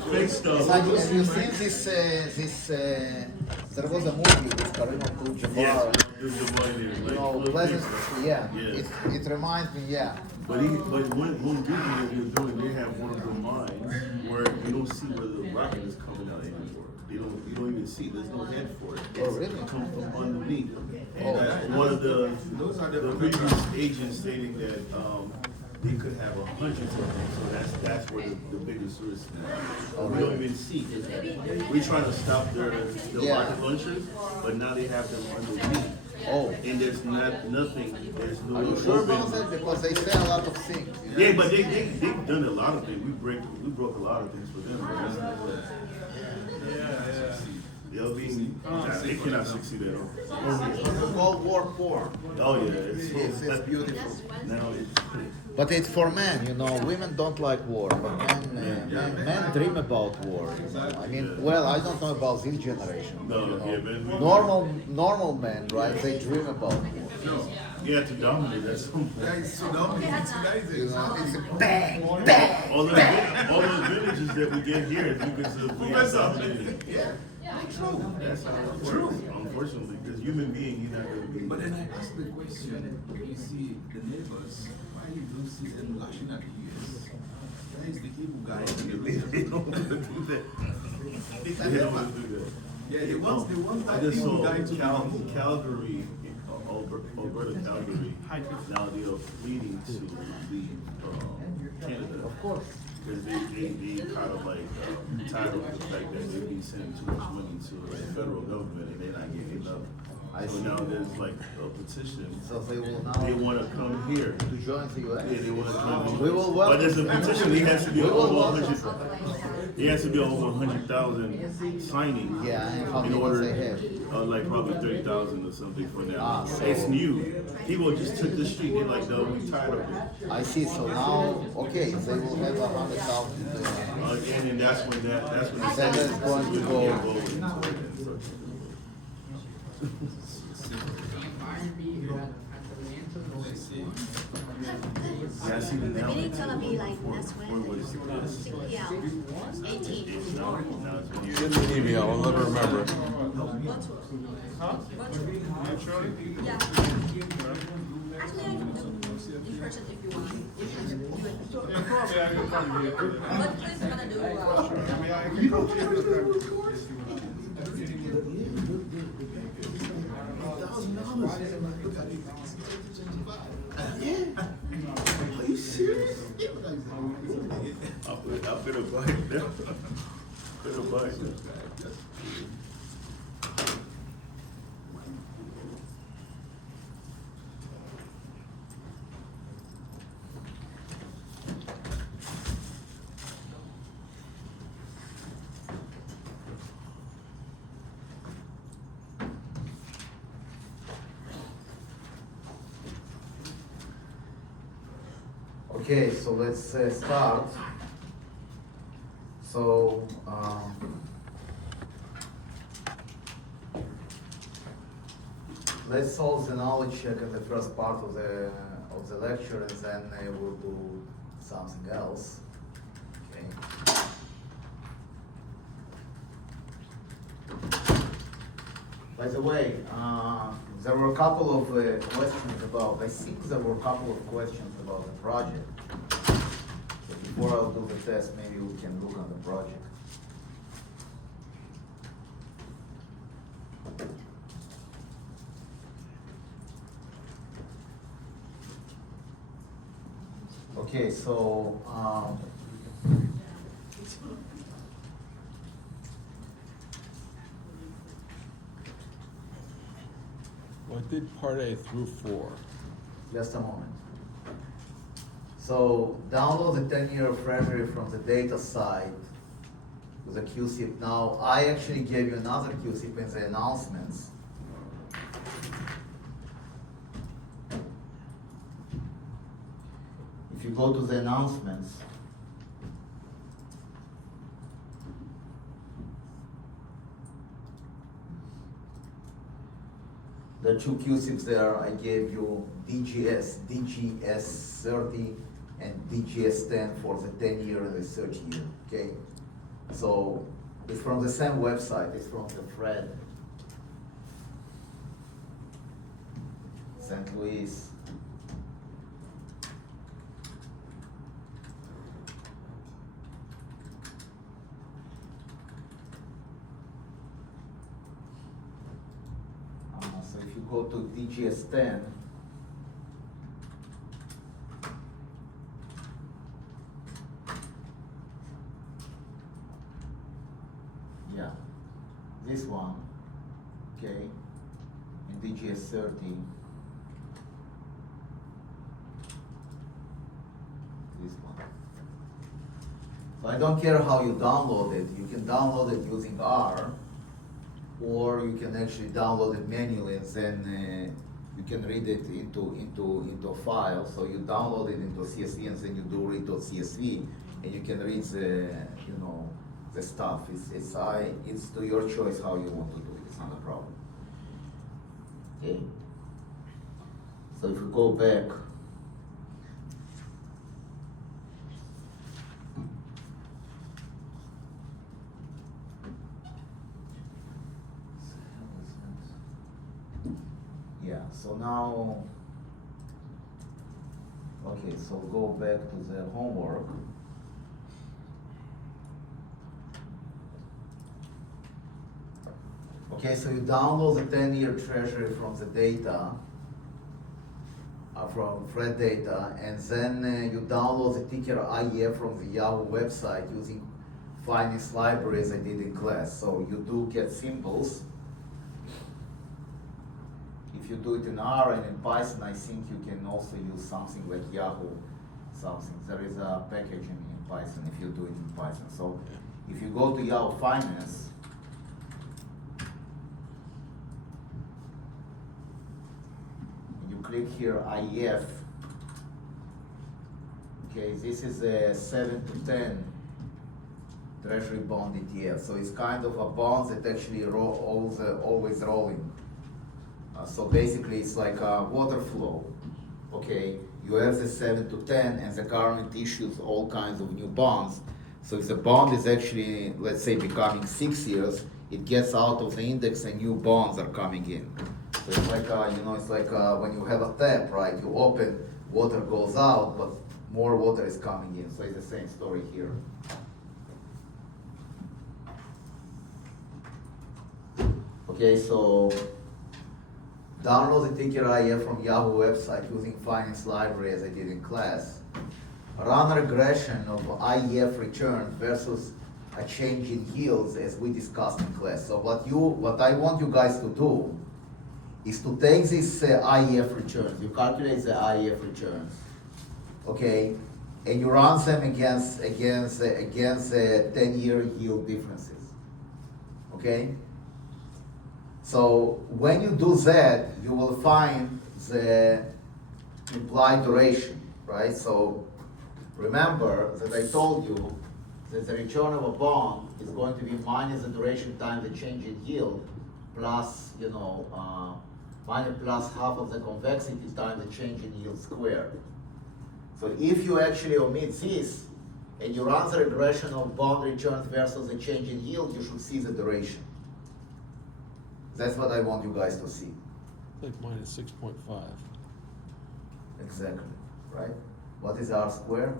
fake stuff. Have you seen this? There was a movie with Kareem Abdul-Jabbar. Yeah, there's the money there. You Like, know, full Pleasant. people. Yeah. Yeah. It reminds me. Yeah. But one good thing that they're doing, they have one of the mines where you don't see where the rocket is coming out anymore. You don't even see. There's no head for it. Oh, really? It comes from underneath. Oh. And that's one of the previous agents stating that they could have 100 of them. So that's where the biggest risk is. Oh, We don't even see. We're trying to stop their Yeah. rocket launchers, but now they have them underneath. Oh. And there's nothing. There's no. Are you sure open- about that? Because they say a lot of things. You know? Yeah, but they've done a lot of things. We broke a lot of things for them. They'll be, they cannot succeed at all. Cold War porn. Oh yeah, It's beautiful. Now it's But it's for men, you know. Women don't like war, but men dream about war. You know? I mean, well, I don't know about this generation. But, No, you know, yeah, men- normal men, right? They dream about war. you have to dominate at some point. You know, it's a bang, bang. All those villages that we get here is because of we have dominated. That's true. Unfortunately, because human being, you're not going to be. But then I ask the question, you see the neighbors, why you don't see them lashing at you? Where is the evil guy in the They don't want to do that. They don't want to do that. Yeah, they want I that just evil saw guy to Calgary, Alberta, Calgary. Now they are pleading to leave Canada. Of course. Because they kind of like tired of the fact that they be sending too much money to the federal government and they're not getting enough. I So see. now there's like a petition. So they will They now want to come here. to join the U.S. Yeah, they want to come. We will But there's a petition. He has to be We will over welcome 100. He has to be over 100,000 signing. Yeah, and how in many order, they have? like probably 30,000 or something for now. So- It's new. People just took the street. They're like, no, we tired of it. I see. So now, okay, they will have 100,000. Again, and that's when Then it's going to go. Yeah, I see the The now. meeting's gonna be like next When was Wednesday, it? 6 p.m. 18. Now it's when you. Send me an email, I'll never remember. Yeah. Actually, I can do in person if you want. You can do it. Probably I can come here. But please gonna do, Are you serious? I'll put a bite there. Put a bite. Okay, so let's start. So, let's solve the knowledge check in the first part of the lecture, and then we'll do something else. Okay. By the way, there were a couple of questions about, I think there were a couple of questions about the project. So before I'll do the test, maybe we can look on the project. Okay, so, Well, I did part A through 4. just a moment. So download the 10-year Treasury from the data site with a QSIP. Now, I actually gave you another QSIP in the announcements. If you go to the announcements, the two QSIPs there, I gave you DGS 30 and DGS 10 for the 10-year and the 30-year, okay? So it's from the same website, it's from the Fred. St. Louis. So if you go to DGS-10, yeah, this one, okay, in DGS-30, this one. So I don't care how you download it, you can download it using R, or you can actually download it manually and then you can read it into a file. So you download it into CSV and then you do read.csv and you can read the the stuff. It's to your choice how you want to do it. It's not a problem. Okay. So if we go back. Yeah, so now, okay, so go back to the homework. Okay, so you download the 10-year treasury from the data, from Fred Data, and then you download the ticker IEF from the Yahoo website using finance library as I did in class. So you do get symbols. If you do it in R and in Python, I think you can also use something like Yahoo something. There is a package in Python if you do it in Python. So if you go to Yahoo Finance, you click here IEF, okay, this is a 7 to 10 Treasury bond ETF. So it's kind of a bond that actually always rolling. So basically it's like a water flow. Okay, you have the 7 to 10 and the government issues all kinds of new bonds. So if the bond is actually, let's say, becoming 6 years, it gets out of the index and new bonds are coming in. So it's like, it's like when you have a tap, right? You open, water goes out, but more water is coming in. So it's the same story here. Okay, so download the ticker IEF from Yahoo website using finance library as I did in class. Run regression of IEF return versus a change in yields as we discussed in class. So what I want you guys to do is to take these IEF returns, you calculate the IEF returns, okay, and you run them against 10-year yield differences, okay? So when you do that, you will find the implied duration, right? So remember that I told you that the return of a bond is going to be minus the duration times the change in yield plus, plus half of the convexity times the change in yield squared. So if you actually omit this and you run the regression of bond returns versus the change in yield, you should see the duration. That's what I want you guys to see. Like minus 6.5. Exactly, right? What is R squared?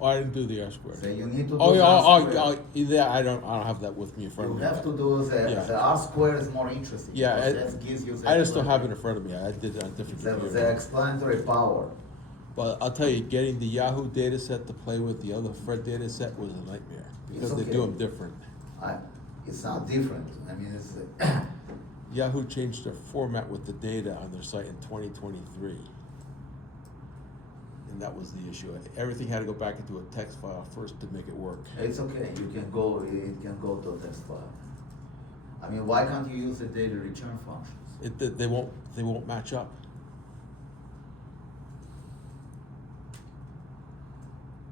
Oh, I didn't do the R squared. So you need to do Oh, yeah, R squared. yeah, I don't have that with me in front You of me. have to do the R squared is more interesting. Yeah, because that gives you the I just don't have it in front of me. I did it on a different the computer. explanatory power. But I'll tell you, getting the Yahoo data set to play with the other Fred data set was a nightmare because they okay. do them different. It's not different. I mean, it's Yahoo changed their format with the data on their site in 2023. And that was the issue. Everything had to go back into a text file first to make it work. it's okay. It can go to a text file. I mean, why can't you use the data return functions? They won't match up.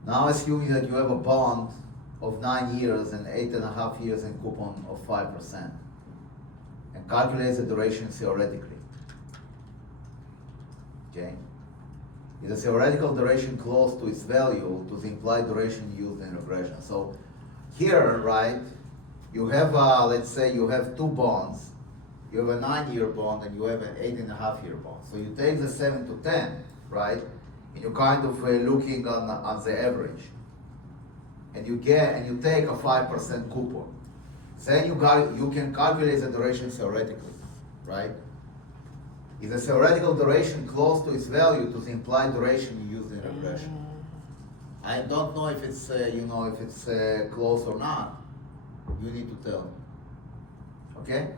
Now assuming that you have a bond of 9 years and 8.5 years and coupon of 5%, and calculate the duration theoretically. Okay? is the theoretical duration close to its value to the implied duration used in regression. So here, right, you have, let's say you have two bonds. You have a 9-year bond and you have an 8.5-year bond. So you take the 7 to 10, right, and you're kind of looking on the average. And you take a 5% coupon. Then you can calculate the duration theoretically, right? Is the theoretical duration close to its value to the implied duration you used in regression? I don't know if it's if it's close or not. You need to tell me. Okay?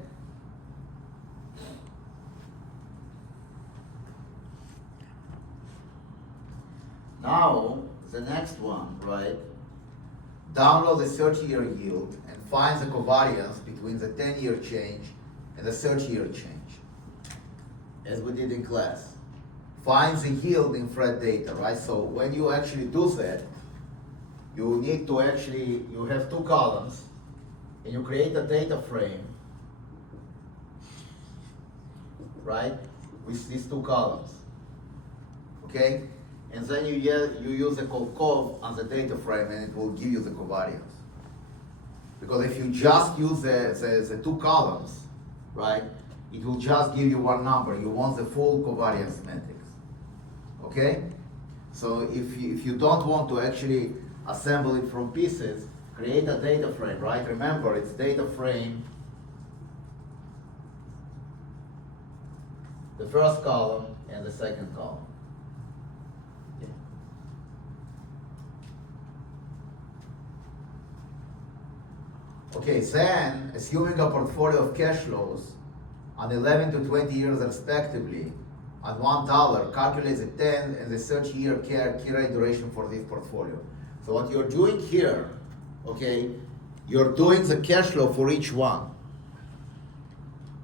Now the next one, right? Download the 30-year yield and find the covariance between the 10-year change and the 30-year change, as we did in class. Find the yield in Fred data, right? So when you actually do that, you need to you have two columns, and you create a data frame, right, with these two columns, okay? And then you use the Kolkov on the data frame and it will give you the covariance. Because if you just use the two columns, right, it will just give you one number. You want the full covariance matrix, okay? So if you don't want to actually assemble it from pieces, create a data frame, right? Remember, it's data frame, the first column and the second column. Okay, then, assuming a portfolio of cash flows on 11 to 20 years respectively, on $1, calculate the 10 and the 30-year key rate duration for this portfolio. So what you're doing here, okay, you're doing the cash flow for each one.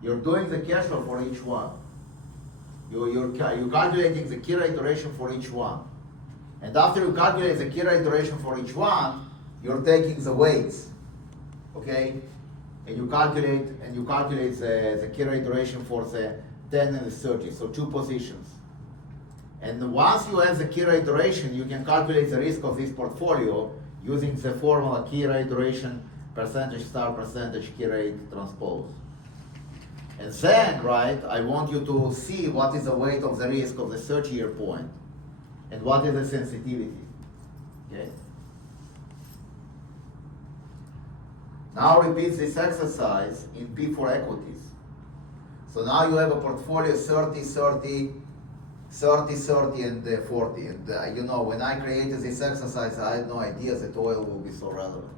You're doing the cash flow for each one. You're calculating the key rate duration for each one. And after you calculate the key rate duration for each one, you're taking the weights. Okay, and you calculate the key rate duration for the 10 and the 30, so two positions. And once you have the key rate duration, you can calculate the risk of this portfolio using the formula key rate duration percentage star percentage key rate transpose. And then, right, I want you to see what is the weight of the risk of the 30-year point and what is the sensitivity. Okay. Now repeat this exercise in P4 equities. So now you have a portfolio 30, 30, 30, 30, and 40. And when I created this exercise, I had no idea that oil will be so relevant.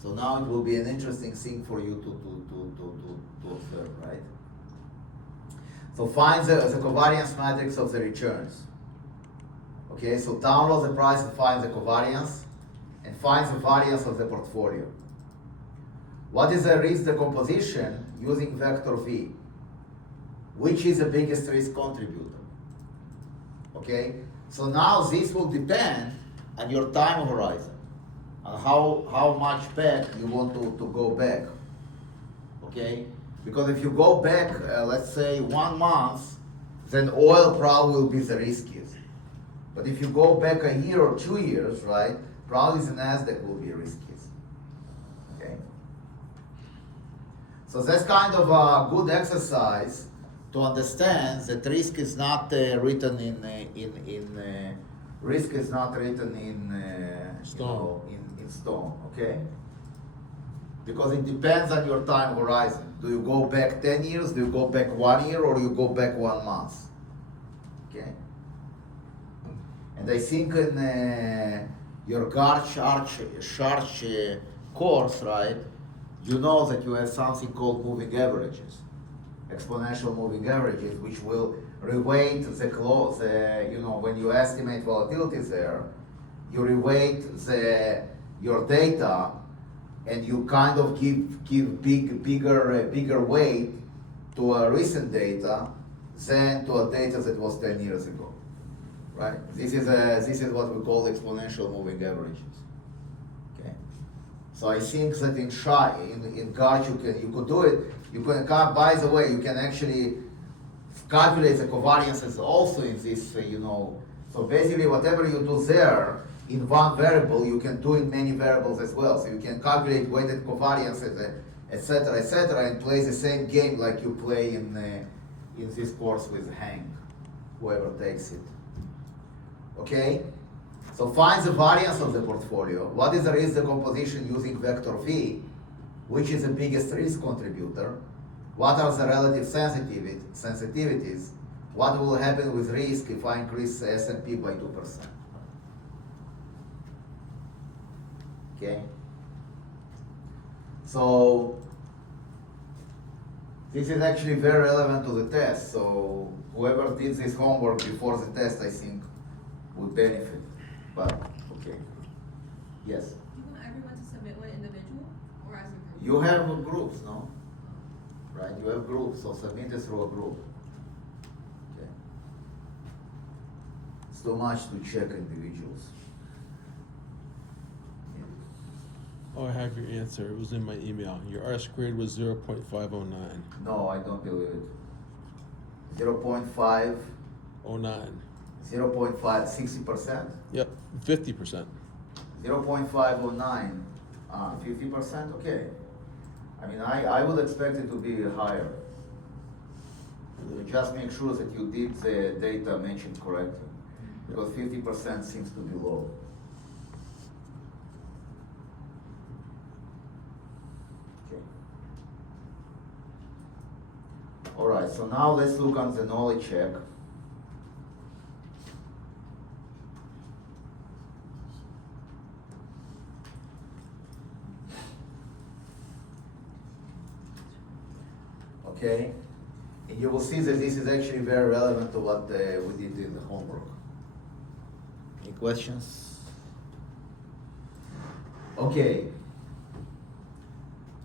So now it will be an interesting thing for you to observe, right? So find the covariance matrix of the returns. Okay, so download the price and find the covariance, and find the variance of the portfolio. What is the risk decomposition using vector V? Which is the biggest risk contributor? Okay, so now this will depend on your time horizon, on how much back you want to go back. Okay, because if you go back, let's say 1 month, then oil probably will be the riskiest. But if you go back a year or 2 years, right, probably the NASDAQ will be riskiest. Okay. So that's kind of a good exercise to understand that risk is not written in risk is not written in Stone. In stone. Okay. Because it depends on your time horizon. Do you go back 10 years? Do you go back 1 year, or you go back 1 month? Okay. And I think in your Garch course, right, you know that you have something called moving averages, exponential moving averages, which will reweight the close. When you estimate volatility there, you reweight your data, and you kind of give bigger weight to a recent data than to a data that was 10 years ago, right? This is what we call exponential moving averages. Okay, so I think that in Garch you could do it. You can, by the way, you can actually calculate the covariances also in this So basically, whatever you do there in one variable, you can do in many variables as well. So you can calculate weighted covariance, etc., and play the same game like you play in this course with Hank, whoever takes it. Okay? So find the variance of the portfolio. What is the risk decomposition using vector V? Which is the biggest risk contributor? What are the relative sensitivities? What will happen with risk if I increase the S&P by 2%? Okay? So, this is actually very relevant to the test. So, whoever did this homework before the test, I think, would benefit. But, okay. Yes? You want everyone to submit one individual or as a group? You have groups, no? Right? You have groups, so submit it through a group. Okay. It's too much to check individuals. Yeah. Oh, I have your answer. It was in my email. Your R squared was 0.509. No, I don't believe it. 0.5, 09. 0.5, 60%? Yep, 50%. 0.509, 50%, okay. I mean, I would expect it to be higher. Just make sure that you did the data mentioned correctly, because 50% seems to be low. Okay. All right, so now let's look on the knowledge check. Okay, and you will see that this is actually very relevant to what we did in the homework. Any questions? Okay.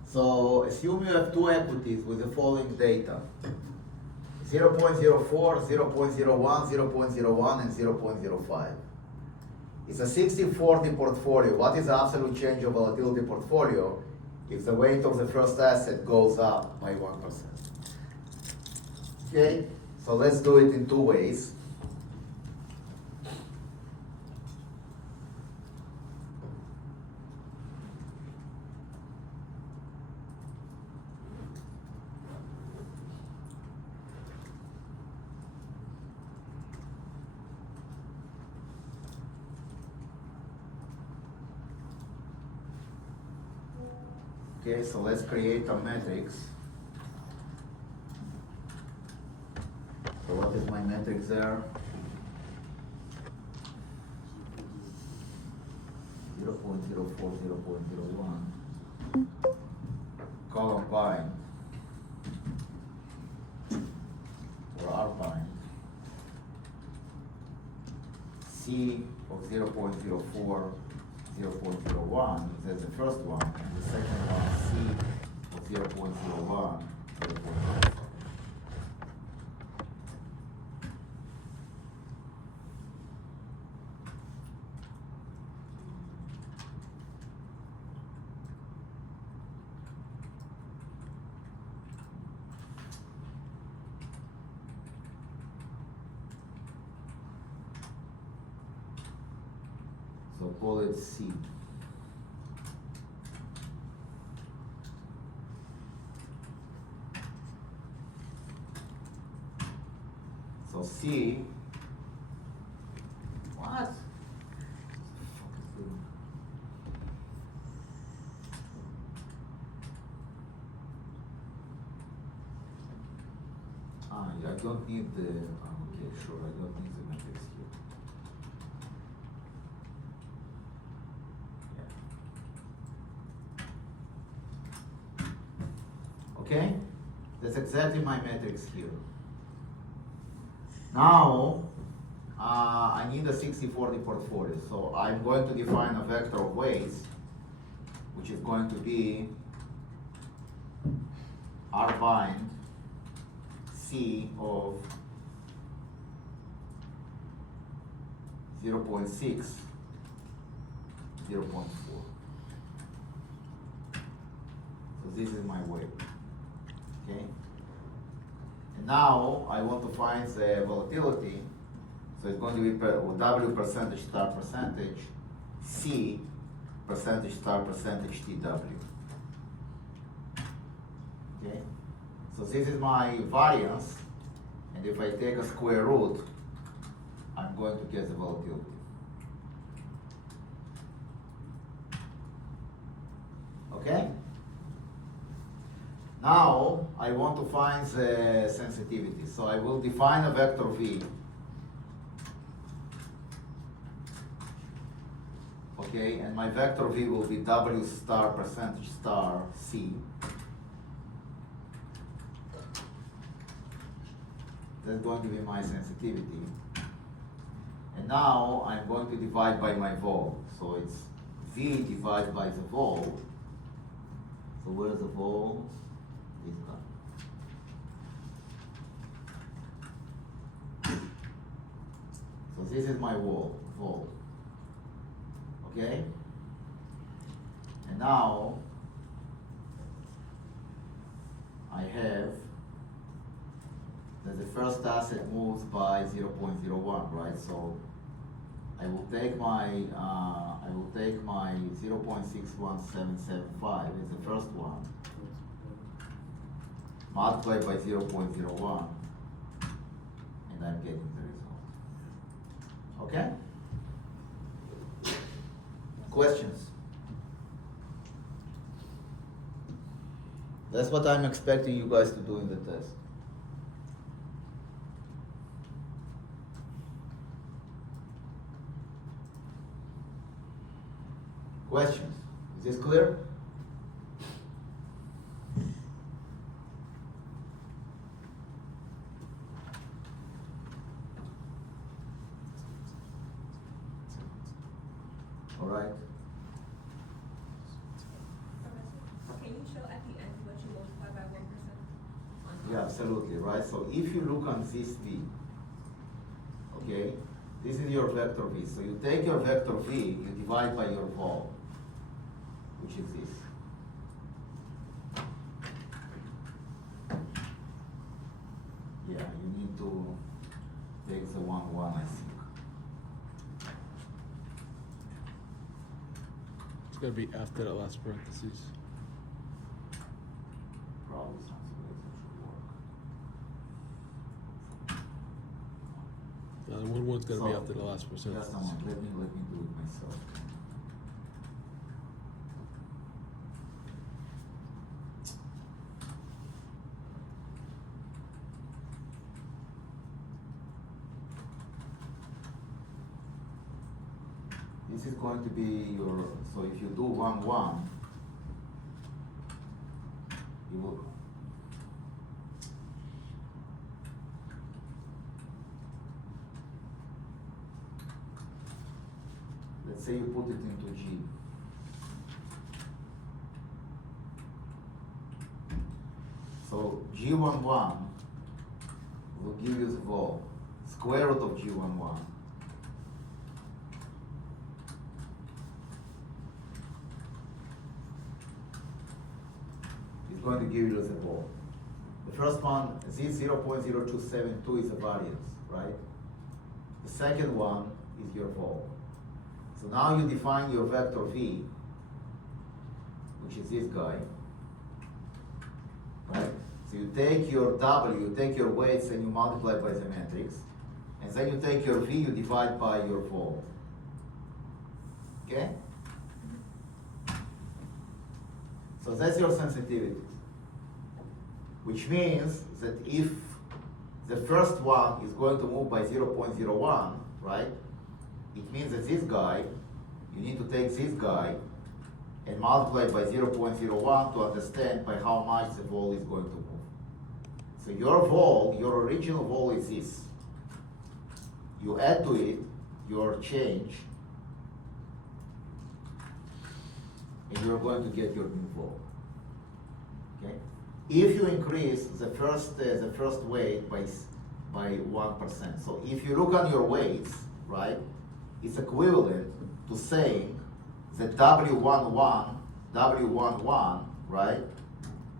So assume you have two equities with the following data. 0.04, 0.01, 0.01, and 0.05. It's a 60-40 portfolio. What is the absolute change of volatility portfolio if the weight of the first asset goes up by 1%? Okay, so let's do it in two ways. Okay, so let's create a matrix. So what is my matrix there? 0.04, 0.01. Column bind. Or R bind. C of 0.04, 0.01, that's the first one, and the second one, C of 0.01, 0.05. So call it C. So C, what? I don't need the, okay, sure, I don't need the matrix here. Okay, that's exactly my matrix here. Now, I need a 60-40 portfolio, so I'm going to define a vector of weights, which is going to be R bind C of 0.6, 0.4. So this is my weight. Okay? And now I want to find the volatility. So it's going to be W percentage star percentage, C percentage star percentage TW. Okay? So this is my variance, and if I take a square root, I'm going to get the volatility. Okay? Now, I want to find the sensitivity. So I will define a vector V. Okay, and my vector V will be W star percentage star C. That's going to be my sensitivity. And now I'm going to divide by my vol. So it's V divided by the vol. So where's the vol? This guy. So this is my vol. Okay? And now I have that the first asset moves by 0.01, right? So I will take my 0.61775 as the first one, multiply by 0.01, and I'm getting the result. Okay? Questions? That's what I'm expecting you guys to do in the test. Questions? Is this clear? All right. Can you show at the end what you multiply by 1%? Yeah, absolutely, right? So if you look on this V, okay, this is your vector V. So you take your vector V, you divide by your vol, which is this. Yeah, you need to take the 1, 1, I think. It's gonna be after the last parentheses. Probably something like that should work. The one one's gonna be So, after the last percent. Just a moment, let me do it myself. This is going to be your, so if you do 1, 1, you will, let's say you put it into G. So G11 will give you the vol, square root of G11. It's going to give you the vol. The first one, this 0.0272 is a variance, right? The second one is your vol. So now you define your vector V, which is this guy, right? So you take your W, you take your weights and you multiply by the matrix, and then you take your V, you divide by your vol. Okay? So that's your sensitivity, which means that if the first one is going to move by 0.01, right? It means that this guy, you need to take this guy and multiply by 0.01 to understand by how much the vol is going to move. So your vol, your original vol is this. You add to it your change, and you're going to get your new vol. Okay? If you increase the first weight by 1%, so if you look on your weights, right, it's equivalent to saying that W11, right,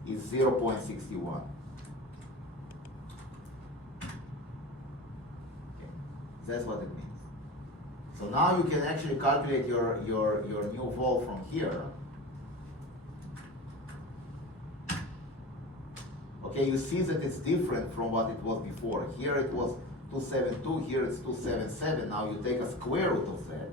is 0.61. Okay. That's what it means. So now you can actually calculate your new vol from here. Okay, you see that it's different from what it was before. Here it was 272, here it's 277. Now you take a square root of that.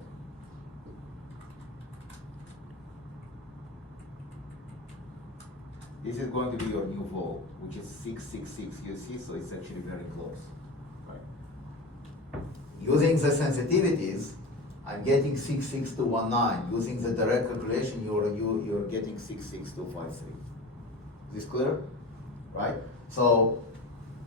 This is going to be your new vol, which is 666. You see, so it's actually very close. Right? Using the sensitivities, I'm getting 66219. Using the direct calculation, you're getting 66253. Is this clear? Right? So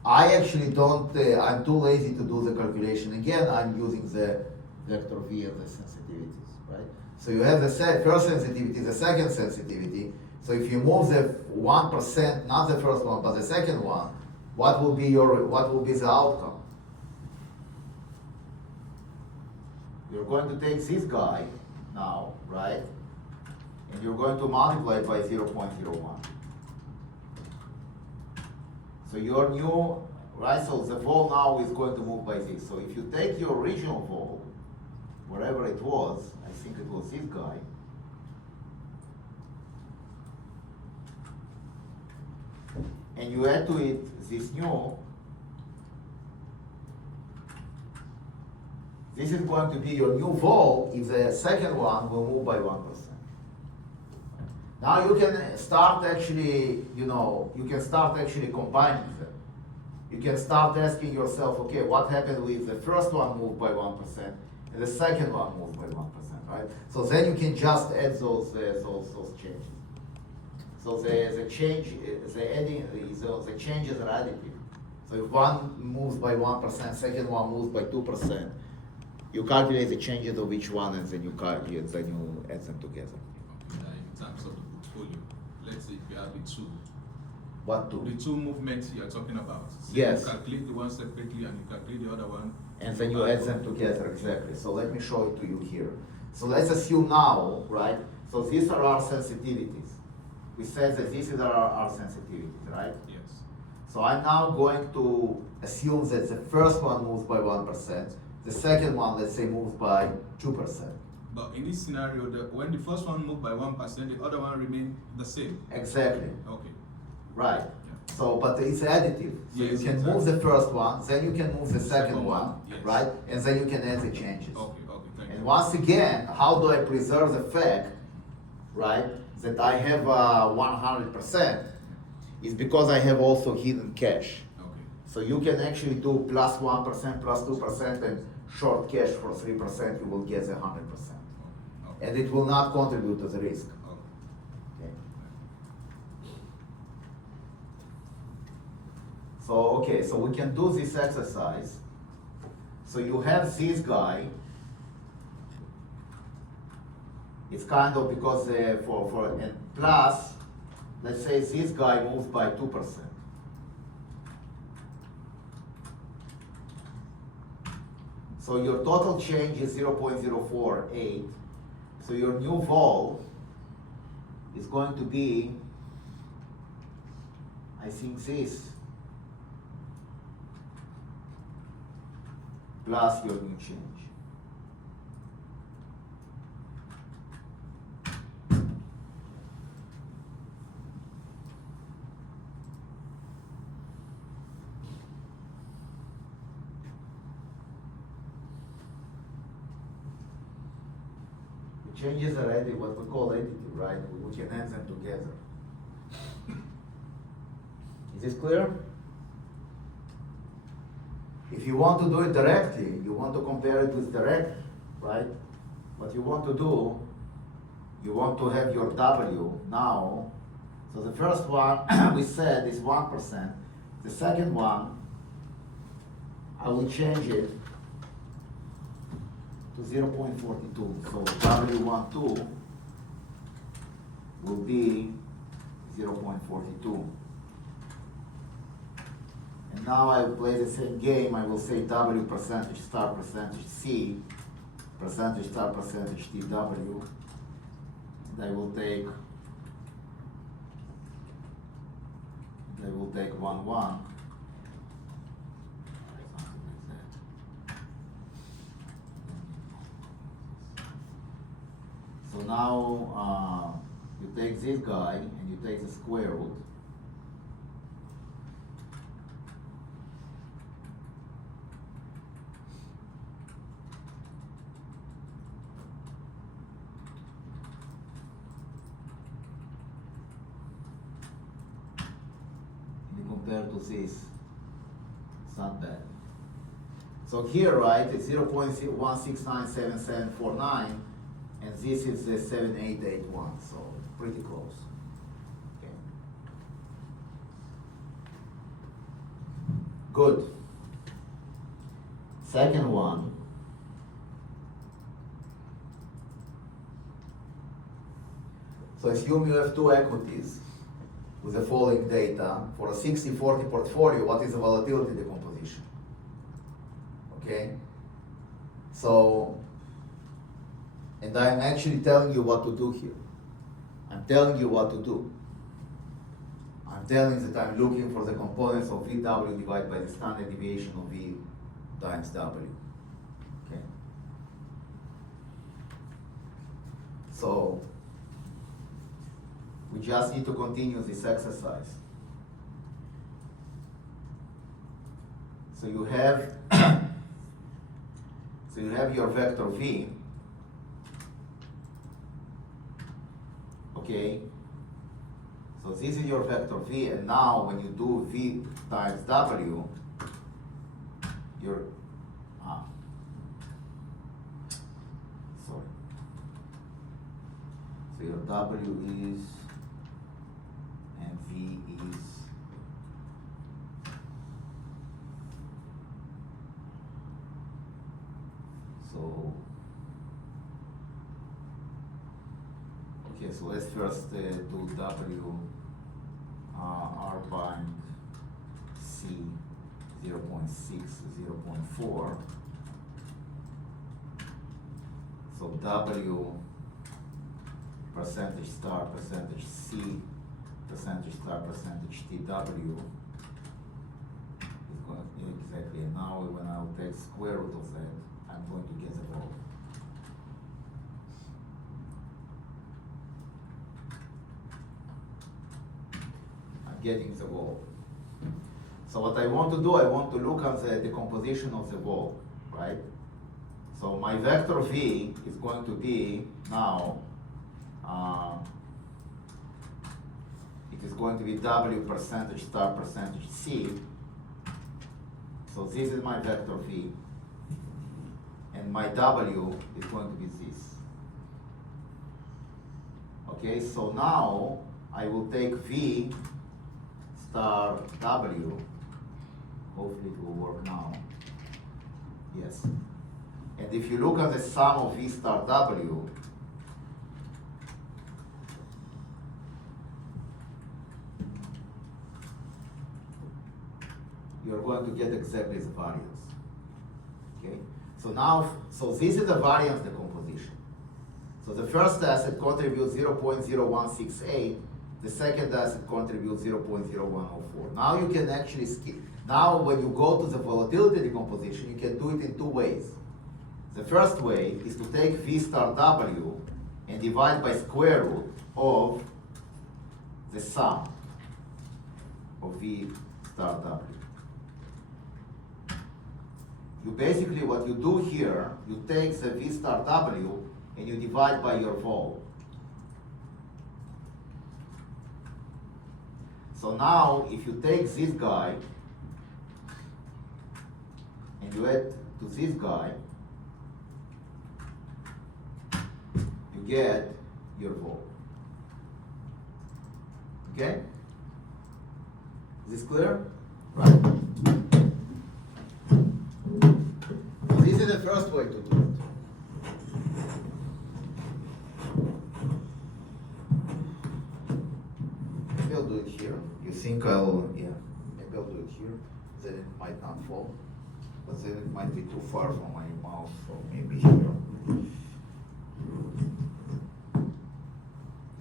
I actually don't, I'm too lazy to do the calculation again. I'm using the vector V and the sensitivities, right? So you have the first sensitivity, the second sensitivity. So if you move the 1%, not the first one, but the second one, what will be the outcome? You're going to take this guy now, right? And you're going to multiply it by 0.01. So your new, right, so the vol now is going to move by this. So if you take your original vol, wherever it was, I think it was this guy, and you add to it this new, this is going to be your new vol if the second one will move by 1%. Now you can start actually, you can start actually combining them. You can start asking yourself, okay, what happened if the first one moved by 1% and the second one moved by 1%, right? So then you can just add those changes. So the changes are additive. So if one moves by 1%, second one moves by 2%, you calculate the changes of each one and then you add them together. In terms of the portfolio, let's say if you have the two. What two? The two movements you are talking about. So Yes. You calculate the one separately and you calculate the other one. And then you add them together, exactly. So let me show it to you here. So let's assume now, right? So these are our sensitivities. We said that this is our sensitivities, right? Yes. So I'm now going to assume that the first one moves by 1%, the second one, let's say, moves by 2%. But in this scenario, when the first one moved by 1%, the other one remained the same. Exactly, Okay. right. Yeah. So, but it's additive. So Yes, you can exactly. move the first one, then you can move the second one, Yes. right? And then you can add the changes. Okay, thank you. And once again, how do I preserve the fact, right, that I have 100%? Is because I have also hidden cash. Okay. So you can actually do plus 1%, plus 2%, and short cash for 3%, you will get the 100%. Okay. And it will not contribute to the risk. Okay. Okay. So we can do this exercise. So you have this guy. It's kind of because and plus, let's say this guy moves by 2%. So your total change is 0.048. So your new vol is going to be, I think this, plus your new change. Changes are additive, what we call additive, right? We can add them together. Is this clear? If you want to do it directly, you want to compare it with direct, right? What you want to do, you want to have your W now. So the first one we said is 1%. The second one, I will change it to 0.42. So W12 will be 0.42. And now I will play the same game. I will say W percentage star percentage C, percentage star percentage TW. And I will take 1, 1. now, you take this guy and you take the square root. And compare to this, it's not bad. So here, right, it's 0.1697749, and this is the 7881, so pretty close. Okay. Good. Second one. So assume you have two equities with the following data. For a 60-40 portfolio, what is the volatility decomposition? Okay? So, and I'm actually telling you what to do here. I'm telling you what to do. I'm telling that I'm looking for the components of VW divided by the standard deviation of V times W. Okay? So, we just need to continue this exercise. So you have your vector V, okay? So this is your vector V, and now when you do V times W, your, sorry. So your W is, and V is, so, okay, so let's first do W, R bind C 0.6, 0.4. So W percentage star, percentage C, percentage star, percentage TW is going to be exactly, and now when I'll take square root of that, I'm going to get the vol. I'm getting the vol. So what I want to do, I want to look at the decomposition of the vol, right? So my vector V is going to be now, it is going to be W percentage star percentage C. So this is my vector V. And my W is going to be this. Okay, so now I will take V star W. Hopefully it will work now. Yes. And if you look at the sum of V star W, you're going to get exactly the variance. Okay? So now, so this is the variance decomposition. So the first asset contributes 0.0168, the second asset contributes 0.0104. Now you can actually skip. Now when you go to the volatility decomposition, you can do it in two ways. The first way is to take V star W and divide by square root of the sum of V star W. You basically, what you do here, you take the V star W and you divide by your vol. So now, if you take this guy and you add to this guy, you get your vol. Okay? Is this clear? Right. This is the first way to do it. Maybe I'll do it here. You think I'll, yeah, maybe I'll do it here. Then it might not fall. But then it might be too far from my mouse, so maybe here.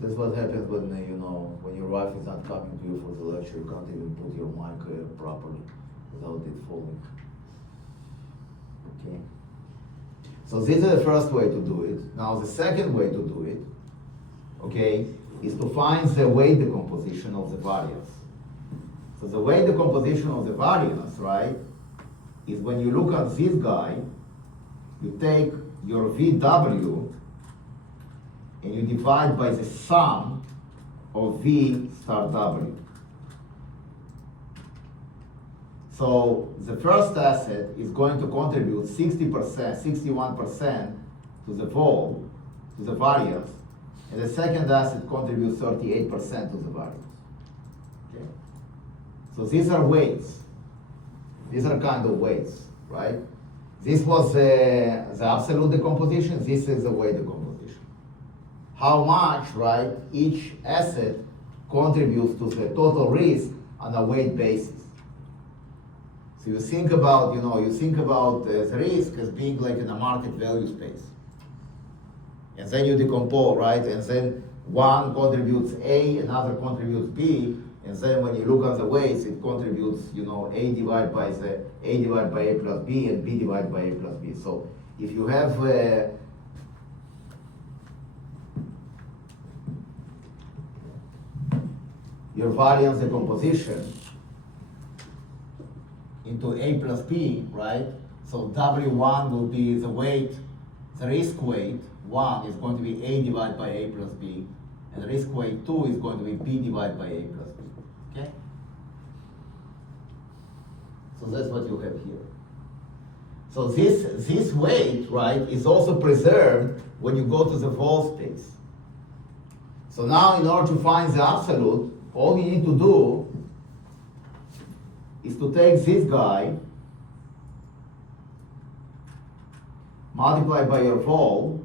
That's what happens when, you know, when your wife is not coming to you for the lecture, you can't even put your mic properly without it falling. Okay. So this is the first way to do it. Now the second way to do it okay, is to find the weight decomposition of the variance. So the weight decomposition of the variance, right, is when you look at this guy, you take your VW and you divide by the sum of V star W. So the first asset is going to contribute 60%, 61% to the vol, to the variance, and the second asset contributes 38% to the variance. Okay? So these are weights. These are kind of weights, right? This was the absolute decomposition, this is the weight decomposition. How much, right, each asset contributes to the total risk on a weight basis. So you think about, the risk as being like in a market value space. And then you decompose, right? And then one contributes A, another contributes B, and then when you look at the weights, it contributes, A divided by A plus B, and B divided by A plus B. So if you have your variance decomposition into A plus B, right? So W1 will be the weight, the risk weight, 1 is going to be A divided by A plus B, and the risk weight 2 is going to be B divided by A plus B, okay? So that's what you have here. So this weight, right, is also preserved when you go to the vol space. So now in order to find the absolute, all you need to do is to take this guy, multiply by your vol.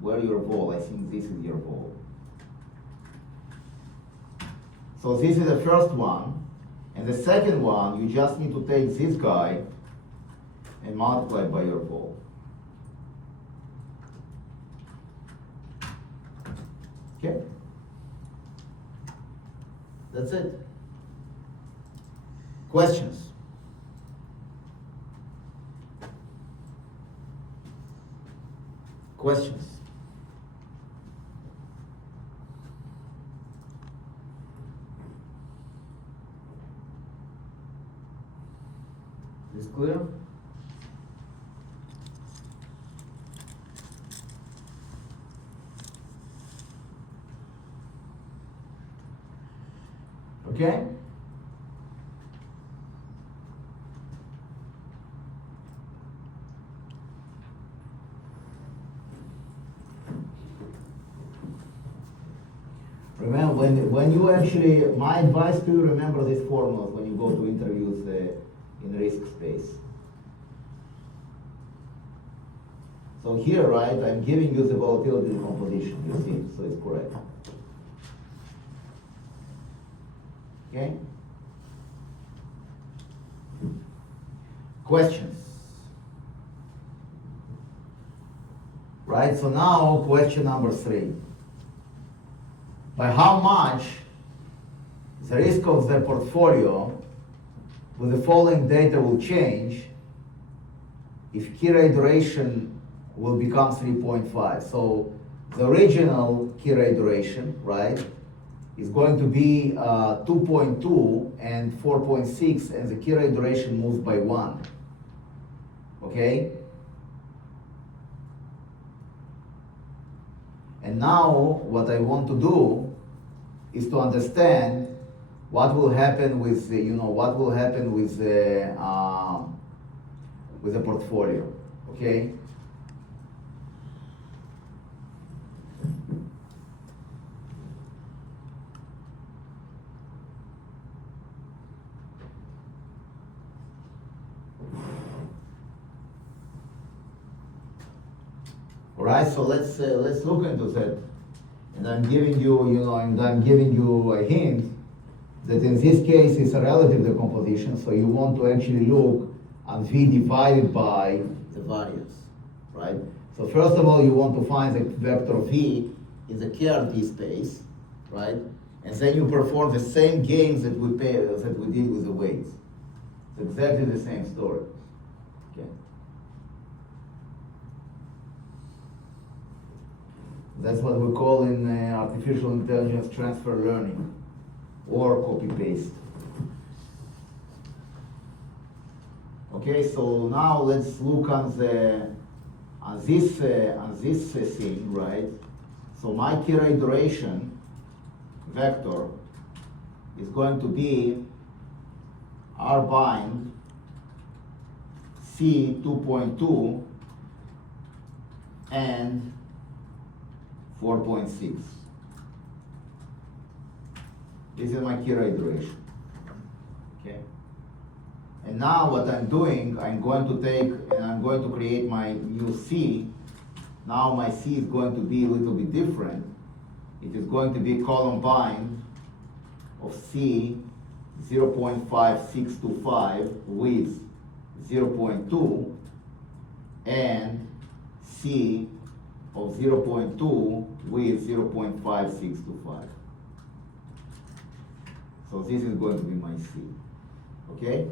Where your vol? I think this is your vol. So this is the first one. And the second one, you just need to take this guy and multiply by your vol. Okay? That's it. Questions? Questions? Is this clear? Okay? Remember, when you actually, my advice to you, remember these formulas when you go to interviews in risk space. So here, right, I'm giving you the volatility decomposition, you see, so it's correct. Okay? Questions? Right, so now question number 3. By how much the risk of the portfolio with the following data will change if key rate duration will become 3.5. So the original key rate duration, right, is going to be 2.2 and 4.6, and the key rate duration moves by 1. Okay? And now what I want to do is to understand what will happen with the, what will happen with the portfolio. Okay? All right, so let's look into that. And I'm giving you, I'm giving you a hint that in this case it's a relative decomposition, so you want to actually look at V divided by the variance, right? So first of all, you want to find the vector V in the KRT space, right? And then you perform the same games that we did with the weights. It's exactly the same story. Okay. That's what we call in artificial intelligence transfer learning, or copy paste. Okay, so now let's look on this thing, right? So my Kira iteration vector is going to be R bind C 2.2 and 4.6. This is my Kira iteration. Okay. And now what I'm doing, I'm going to take and I'm going to create my new C. Now my C is going to be a little bit different. It is going to be column bind of C 0.5625 with 0.2 and C of 0.2 with 0.5625. So this is going to be my C. Okay?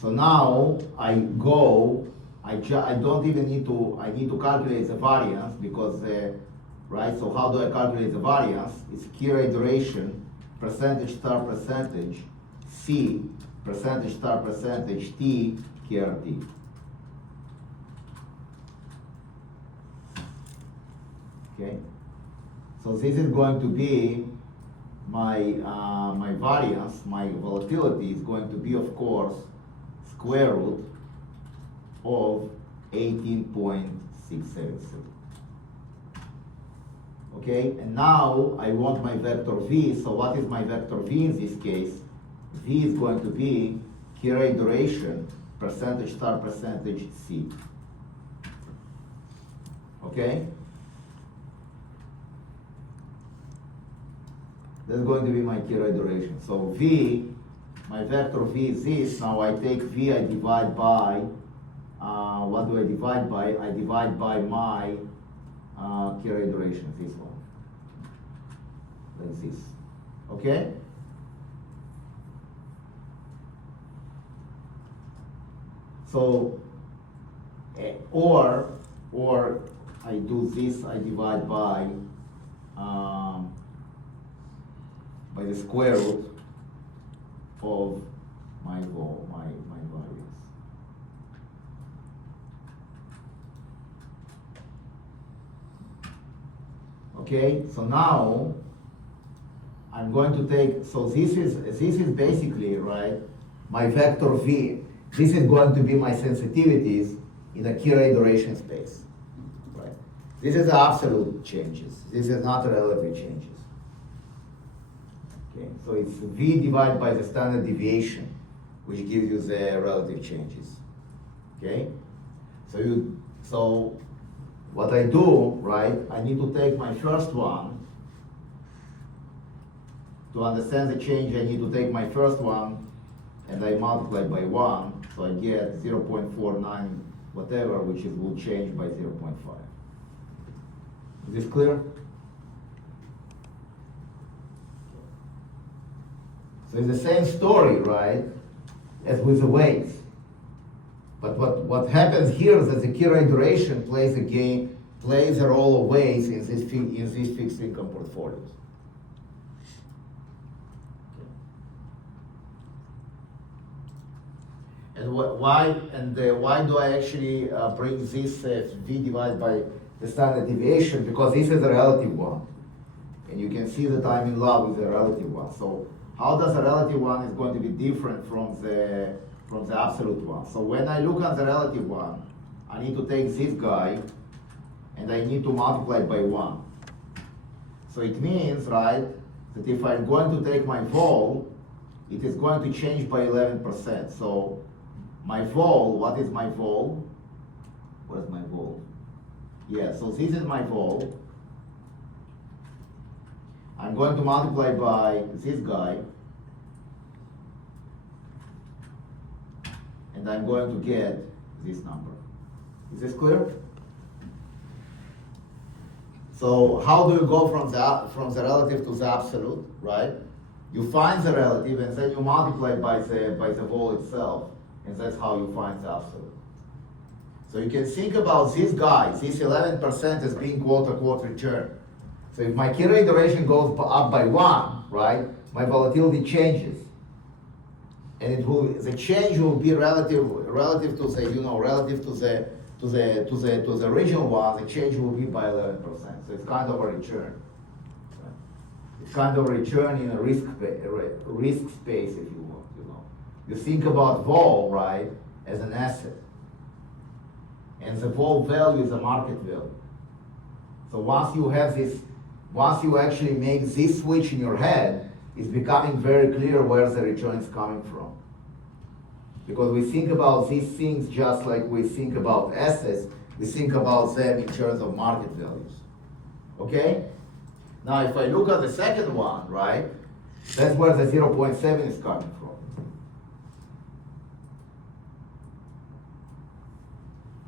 So now I go, I don't even need to, I need to calculate the variance because, right, so how do I calculate the variance? It's Kira iteration, percentage star percentage, C, percentage star percentage, T, KRT. Okay? So this is going to be my, my variance, my volatility is going to be, of course, square root of 18.677. Okay, and now I want my vector V. So what is my vector V in this case? V is going to be Kira iteration, percentage star percentage C. Okay? That's going to be my Kira iteration. So V, my vector V is this. Now I take V, I divide by, what do I divide by? I divide by my Kira iteration, this one. Like this. Okay? So, or I do this, I divide by the square root of my variance. Okay, so now I'm going to take, so this is basically, right, my vector V. This is going to be my sensitivities in a Kira iteration space, right? This is the absolute changes. This is not relative changes. Okay, so it's V divided by the standard deviation, which gives you the relative changes. Okay, so what I do, right? I need to take my first one. To understand the change, I need to take my first one and I multiply by 1, so I get 0.49 whatever, which will change by 0.5. Is this clear? So it's the same story, right, as with the weights. But what happens here is that the Kira iteration plays the role of weights in these fixed income portfolios. And why do I actually bring this V divided by the standard deviation? Because this is a relative one. And you can see that I'm in love with the relative one. So how does the relative one is going to be different from the absolute one? So when I look at the relative one, I need to take this guy and I need to multiply by 1. So it means, right, that if I'm going to take my vol, it is going to change by 11%. So my vol, what is my vol? What is my vol? Yeah, so this is my vol. I'm going to multiply by this guy. And I'm going to get this number. Is this clear? So how do you go from the relative to the absolute, right? You find the relative and then you multiply by the vol itself, and that's how you find the absolute. So you can think about these guys, this 11% as being quote-unquote return. So if my key rate duration goes up by 1, right, my volatility changes. And it will, the change will be relative to the, relative to the original one, the change will be by 11%. So it's kind of a return. It's kind of a return in a risk space, if you want, You think about vol, right, as an asset. And the vol value is a market value. So once you actually make this switch in your head, it's becoming very clear where the return is coming from. Because we think about these things just like we think about assets, we think about them in terms of market values. Okay? Now if I look at the second one, right, that's where the 0.7 is coming from.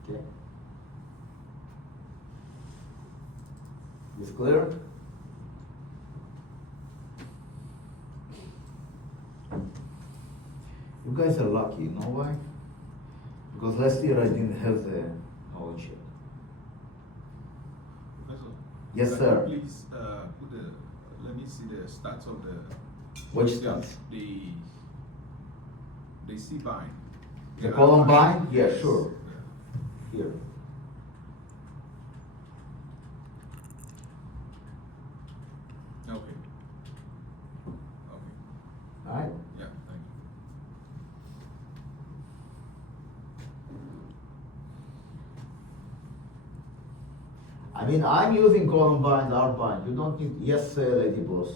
Okay? Is clear? You guys are lucky, you know why? Because last year I didn't have the knowledge yet. Professor, Yes, can sir. you please, let me see the stats of the. Which stats? The C-bind. The Columbine? Yeah, sure. Here. Okay. Okay, Alright? yeah, thank you. I mean, I'm using Columbine, Arbine. You don't need, yes, Lady Boss.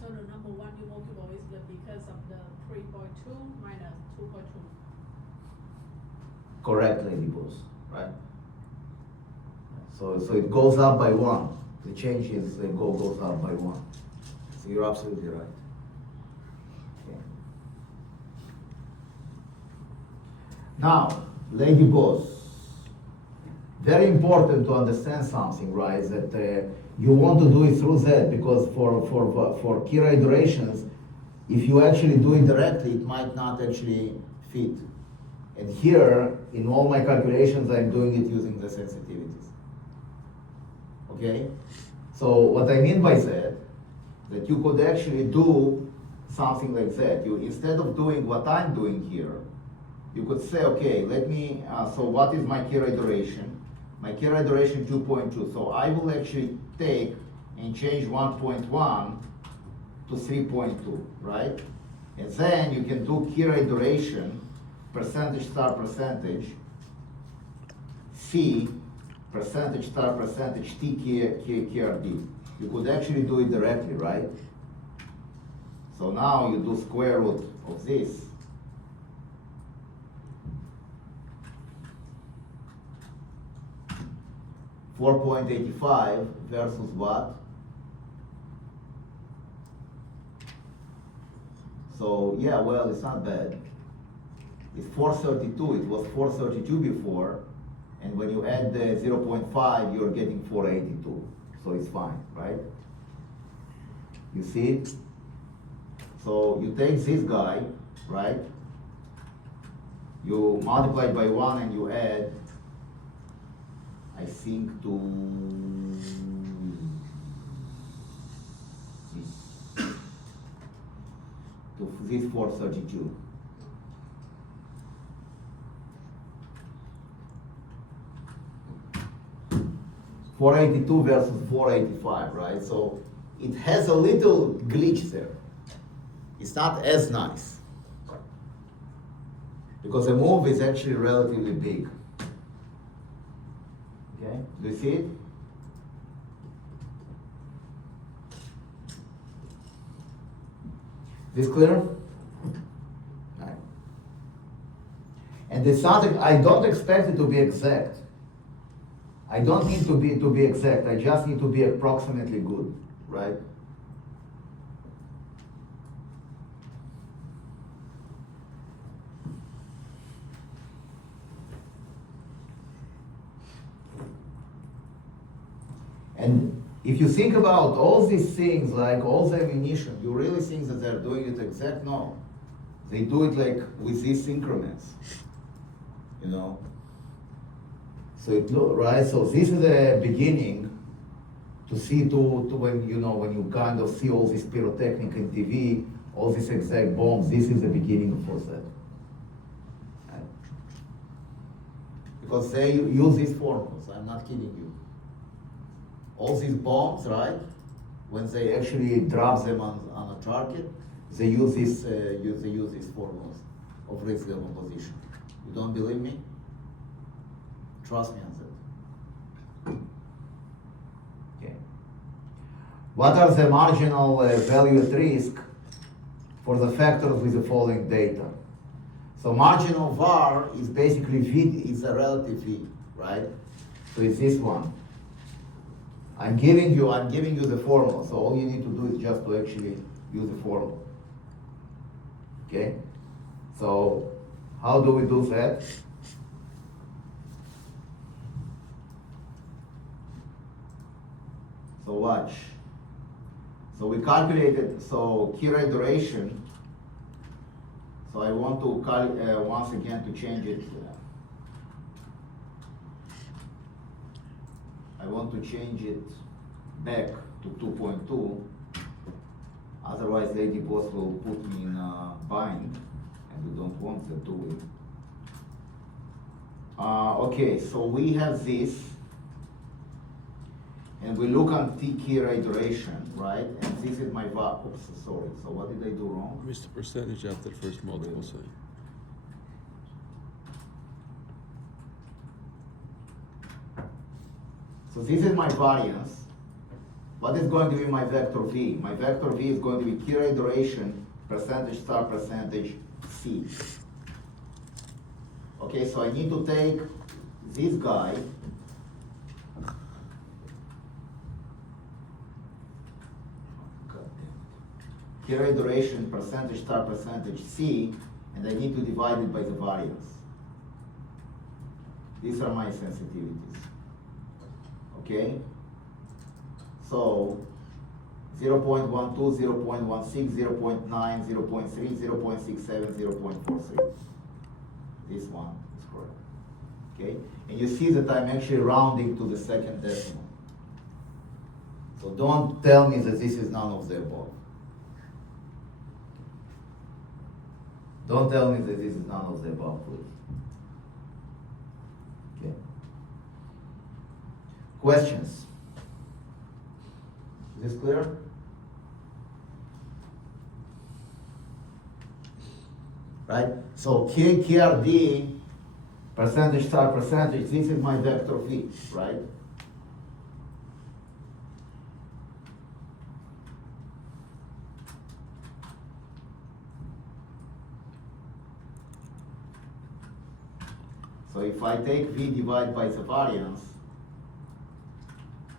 So the number one you multiple is because of the 3.2 minus 2.2. Correct, Lady Boss, right? So it goes up by 1. The change is, goes up by 1. So you're absolutely right. Okay. Now, Lady Boss, very important to understand something, right? That you want to do it through that, because for key rate durations, if you actually do it directly, it might not actually fit. And here, in all my calculations, I'm doing it using the sensitivities. Okay? So what I mean by that you could actually do something like that. You, instead of doing what I'm doing here, you could say, okay, let me, so what is my key rate duration? My key rate duration 2.2. So I will actually take and change 1.1 to 3.2, right? And then you can do key rate duration, percentage star percentage, C, percentage star percentage, T KRD. You could actually do it directly, right? So now you do square root of this. $4.85 versus what? So yeah, well, it's not bad. It's 432. It was 432 before, and when you add the 0.5, you're getting 482. So it's fine, right? You see it? So you take this guy, right? You multiply it by 1 and you add, I think, to this 432. $482 versus $485, right? So it has a little glitch there. It's not as nice, because the move is actually relatively big. Okay, do you see it? This clear? Right. And it's something, I don't expect it to be exact. I don't need to be exact. I just need to be approximately good, right? And if you think about all these things, like all the ammunition, you really think that they're doing it exact? No. They do it like with these increments, you know? So it look, right, so this is the beginning to see to when, you know, when you kind of see all this pyrotechnic in TV, all these exact bombs, this is the beginning for that. Right? Because they use these formulas, I'm not kidding you. All these bombs, right, when they actually drop them on a target, they use this, they use these formulas of risk level position. You don't believe me? Trust me on that. Okay. What are the marginal value at risk for the factors with the following data? So marginal VAR is basically V, is a relative V, right? So it's this one. I'm giving you the formula, so all you need to do is just to actually use the formula. Okay? So how do we do that? So watch. So we calculated, so key rate duration. So I want to once again to change it. I want to change it back to 2.2. Otherwise, Lady Boss will put me in a bind, and we don't want that, do we? Okay, so we have this. And we look on T key rate duration, right? And this is my VAR. Oops, sorry. So what did I do wrong? Missed the percentage after the first multiple say. So this is my variance. What is going to be my vector V? My vector V is going to be key rate duration, percentage star percentage C. Okay, so I need to take this guy, key rate duration, percentage star percentage C, and I need to divide it by the variance. These are my sensitivities. Okay? So 0.12, 0.16, 0.9, 0.3, 0.67, 0.43. This one is correct. Okay? And you see that I'm actually rounding to the second decimal. So don't tell me that this is none of the above. Don't tell me that this is none of the above, please. Okay. Questions? Is this clear? Right? So KRD, percentage star percentage, this is my vector V, right? So if I take V divided by the variance,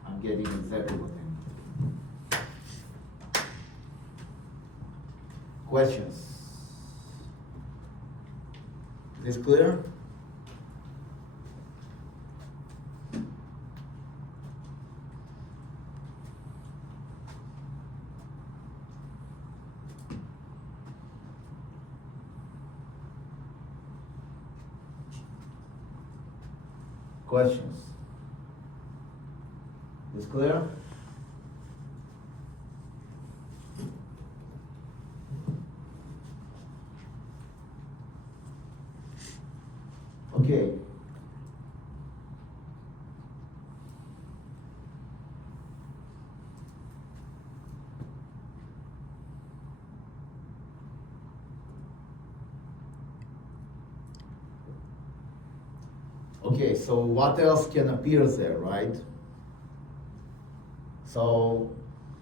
I'm getting exactly what I need. Questions? Is this clear? Questions? Is clear? Okay. Okay, so what else can appear there, right? So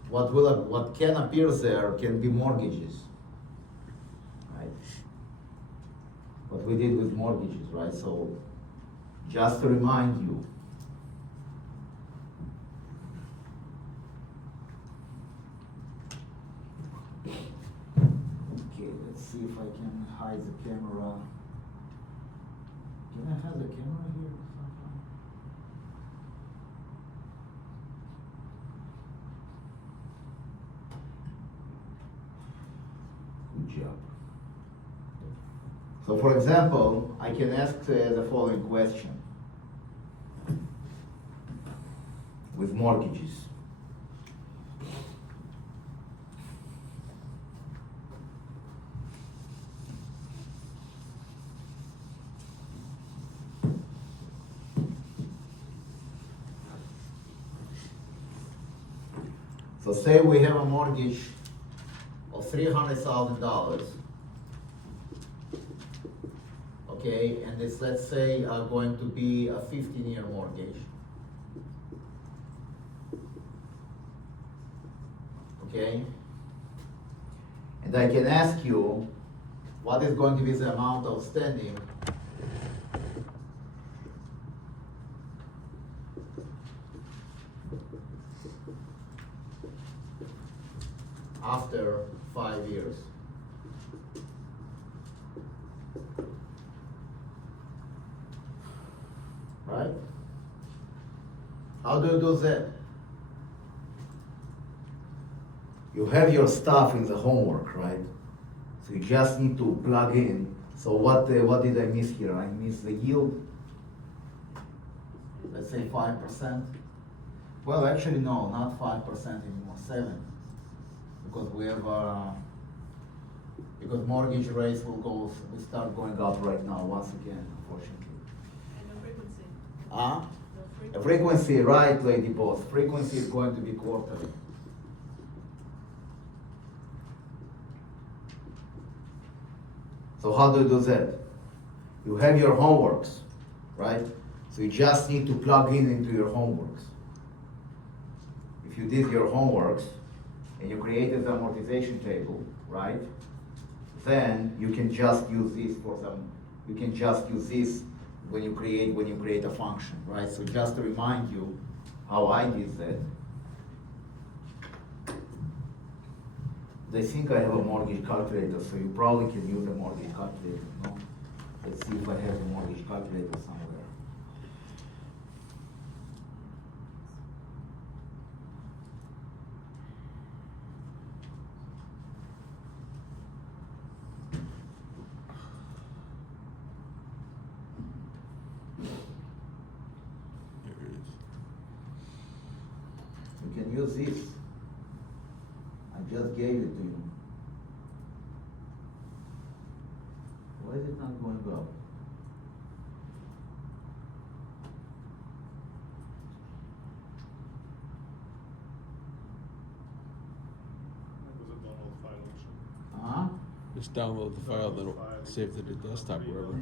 what can appear there can be mortgages, right? What we did with mortgages, right? So just to remind you, okay, let's see if I can hide the camera. Can I have the camera here sometime? Good job. So for example, I can ask the following question. with mortgages. So say we have a mortgage of $300,000. Okay, and it's, let's say, going to be a 15-year mortgage. Okay? And I can ask you, what is going to be the amount outstanding after 5 years? Right? How do you do that? You have your stuff in the homework, right? So you just need to plug in. So what did I miss here? I missed the yield. Let's say 5%. Well, actually no, not 5% anymore, 7. Because we have because mortgage rates will start going up right now once again, unfortunately. And the frequency. The frequency, right, Lady Boss. Frequency is going to be quarterly. So how do you do that? You have your homeworks, right? So you just need to plug in into your homeworks. If you did your homeworks and you created the amortization table, right? Then you can just use this for some. You can just use this when you create a function, right? So just to remind you how I did that. I think I have a mortgage calculator, so you probably can use a mortgage calculator, no? Let's see if I have a mortgage calculator somewhere. Here it is. You can use this. I just gave it to you. Why is it not going up? Huh? Just download the file, then save it to the desktop, wherever.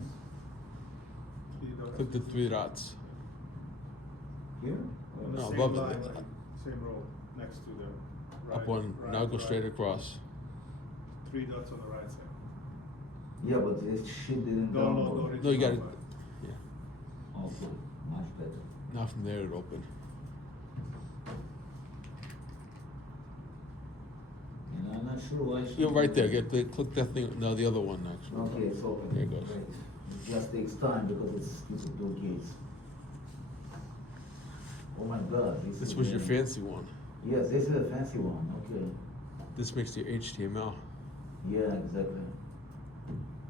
Click the 3 dots. Here? On the No, same above it. line, same row, next to the right. Up one, right, now go right. straight across. 3 dots on the right side. Yeah, but this shit didn't No, download. No, you got it. file. Yeah. Also, much better. Now from there it open. And I'm not sure why. You're right there. Click that thing. No, the other one actually. Okay, it's open. There it goes. Great. It just takes time because it's stupid Bill Gates. Oh my God, this This is was your a- fancy one. Yes, this is a fancy one, okay. This makes your HTML Yeah, exactly.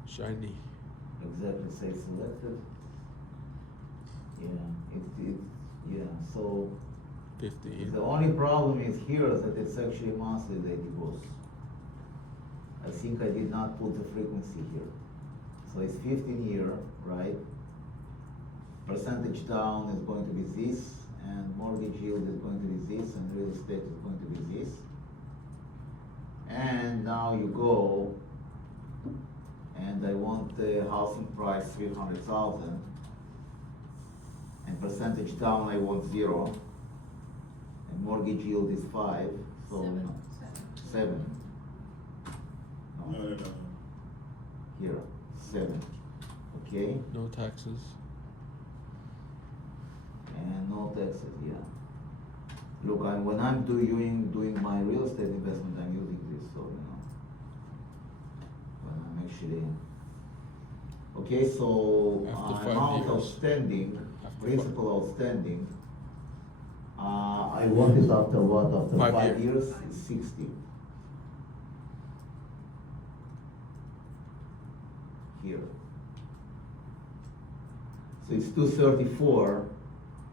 shiny. Exactly, say selected. Yeah, so 15. the only problem is here that it's actually monthly Lady Boss. I think I did not put the frequency here. So it's 15 year, right? Percentage down is going to be this, and mortgage yield is going to be this, and real estate is going to be this. And now you go, and I want the housing price 300,000, and percentage down I want 0, and mortgage yield is 5, so 7. No, no, no. Here, 7, okay, No taxes. and no taxes, yeah. Look, when I'm doing my real estate investment, I'm using this, so you know. When I'm actually, okay, so After 5 amount years. outstanding, After principal outstanding. I want it after what? After 5 5 years. years, it's 60. Here. So it's 234,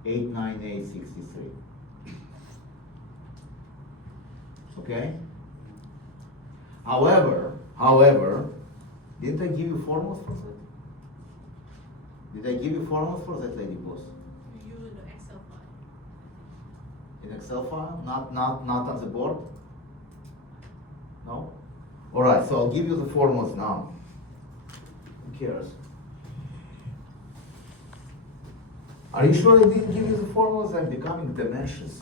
898.63. okay? However, didn't I give you formulas for that? Did I give you formulas for that, lady boss? You use the Excel file. In Excel file, not on the board? No? Alright, so I'll give you the formulas now. Who cares? Are you sure I didn't give you the formulas? I'm becoming dementious.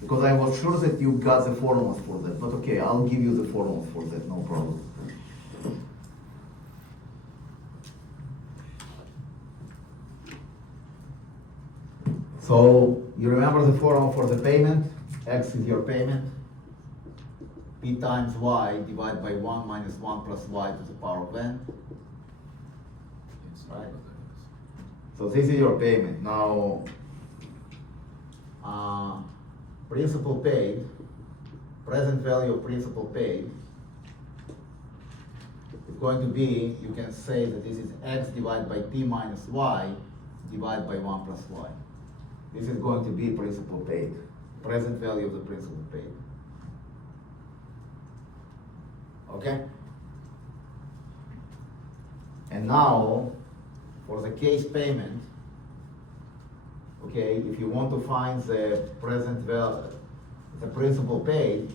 Because I was sure that you got the formulas for that, but okay, I'll give you the formulas for that, no problem. So, you remember the formula for the payment? X is your payment. P times Y divided by 1 minus 1 plus Y to the power of n. Yes, Right. that is. So this is your payment. Now, principal paid, present value of principal paid is going to be, you can say that this is X divided by P minus Y divided by 1 plus Y. This is going to be principal paid, present value of the principal paid. Okay? And now, for the case payment, okay, if you want to find the present value, the principal paid,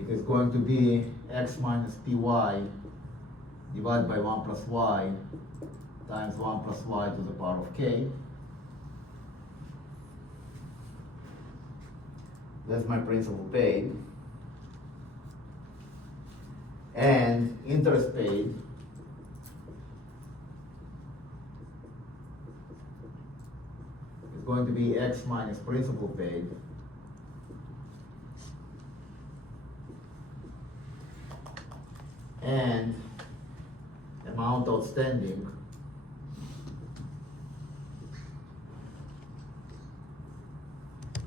it is going to be X minus PY divided by 1 plus Y times 1 plus Y to the power of K. That's my principal paid. And interest paid is going to be X minus principal paid and amount outstanding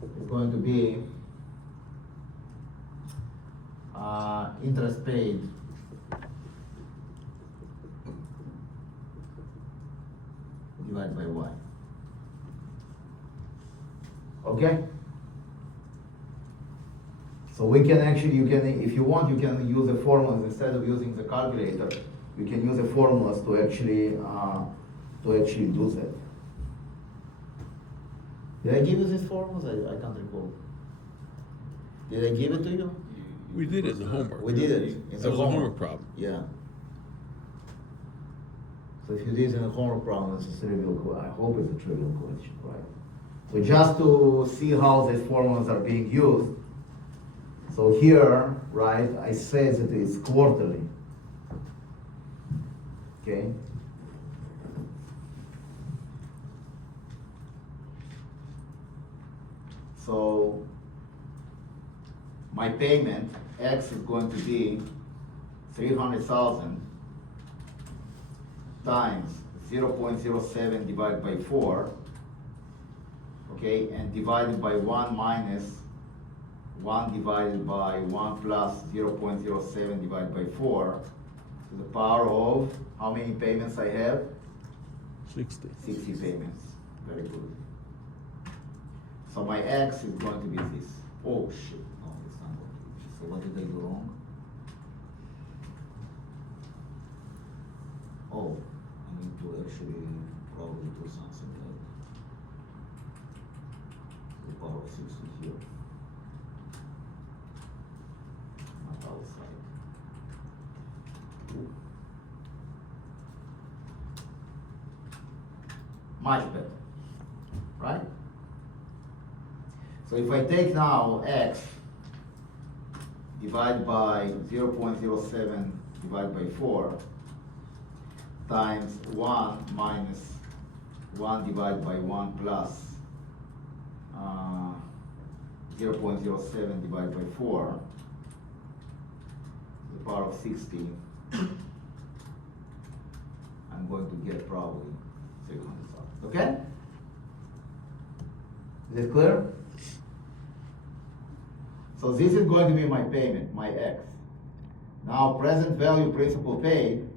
is going to be interest paid divided by Y. Okay? So we can actually, you can, if you want, you can use the formulas instead of using the calculator. You can use the formulas to actually do that. Did I give you these formulas? I can't recall. Did I give it to you? We did it in the homework. We did it. in That the was a homework problem. Yeah. So if you did it in a homework problem, it's a trivial question. I hope it's a trivial question, right? So just to see how these formulas are being used. So here, right, I say that it's quarterly. Okay? So my payment, X is going to be 300,000 times 0.07 divided by 4, okay, and divided by 1 minus 1 divided by 1 plus 0.07 divided by 4 to the power of, how many payments I have? 60. 60 payments. Very good. So my X is going to be this. Oh shit, no, it's not going to be this. So what did I do wrong? Oh, I need to actually probably do something like the power of 60 here. Not outside. Much better, right? So if I take now X divided by 0.07 divided by 4 times 1 minus 1 divided by 1 plus 0.07 divided by 4 to the power of 60, I'm going to get probably 300,000. Okay? Is it clear? So this is going to be my payment, my X. Now present value principal paid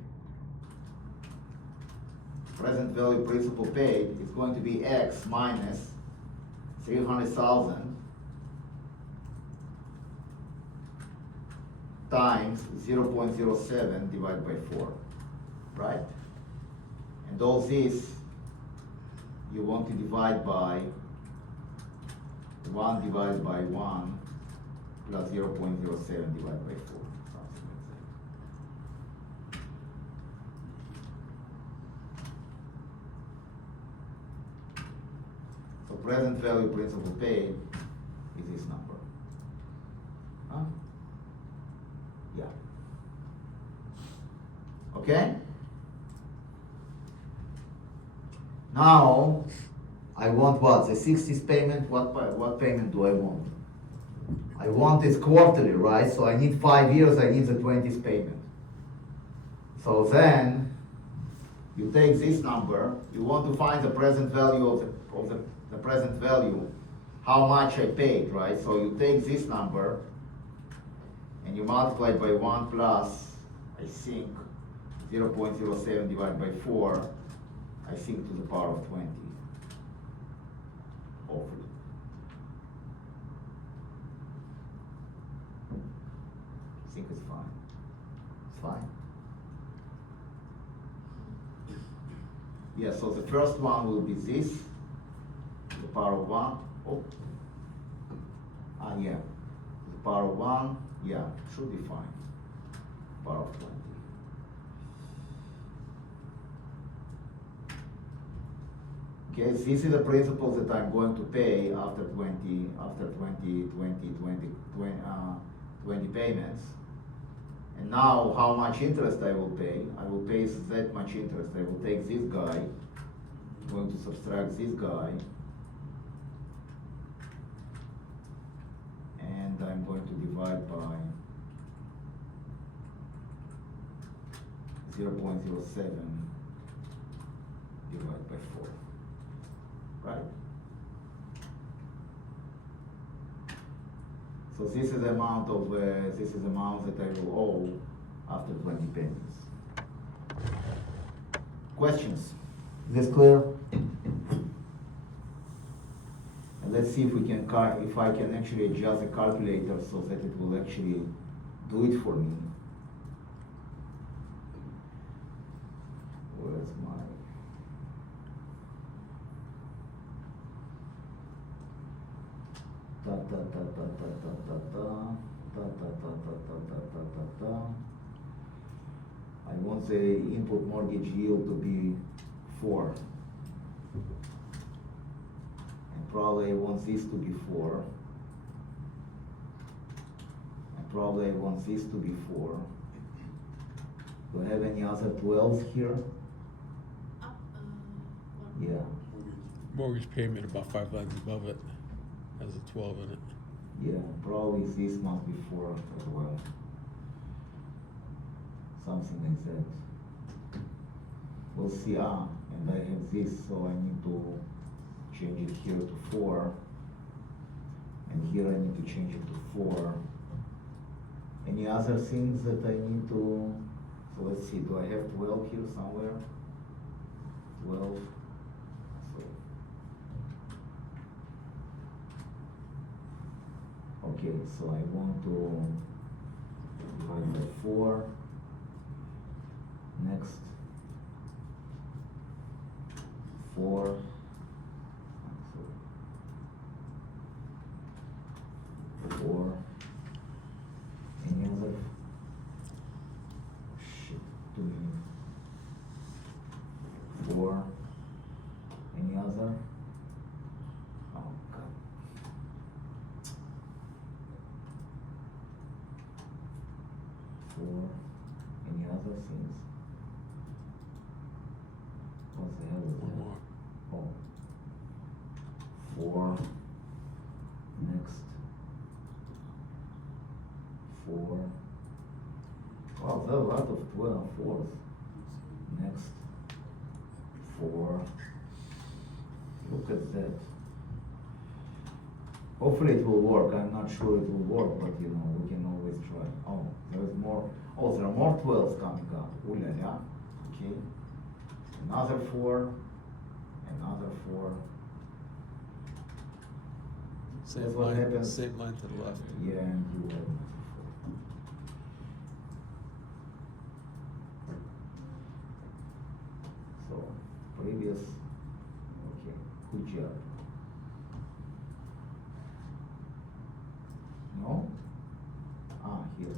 present value principal paid is going to be X minus 300,000 times 0.07 divided by 4, right? And all this you want to divide by 1 divided by 1 plus 0.07 divided by 4, something like that. So present value principal paid is this number. Huh? Yeah. Okay? Now, I want what? The 60s payment? What payment do I want? I want it quarterly, right? So I need 5 years, I need the 20s payment. So then, you take this number, you want to find the present value of the present value, how much I paid, right? So you take this number, and you multiply it by 1 plus, I think, 0.07 divided by 4, I think to the power of 20. Hopefully. I think it's fine. It's fine. Yeah, so the first one will be this, to the power of 1. Oh. Ah, yeah. To the power of 1, yeah, should be fine. Power of 20. Okay, this is the principal that I'm going to pay after 20 payments. And now, how much interest I will pay? I will pay that much interest. I will take this guy, I'm going to subtract this guy, and I'm going to divide by 0.07 divided by 4. Right? So this is the amount that I will owe after 20 payments. Questions? Is this clear? And let's see if we can if I can actually adjust the calculator so that it will actually do it for me. Where's my I want the input mortgage yield to be 4. And probably I want this to be 4. And probably I want this to be 4. Do I have any other 12s here? Up, Yeah. Mortgage payment about 5 lines above it, has a 12 in it. Yeah, probably this must be 4 as well. Something like that. We'll see. And I have this, so I need to change it here to 4. And here I need to change it to 4. Any other things that I need to, so let's see, do I have 12 here somewhere? 12. So. Okay, so I want to divide by 4. Next, 4. Four. Any other? Shit, 2. 4. Any other? Oh God. 4. Any other things? What the hell is One that? more. Oh. 4. Next. 4. Wow, there are a lot of 12 fours. Next. 4. Look at that. Hopefully it will work. I'm not sure it will work, but you know, we can always try. Oh, there is more. Oh, there are more 12s coming up. Ooh la la. Okay. another 4, another 4. Same That's what line, happens. same line to the left. Yeah, and you have another 4. So, previous, okay, good job. No? Ah, here.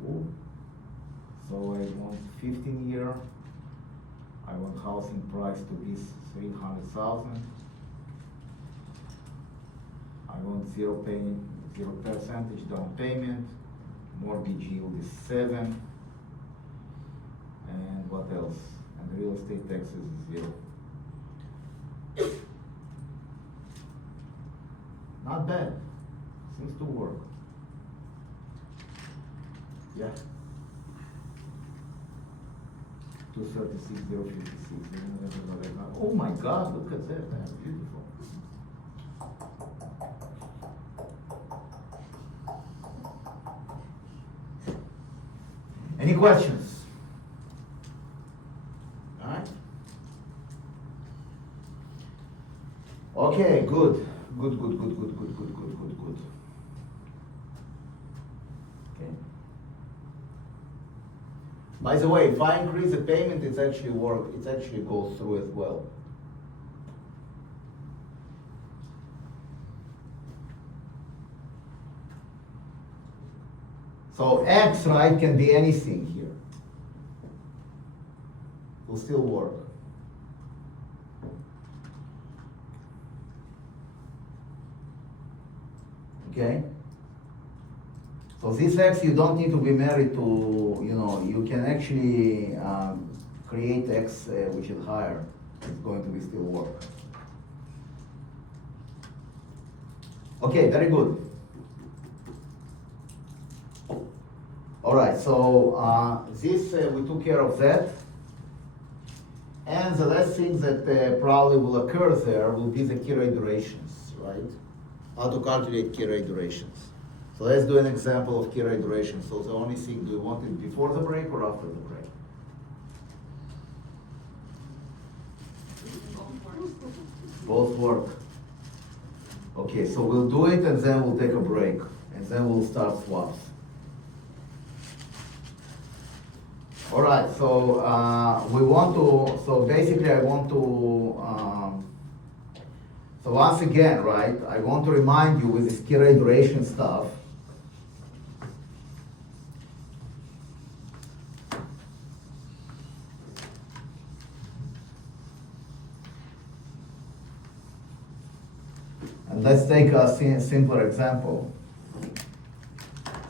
Cool. So I want 15 year. I want housing price to be 300,000. I want 0% down payment. Mortgage yield is 7. And what else? And real estate taxes is 0. Not bad. Seems to work. Yeah. 236,056. Oh my God, look at that. That's beautiful. Any questions? All right. Okay, good. Good. Okay. By the way, if I increase the payment, it actually goes through as well. So X, right, can be anything here. Will still work. Okay? So this X, you don't need to be married to, you can actually create X which is higher. It's going to be still work. Okay, very good. All right, so this, we took care of that. And the last thing that probably will occur there will be the key rate durations, right? How to calculate key rate durations. So let's do an example of key rate duration. So the only thing, do you want it before the break or after the break? Both work. Okay, so we'll do it and then we'll take a break. And then we'll start swaps. All right, so so basically I want to, so once again, right, I want to remind you with this key rate duration stuff, and let's take a simpler example.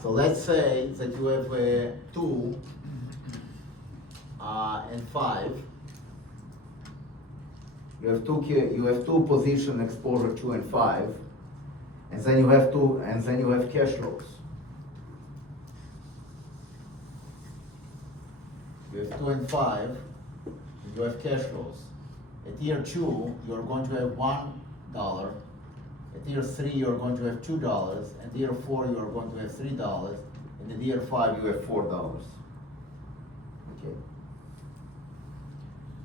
So let's say that you have 2 and 5. You have two position exposure 2 and 5, and then you have cash flows. You have 2 and 5, and you have cash flows. At year 2, you're going to have $1. At year 3, you're going to have $2. At year 4, you are going to have $3. And at year 5, you have $4. Okay.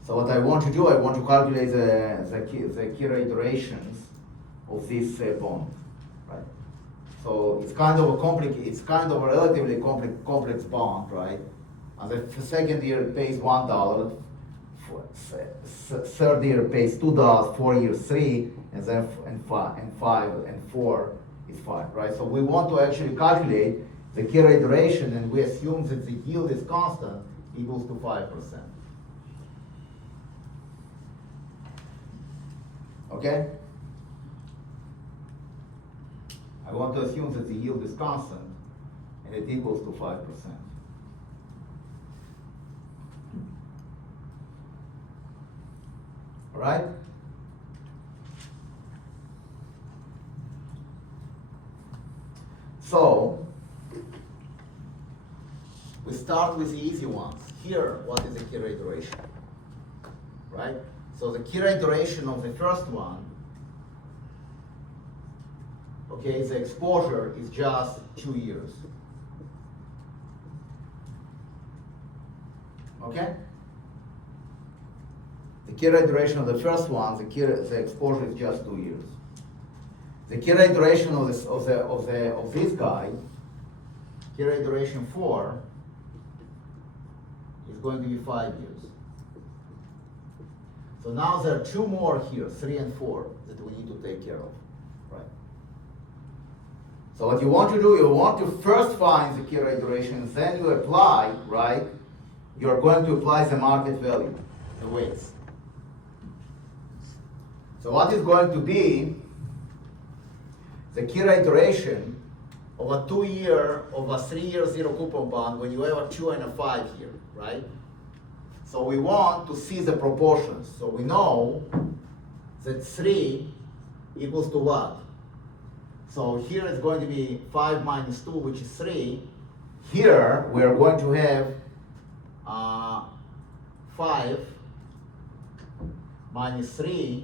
So what I want to do, I want to calculate the key rate durations of this bond, right? So it's kind of a relatively complex bond, right? And the second year it pays $1, third year pays $2, 4 years 3, and then and 5 and 4 is 5, right? So we want to actually calculate the key rate duration, and we assume that the yield is constant, equals to 5%. Okay? I want to assume that the yield is constant and it equals to 5%. All right? So, we start with the easy ones. Here, what is the key rate duration? Right? So the key rate duration of the first one, okay, the exposure is just 2 years. Okay? The key rate duration of the first one, the exposure is just 2 years. The key rate duration of this guy, key rate duration 4, is going to be 5 years. So now there are 2 more here, 3 and 4, that we need to take care of, right? So what you want to do, you want to first find the key rate duration, then you apply, right? You're going to apply the market value, the weights. So what is going to be the key rate duration of a 2-year, of a 3-year zero coupon bond when you have a 2 and a 5 here, right? So we want to see the proportions. So we know that 3 equals to what? So here it's going to be 5 minus 2, which is 3. Here we are going to have 5 minus 3.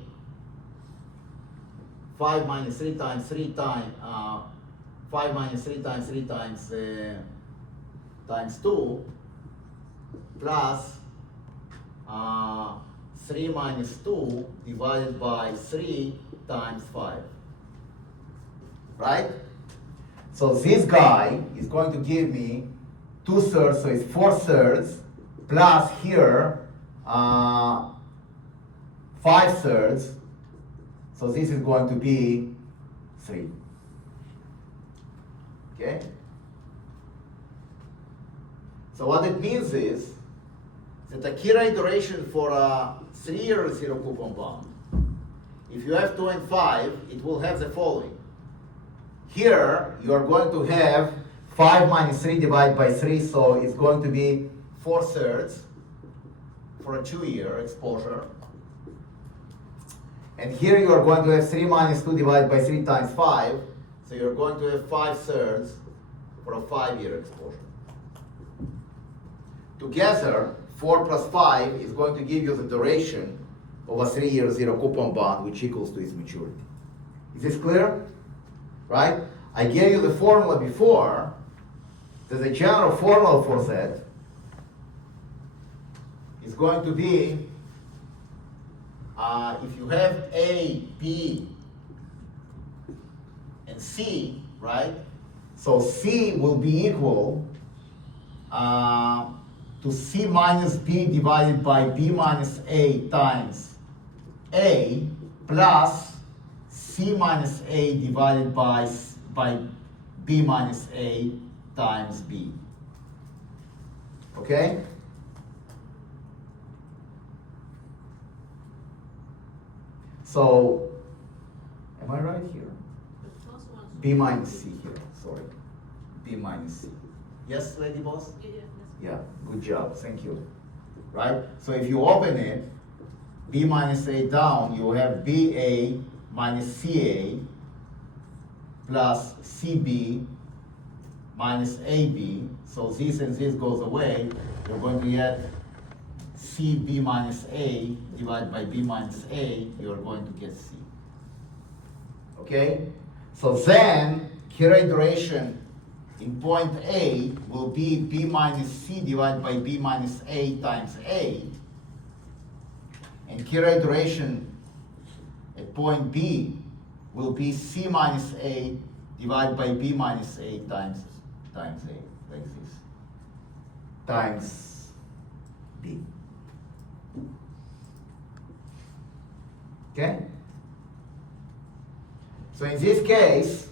5 minus 3 times 3 times 5 minus 3 times 3 times 2 plus 3 minus 2 divided by 3 times 5. Right? So this guy is going to give me 2/3, so it's 4/3, plus here 5/3. So this is going to be 3. Okay? So what it means is that the key rate duration for a 3-year zero coupon bond, if you have 2 and 5, it will have the following. Here you are going to have 5 minus 3 divided by 3, so it's going to be 4/3 for a 2-year exposure. And here you are going to have 3 minus 2 divided by 3 times 5. So you're going to have 5/3 for a 5-year exposure. Together, 4 plus 5 is going to give you the duration of a 3-year zero coupon bond, which equals to its maturity. Is this clear? Right? I gave you the formula before. That the general formula for that is going to be if you have A, B, and C, right? So C will be equal to C minus B divided by B minus A times A plus C minus A divided by B minus A times B. Okay? So, am I right here? The first one. B minus C here, sorry. B minus C. Yes, lady boss? Yeah, yeah, that's- Yeah, good job, thank you. Right? So if you open it, B minus A down, you have BA minus CA plus CB minus AB. So this and this goes away. You're going to get CB minus A divided by B minus A, you're going to get C. Okay? So then, key rate duration in point A will be B minus C divided by B minus A times A. And key rate duration at point B will be C minus A divided by B minus A times A, like this, times B. Okay? So in this case,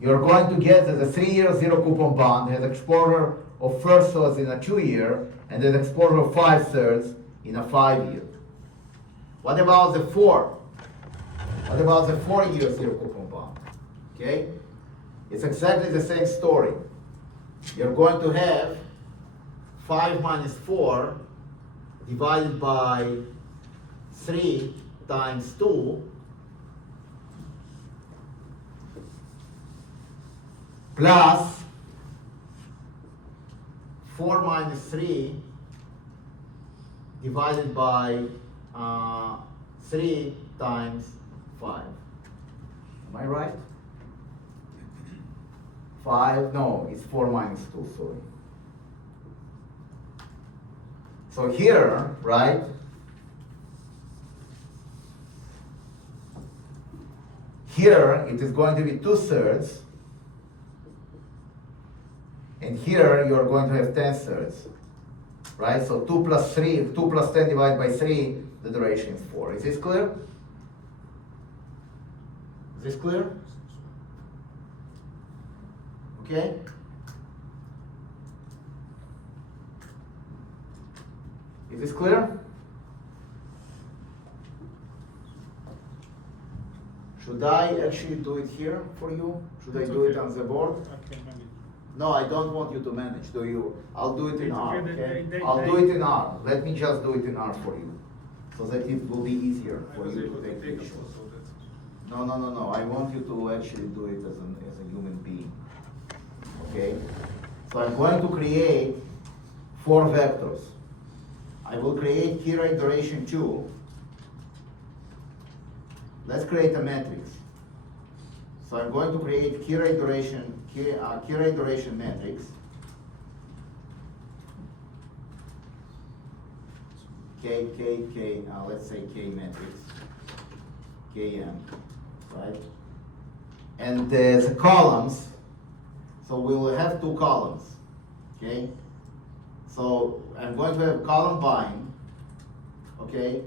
you're going to get that the 3-year zero coupon bond has exposure of 1/3 in a 2-year and an exposure of 5/3 in a 5-year. What about the 4? What about the 4-year zero coupon bond? Okay? It's exactly the same story. You're going to have 5 minus 4 divided by 3 times 2 plus 4 minus 3 divided by 3 times 5. Am I right? 5, no, it's 4 minus 2, sorry. So here, right? Here it is going to be 2/3. And here you are going to have 10/3. Right? So 2 plus 3, 2 plus 10 divided by 3, the duration is 4. Is this clear? Is this clear? Okay? Is this clear? Should I actually do it here for you? Should I It's do it okay. on the board? I can manage. No, I don't want you to manage, do you? I'll do it in It's R, okay, okay? they- I'll do it in R. Let me just do it in R for you, so that it will be easier I for was you able to to take take a pictures. photo, that's. No. I want you to actually do it as a human being. Okay? So I'm going to create 4 vectors. I will create Kira iteration 2. Let's create a matrix. So I'm going to create Kira iteration matrix. Let's say K matrix. KM, right? And the columns, so we will have 2 columns, okay? So I'm going to have column bind, okay?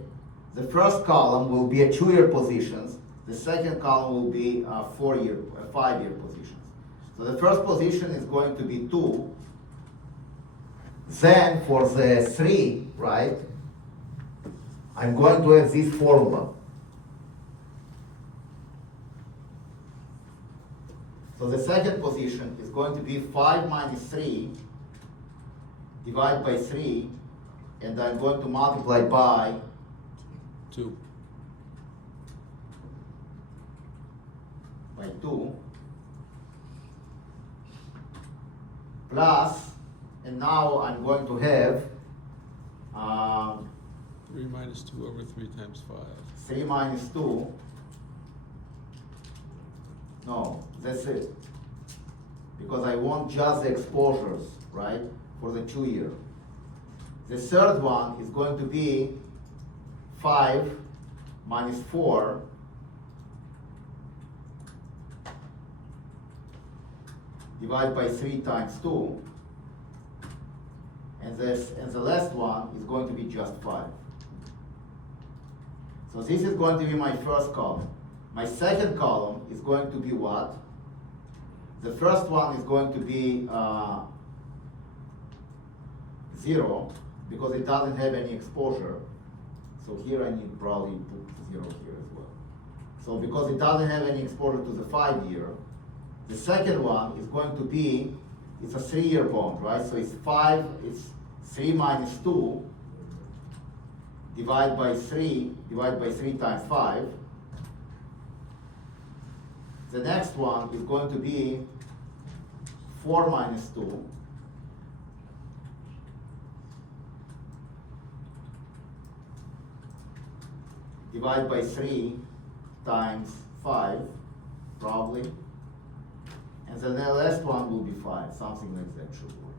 The first column will be a 2-year positions. The second column will be a 5-year positions. So the first position is going to be 2. Then for the 3, right? I'm going to have this formula. So the second position is going to be 5 minus 3 divided by 3, and I'm going to multiply by 2. 2 plus, and now I'm going to have 3 minus 2 over 3 times 5. 3 minus 2. No, that's it. Because I want just the exposures, right, for the 2-year. The third one is going to be 5 minus 4 divided by 3 times 2. And the last one is going to be just 5. So this is going to be my first column. My second column is going to be what? The first one is going to be 0 because it doesn't have any exposure. So here I need probably put 0 here as well. So because it doesn't have any exposure to the 5-year, the second one is going to be, it's a 3-year bond, right? So it's 3 minus 2 divided by 3 times 5. The next one is going to be 4 minus 2 divided by 3 times 5, probably. And the last one will be 5, something like that should work.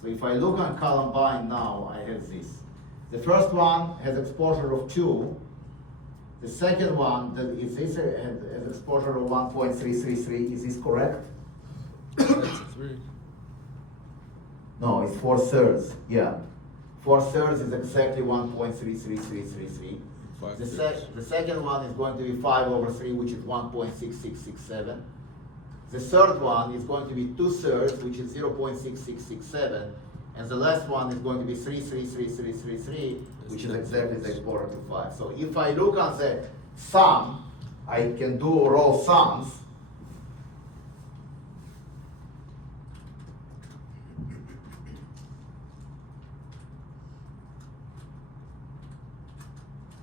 So if I look on column bind now, I have this. The first one has exposure of 2. The second one, has exposure of 1.333. Is this correct? That's a 3. No, it's 4/3. Yeah. 4/3 is exactly 1.33333. 5 The second one is going to be 5 over 3, which is 1.6667. The third one is going to be 2/3, which is 0.6667. And the last one is going to be 3333333, which is exactly the exposure to 5. So if I look at the sum, I can do row sums.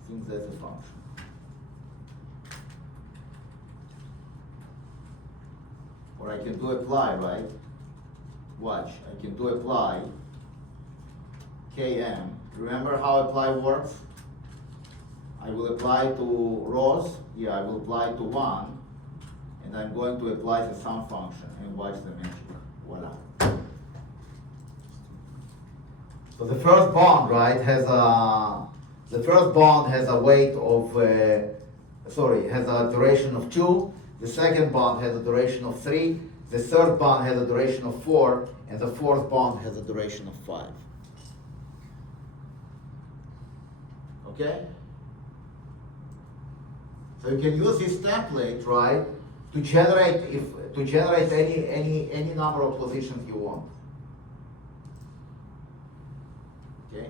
Since that's a function. Or I can do apply, right? Watch, I can do apply, Km. Remember how apply works? I will apply to rows, I will apply to 1, and I'm going to apply the sum function and watch the magic, voila. So the first bond, right, has a weight of, has a duration of 2. The second bond has a duration of 3. The third bond has a duration of 4, and the fourth bond has a duration of 5. Okay? So you can use this template, right, to generate any number of positions you want. Okay?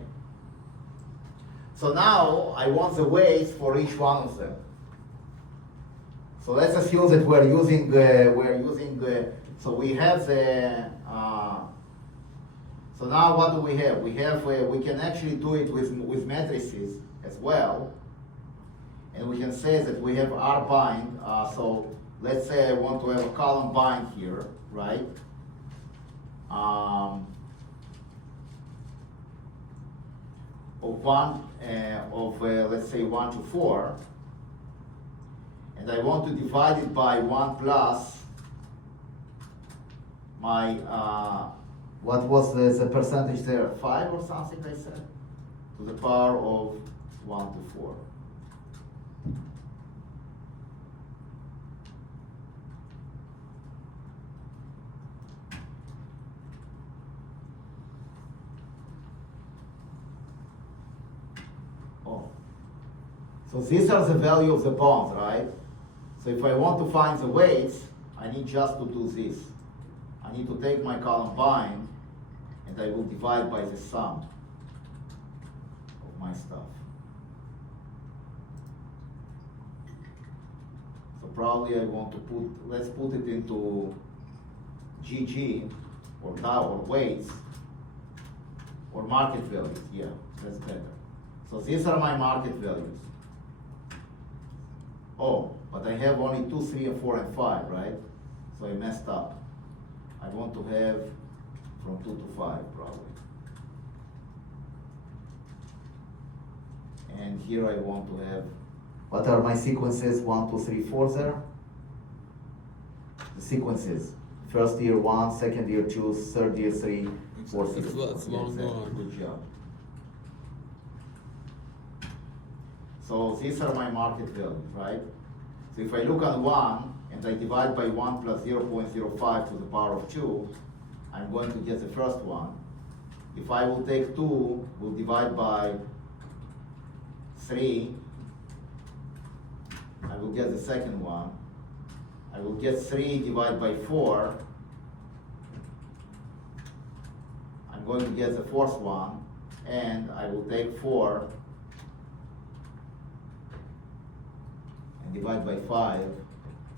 So now I want the weights for each one of them. So let's assume that we're using so we have the so now what do we have? We have we can actually do it with matrices as well, and we can say that we have R bind. So let's say I want to have a column bind here, right? Let's say 1 to 4, and I want to divide it by 1 plus my what was the percentage there? 5 or something I said, to the power of 1 to 4. So these are the value of the bonds, right? So if I want to find the weights, I need just to do this. I need to take my column bind, and I will divide by the sum of my stuff. So probably I want to let's put it into GG, or tau, or weights, or market values. Yeah, that's better. So these are my market values. Oh, but I have only 2, 3, and 4, and 5, right? So I messed up. I want to have from 2 to 5, probably. And here I want to have, what are my sequences? 1, 2, 3, 4 there? The sequences. First year 1, second year 2, third year 3, fourth year 4. It's long gone. Good job. So these are my market values, right? So if I look at 1 and I divide by 1 plus 0.05 to the power of 2, I'm going to get the first one. If I will take 2, we'll divide by 3, I will get the second one. I will get 3 divided by 4. I'm going to get the fourth one, and I will take 4 and divide by 5,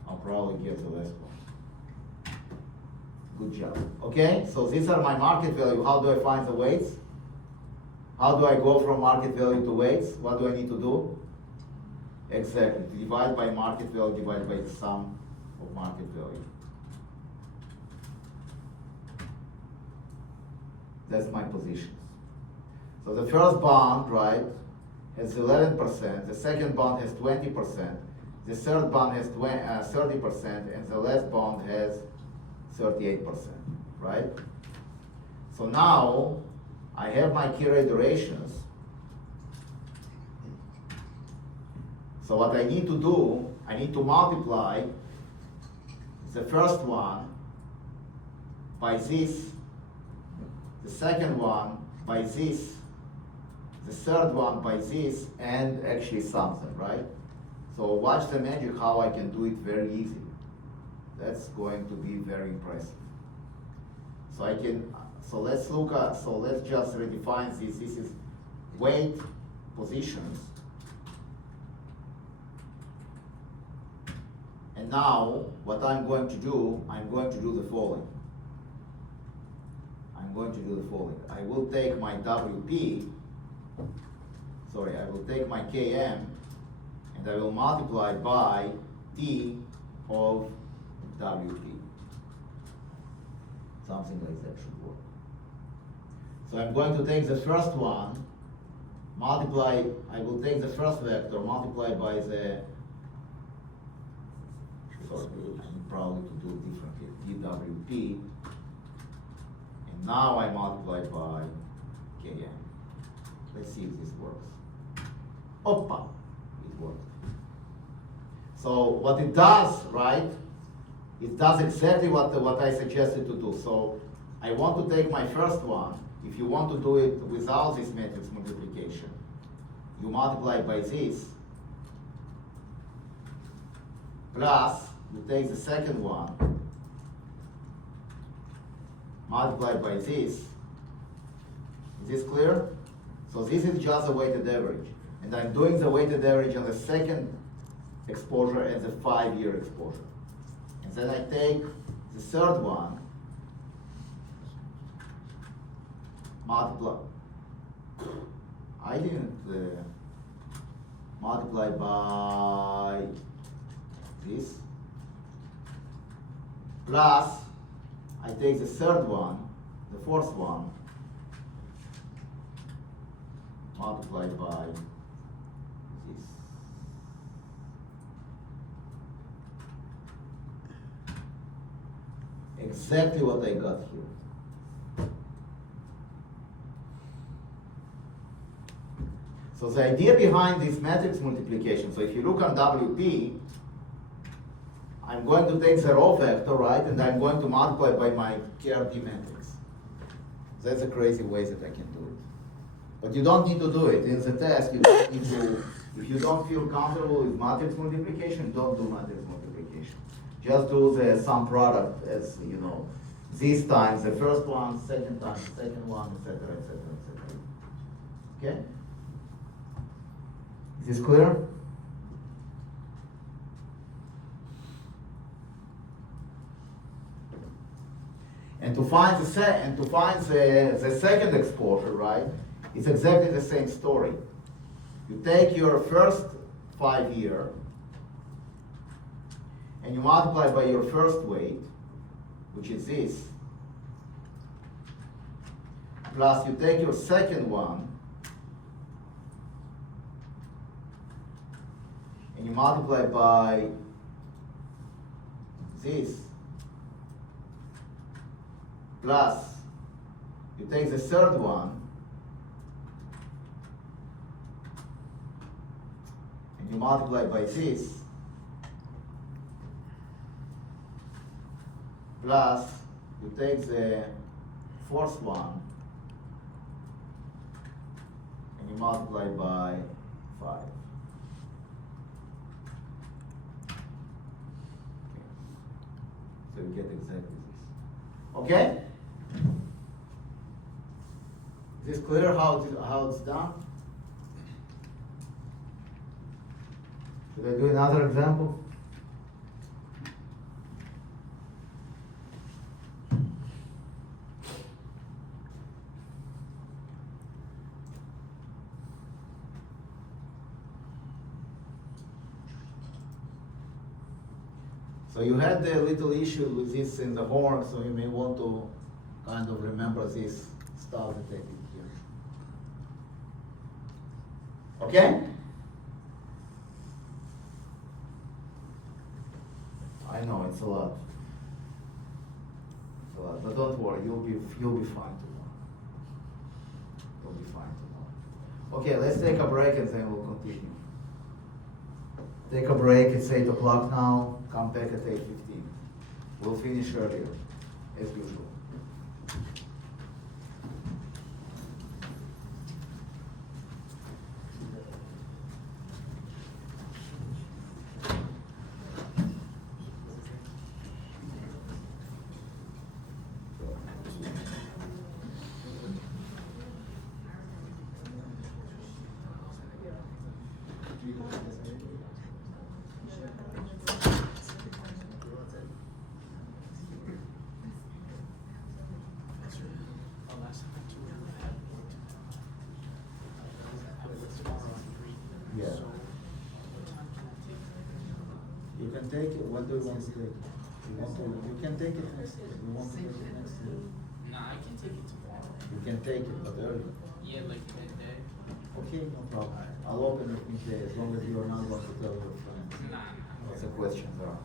I'll probably get the last one. Good job. Okay, so these are my market value. How do I find the weights? How do I go from market value to weights? What do I need to do? Exactly, divide by market value, divide by the sum of market value. That's my positions. So the first bond, right, has 11%, the second bond has 20%, the third bond has 30%, and the last bond has 38%, right? So now I have my key rate durations. So what I need to do, I need to multiply the first one by this, the second one by this, the third one by this, and actually something, right? So watch the magic how I can do it very easily. That's going to be very impressive. So let's just redefine this. This is weight positions. And now, what I'm going to do, I'm going to do the following. I will take my WP, I will take my Km, and I will multiply by T of WP. Something like that should work. So I'm going to take the first one, I will take the first vector, multiply by the, I'm probably to do it differently, DWP, and now I multiply by Kn. Let's see if this works. Oppa, it worked. So what it does, right? It does exactly what I suggested to do. So I want to take my first one. If you want to do it without this matrix multiplication, you multiply by this, plus you take the second one, multiply by this. Is this clear? So this is just a weighted average. And I'm doing the weighted average on the second exposure and the 5-year exposure. And then I take the third one, multiply. I didn't multiply by this, plus I take the third one, the fourth one, multiply by this. Exactly what I got here. So the idea behind this matrix multiplication, so if you look on WP, I'm going to take the row vector, right, and I'm going to multiply by my KRD matrix. That's a crazy way that I can do it. But you don't need to do it. In the test, if you don't feel comfortable with matrix multiplication, don't do matrix multiplication. Just do the sum product as, you know, these times the first one, second time the second one, etc., etc., etc. Okay? Is this clear? And to find the second exposure, right? It's exactly the same story. You take your first 5-year and you multiply by your first weight, which is this, plus you take your second one and you multiply by this, plus you take the third one and you multiply by this, plus you take the fourth one and you multiply by 5. So you get exactly this. Okay? Is this clear how it's done? Should I do another example? So you had a little issue with this in the homework, so you may want to kind of remember this stuff that I did here. Okay? I know it's a lot. It's a lot, but don't worry, you'll be fine tomorrow. You'll be fine tomorrow. Okay, let's take a break and then we'll continue. Take a break, it's 8 o'clock now, come back at 8:15. We'll finish earlier, as usual. Yeah. You can take it, what do you want to take? You can take it next year. You want to take it next year? Nah, I can take it tomorrow. You can take it, but early. Yeah, like midday. Okay, no problem. I'll open it midday as long as you are not going to tell your friends. Nah. What the questions are.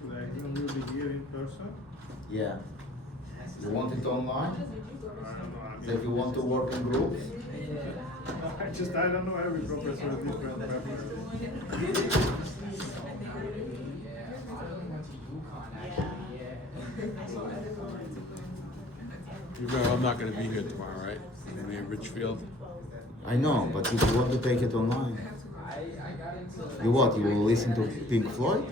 So the exam will be here in person? Yeah. You want it online? I don't know. So if you want to work in groups? I don't know, every professor is different preference. You remember, I'm not gonna be here tomorrow, right? I'm gonna be in Richfield. I know, but if you want to take it online, you what? You will listen to Pink Floyd?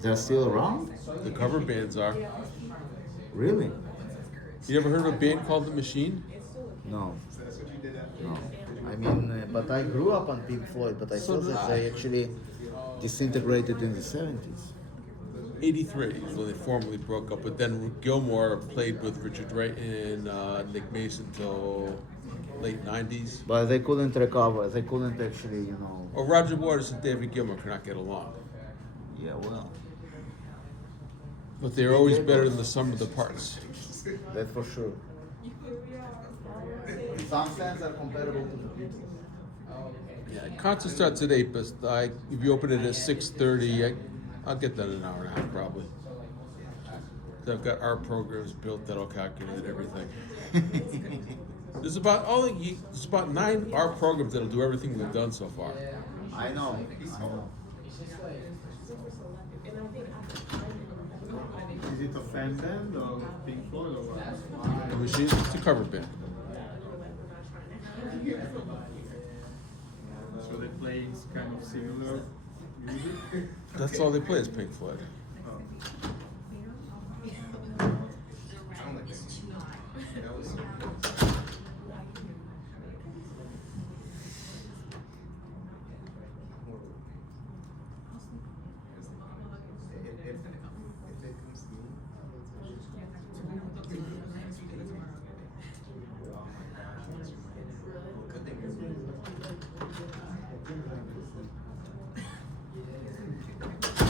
They're still around? The cover bands are. Really? You ever heard of a band called The Machine? No. No. I mean, but I grew up on Pink Floyd, but I So saw did that I. they actually disintegrated in the 70s. 83 is when they formally broke up, but then Gilmore played with Richard Wright and Nick Mason till late 90s. But they couldn't recover. They couldn't actually, you know. Or Roger Waters and David Gilmour could not get along. Yeah, well, But they're always better than the sum of the parts. that's for sure. In some sense, are comparable to the Beatles. Yeah, concert starts at 8, but if you open it at 6:30, I'll get that in an hour and a half probably. They've got art programs built that'll calculate everything. There's about 9 art programs that'll do everything we've done so far. I know. I know. Is it a fan band or Pink Floyd or what? The Machine, it's a cover band. So they play kind of similar music? That's all they play is Pink Floyd. Oh.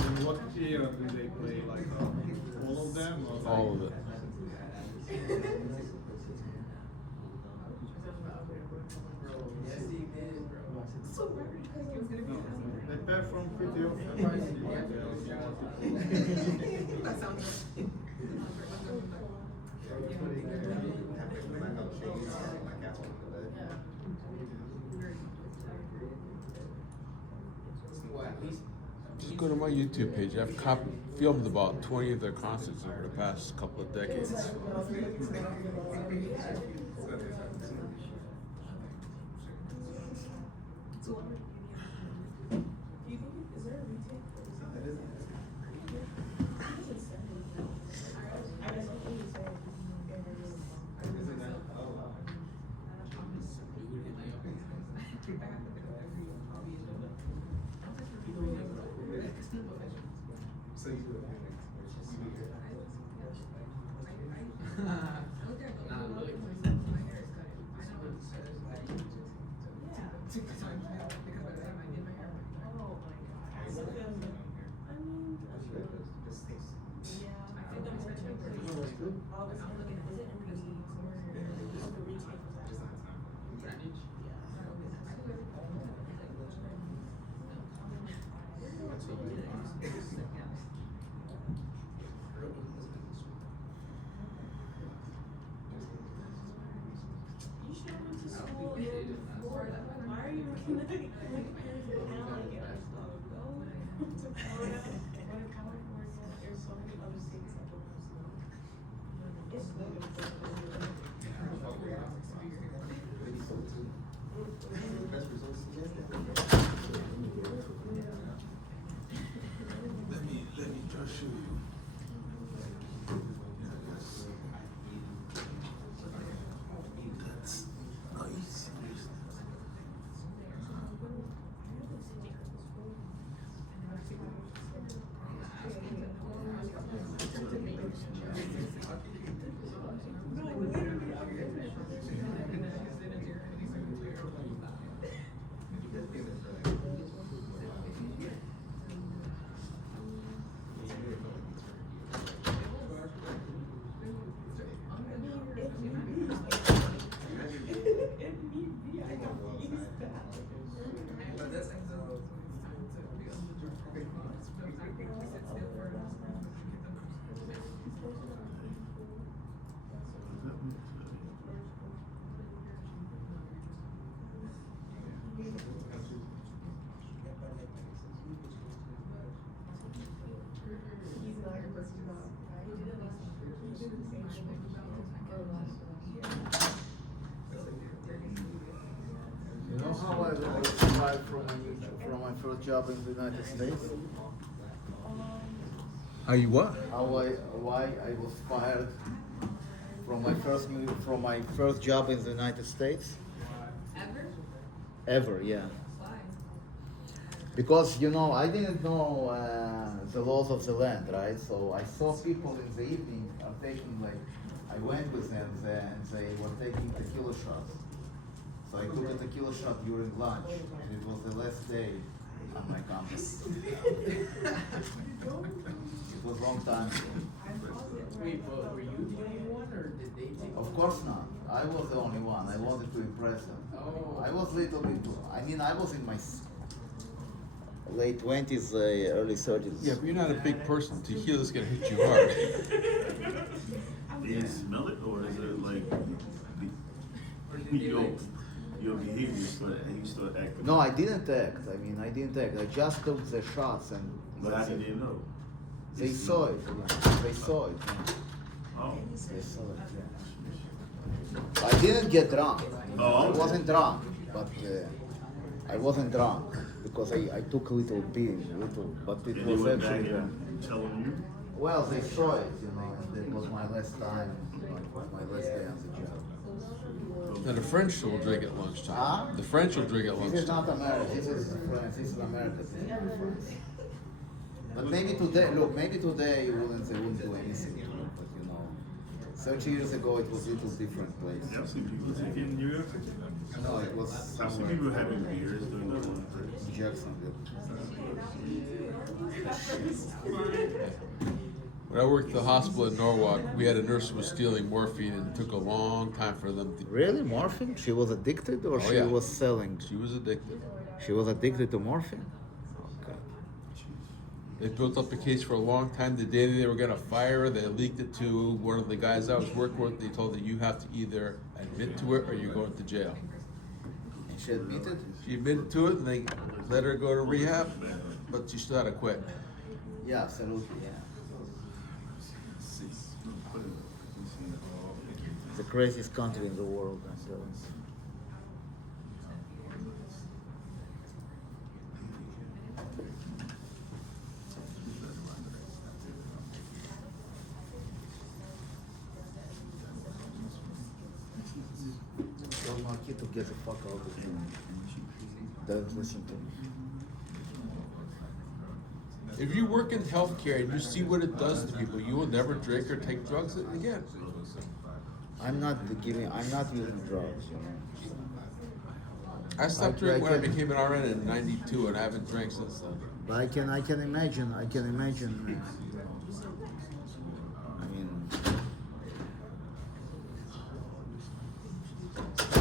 In what era do they play? Like all of them? Or like All of it. No, they perform pretty often. I see what they Just go to my YouTube page. I've filmed about 20 of their concerts over the past couple of decades. Let me just show you. That's nice. I was fired from my first job in the United States? Are you what? Why I was fired from my first job in the United States? Ever? Ever, yeah. Why? Because I didn't know the laws of the land, right? So I saw people in the evening are taking I went with them there and they were taking tequila shots. So I took a tequila shot during lunch, and it was the last day on my campus. It was a long time ago. Wait, but were you the only one, or did they take? Of course not. I was the only one. I wanted to impress them. Oh. I was little bit. I was in my late 20s, early 30s. Yeah, but you're not a big person. Tequila's gonna hit you hard. Do you smell it, or is it like Or did they like? your behavior and you start acting? No, I didn't act. I didn't act. I just took the shots and But how did they know? they saw it. They saw it. Oh. They saw it. Yeah. I didn't get drunk. Oh, I okay. wasn't drunk, but I wasn't drunk because I took a little bit, but it And they was went back actually. and telling you? Well, they saw it, and it was my last time, it was my last day on the job. Now the French will drink at lunchtime. Huh? The French will drink at This is lunchtime. not America, this is France, this is America, this is not France. But maybe today, maybe today they wouldn't do anything, but 30 years ago it was a little different place. Yeah, I've seen people taking. In New York? No, it was I've seen somewhere people having beers during the lunch break. in Jacksonville. When I worked at the hospital in Norwalk, we had a nurse who was stealing morphine, and it took a long time for them to. Really, morphine? She was addicted, or Oh, she yeah. was selling? She was addicted. She was addicted to morphine? Okay. They built up a case for a long time. The day they were gonna fire her, they leaked it to one of the guys I was working with. They told her, you have to either admit to it or you're going to jail. And she admitted? She admitted to it, and they let her go to rehab, but she still had to quit. Yeah, absolutely, yeah. The craziest country in the world, I'm telling you. Tell my kid to get the fuck out of here. Don't listen to me. If you work in healthcare and you see what it does to people, you will never drink or take drugs again. I'm not using drugs, I stopped I drinking when I can- became an RN in '92, and I haven't drank since then. But I can imagine, I mean,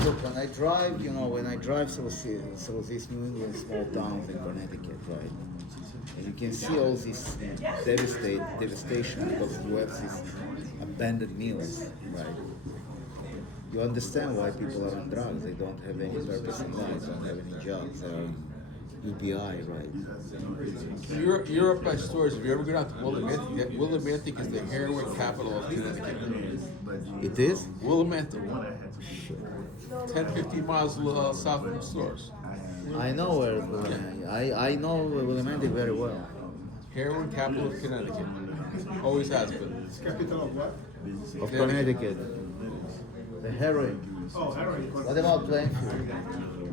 look, when I drive, through these New England small towns in Connecticut, right? And you can see all this devastation because you have these abandoned mills, right? You understand why people are on drugs. They don't have any purpose in life, don't have any jobs. They are UBI, right? You're up by stores. If you ever go down to Willimantic, Willimantic is the heroin capital of Connecticut. It is? Willimantic, 10, 15 miles south from the stores. I know where Willimantic. I know Willimantic very well. Heroin capital of Connecticut. Always has been. Capital of what? Of Connecticut. The heroin. Oh, heroin. What about Plainfield?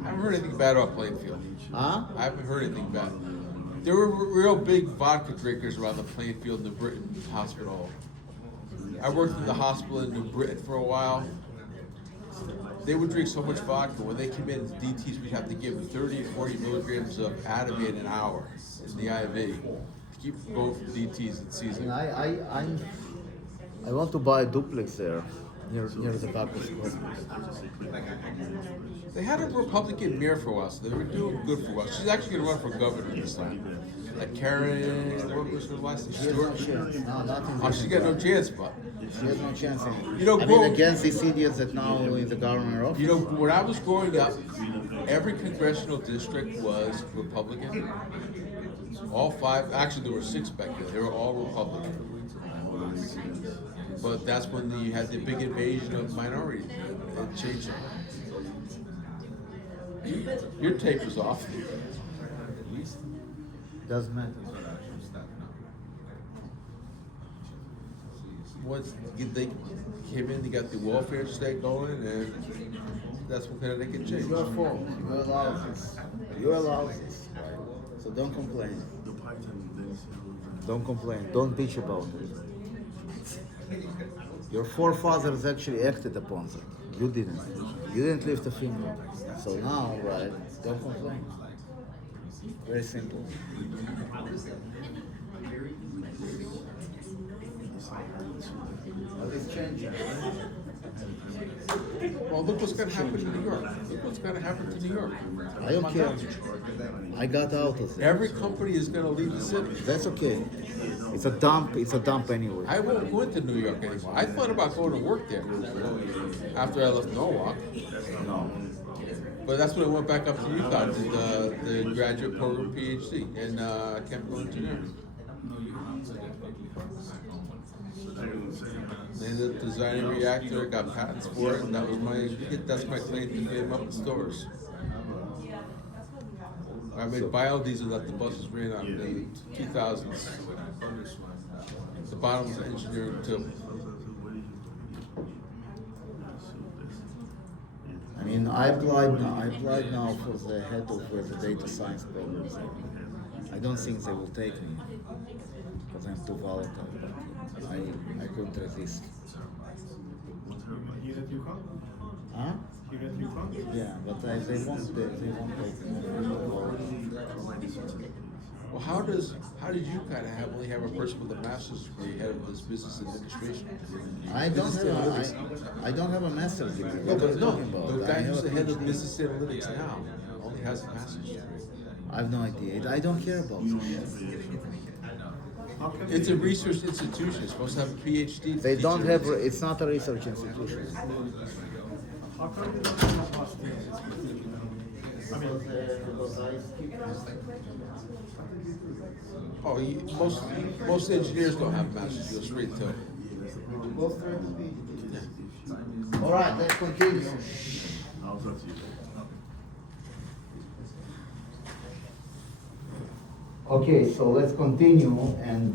I haven't heard anything bad about Plainfield. Huh? I haven't heard anything bad. There were real big vodka drinkers around the Plainfield, New Britain hospital. I worked in the hospital in New Britain for a while. They would drink so much vodka. When they came in, the DTs, we'd have to give them 30 or 40 milligrams of Ativan an hour in the IV. Keep going for DTs in season. I want to buy a duplex there, near the Baptist School. They had a Republican mayor for a while, so they were doing good for a while. She's actually going to run for governor this time. Like Karen, what was her last name? She has no Stewart? chance. No, nothing. Oh, she got no chance, but. She has no chance. You know, I mean, Bo- against these idiots that now in the government office. You know, when I was growing up, every congressional district was Republican. All 5, actually there were 6 back then, they were all Republican. But that's when you had the big invasion of minorities and changed it. Your tape is off. At least. Doesn't matter. That's what I'm starting up. Once they came in, they got the welfare state going, and that's what Connecticut It's changed. your fault. You allowed this. You allowed this. Right? So don't complain. The Python, then see Don't complain. Don't bitch about it. Your forefathers actually acted upon that. You didn't. You didn't lift a finger. So now, right, don't complain. Very simple. But it's changing. Well, look what's gonna happen in New York. Look what's gonna happen to New York. I don't care. I got out of it. Every company is gonna leave the city. That's okay. It's a dump. It's a dump anyway. I won't go into New York anymore. I thought about going to work there after I left Norwalk, No. but that's when I went back up to Utah, did the graduate program PhD in chemical engineering. No, you absolutely They ended up designing a reactor, got patents for it, and that's my claim to fame up in stores. I made biodiesel that the buses ran on in the 2000s. The bottom was engineering too. I mean, I applied now for the head of the data science program. I don't think they will take me because I'm too volatile. But I couldn't resist. Here at UConn? Huh? Here at UConn? Yeah, but they won't take me. Well, how did you kind of only have a person with a master's degree head of this business administration? I don't have a master's degree. No, What are but you no, talking about? the I guy have who's a the head of PhD. business analytics now only has a master's degree. I have no idea. I don't care about it. It's a research institution. It's supposed to have a PhD. They don't teacher. have. It's not a research institution. How come you don't have a last year? I mean, Oh, most engineers don't have a master's. You go straight to it. All right, let's continue. I'll talk to you. Okay, so let's continue and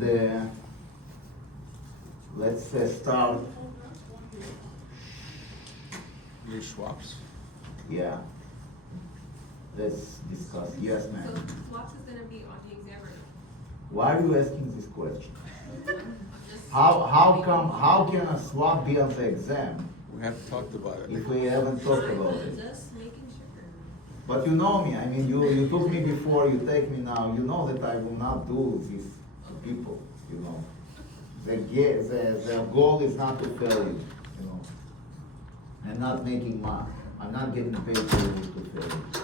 let's start. Your swaps. Yeah. Let's discuss. Yes, So ma'am. swaps is gonna be on the examiner. Why are you asking this question? Just- How can a swap be on the exam We haven't talked about it. if we haven't talked about it? Just making sure. But you know me. I mean, you took me before. You take me now. You know that I will not do this to people. You know, the goal is not to fail you. You know, and not making money. I'm not getting paid to fail you. Okay.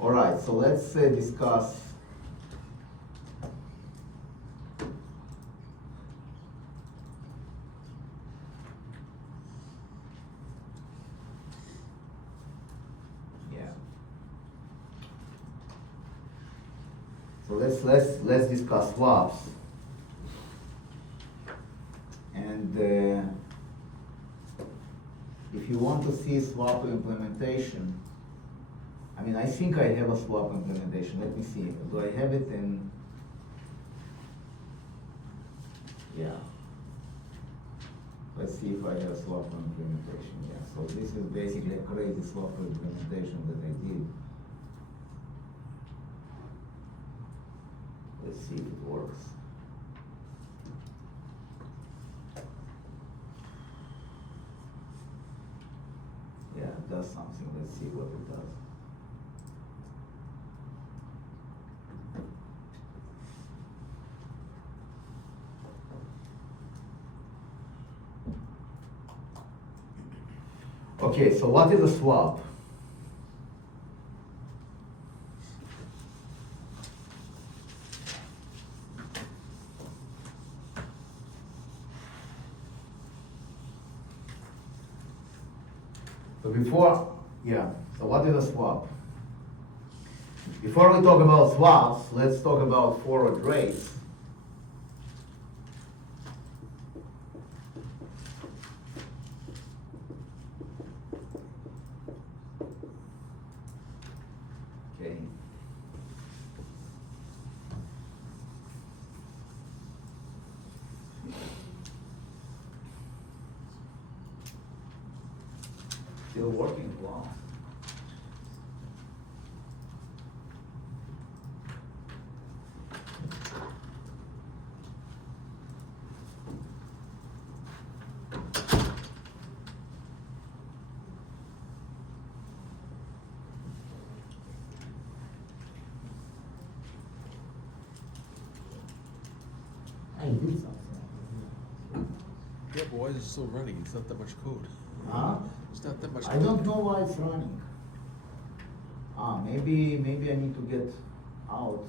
All right. So let's discuss. Yeah. So let's discuss swaps. And if you want to see swap implementation, I mean, I think I have a swap implementation. Let me see. Do I have it in? Yeah. Let's see if I have a swap implementation. Yeah. So this is basically a crazy swap implementation that I did. Let's see if it works. Yeah, it does something. Let's see what it does. Okay, so what is a swap? So so what is a swap? Before we talk about swaps, let's talk about forward rates. Still working, wow. I did something. Yeah, but why is it still running? It's not that much code. Huh? It's not that much I code. don't know why it's running. Maybe I need to get out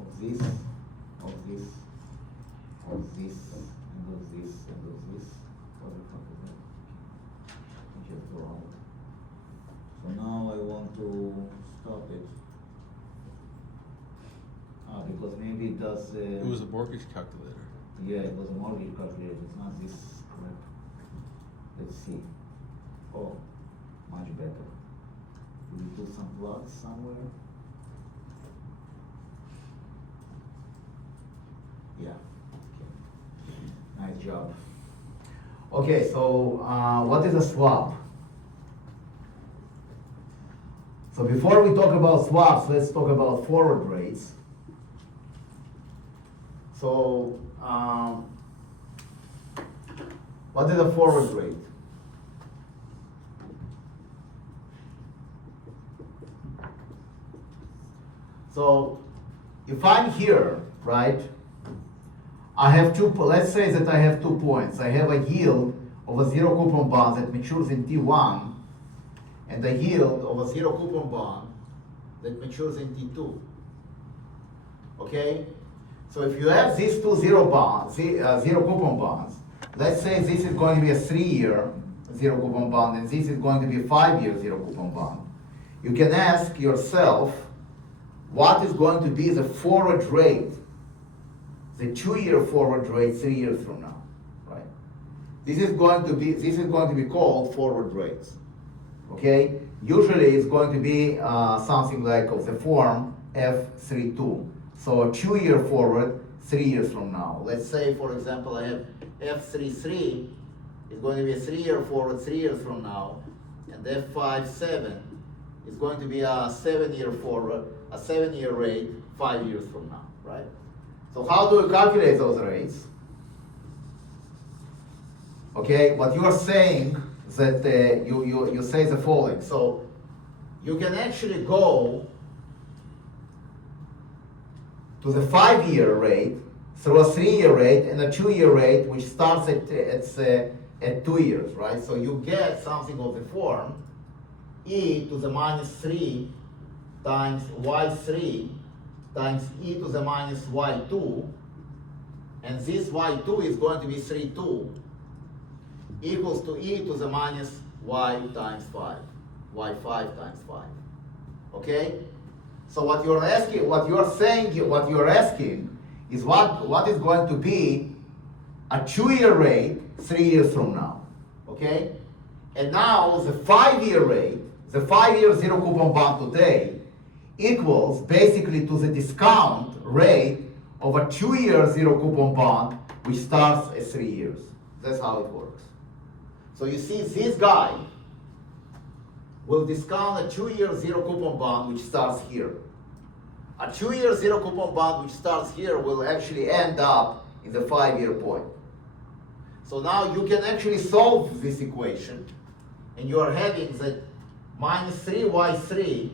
of this, of this, of this, and of this, and of this. What the fuck is that? I just go out. So now I want to stop it. Because maybe it does. It was a mortgage calculator. Yeah, it was a mortgage calculator. It's not this crap. Let's see. Oh, much better. Will we do some plots somewhere? Yeah. Okay. Nice job. Okay, so what is a swap? So before we talk about swaps, let's talk about forward rates. So, what is a forward rate? So, if I'm here, right, I have let's say that I have 2 points. I have a yield of a zero coupon bond that matures in T1, and a yield of a zero coupon bond that matures in T2. Okay? So if you have these two zero coupon bonds, let's say this is going to be a 3-year zero coupon bond and this is going to be a 5-year zero coupon bond. You can ask yourself, what is going to be the forward rate, the 2-year forward rate 3 years from now, right? This is going to be called forward rates, okay? Usually it's going to be something like of the form F32. So a 2-year forward 3 years from now. Let's say, for example, I have F33 is going to be a 3-year forward 3 years from now, and F57 is going to be a 7-year forward, a 7-year rate 5 years from now, right? So how do we calculate those rates? Okay, what you are saying that you say the following. So you can actually go to the 5-year rate through a 3-year rate and a 2-year rate, which starts at 2 years, right? So you get something of the form e to the minus 3 times y3 times e to the minus y2, and this y2 is going to be 3,2 equals to e to the minus y times 5, y5 times 5, okay? So what you're asking is what is going to be a 2-year rate 3 years from now, okay? And now the 5-year rate, the 5-year zero coupon bond today equals basically to the discount rate of a 2-year zero coupon bond which starts at 3 years. That's how it works. So you see, this guy will discount a 2-year zero coupon bond which starts here. A 2-year zero coupon bond which starts here will actually end up in the 5-year point. So now you can actually solve this equation, and you are having that minus 3y3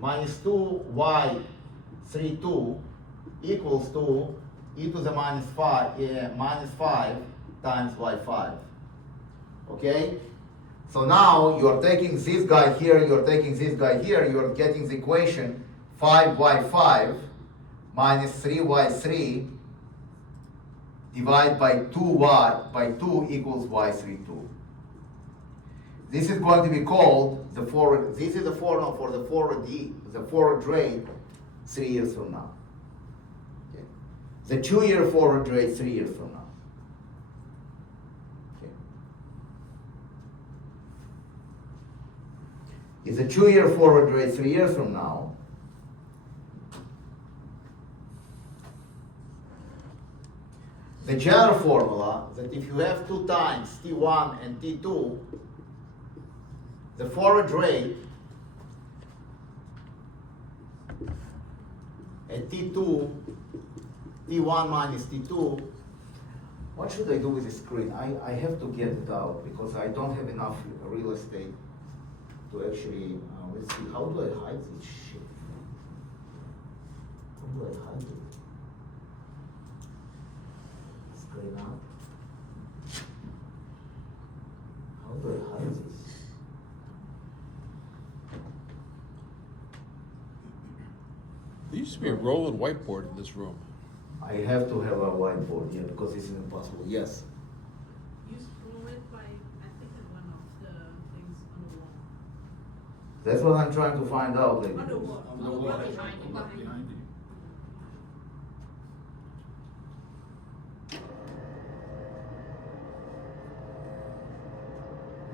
minus 2y32 equals to e to the minus 5 times y5. Okay? So now you are taking this guy here, you are taking this guy here, you are getting the equation 5y5 minus 3y3 divided by 2y by 2 equals y32. This is going to be called the forward. This is the formula for the forward rate 3 years from now. Okay. The 2-year forward rate 3 years from now. Okay. If the 2-year forward rate 3 years from now, the general formula that if you have 2 times T1 and T2, the forward rate at T2, T1 minus T2, what should I do with the screen? I have to get it out because I don't have enough real estate to actually, let's see, how do I hide this shit? How do I hide it? Screen up. How do I hide this? There used to be a rolling whiteboard in this room. I have to have a whiteboard here because this is impossible. Yes. You scroll it by, I think it's one of the things on the wall. That's what I'm trying to find out, lady. On the wall. On the wall, Behind you, behind you. behind you.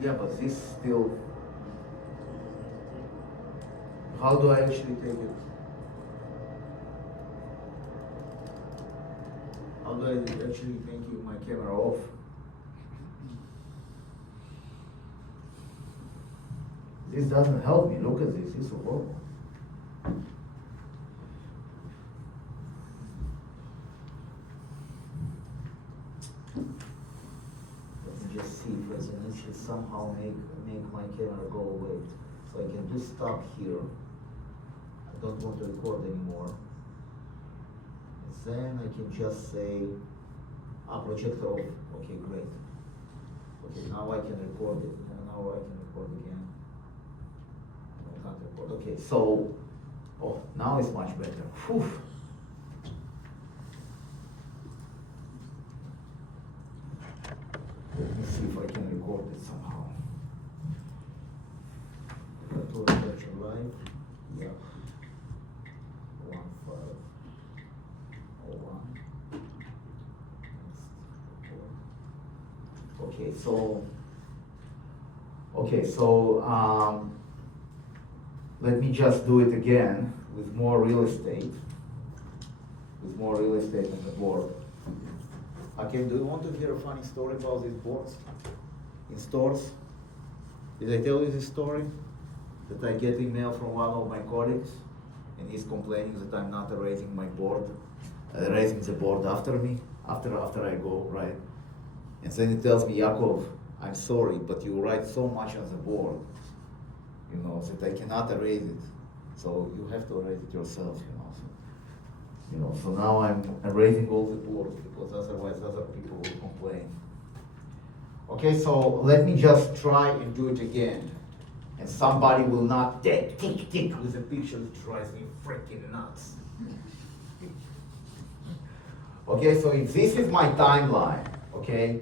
Yeah, but this still. How do I actually take it? How do I actually make my camera off? This doesn't help me. Look at this. It's horrible. Let me just see if I can actually somehow make my camera go away. So I can just stop here. I don't want to record anymore. And then I can just say, projector off. Okay, great. Okay, now I can record it. And now I can record again. I can't record. Okay, so, oh, now it's much better. Whew. Let me see if I can record it somehow. To capture live. Yeah. 1501. Okay, so let me just do it again with more real estate. With more real estate on the board. Okay, do you want to hear a funny story about these boards in stores? Did I tell you this story? That I get email from one of my colleagues, and he's complaining that I'm not erasing my board, erasing the board after me, after I go, right? And then he tells me, Yaakov, I'm sorry, but you write so much on the board, you know, that I cannot erase it. So you have to erase it yourself, you know. So now I'm erasing all the boards because otherwise other people will complain. Okay, so let me just try and do it again. And somebody will not tick with the picture that drives me freaking nuts. Okay, so if this is my timeline, okay,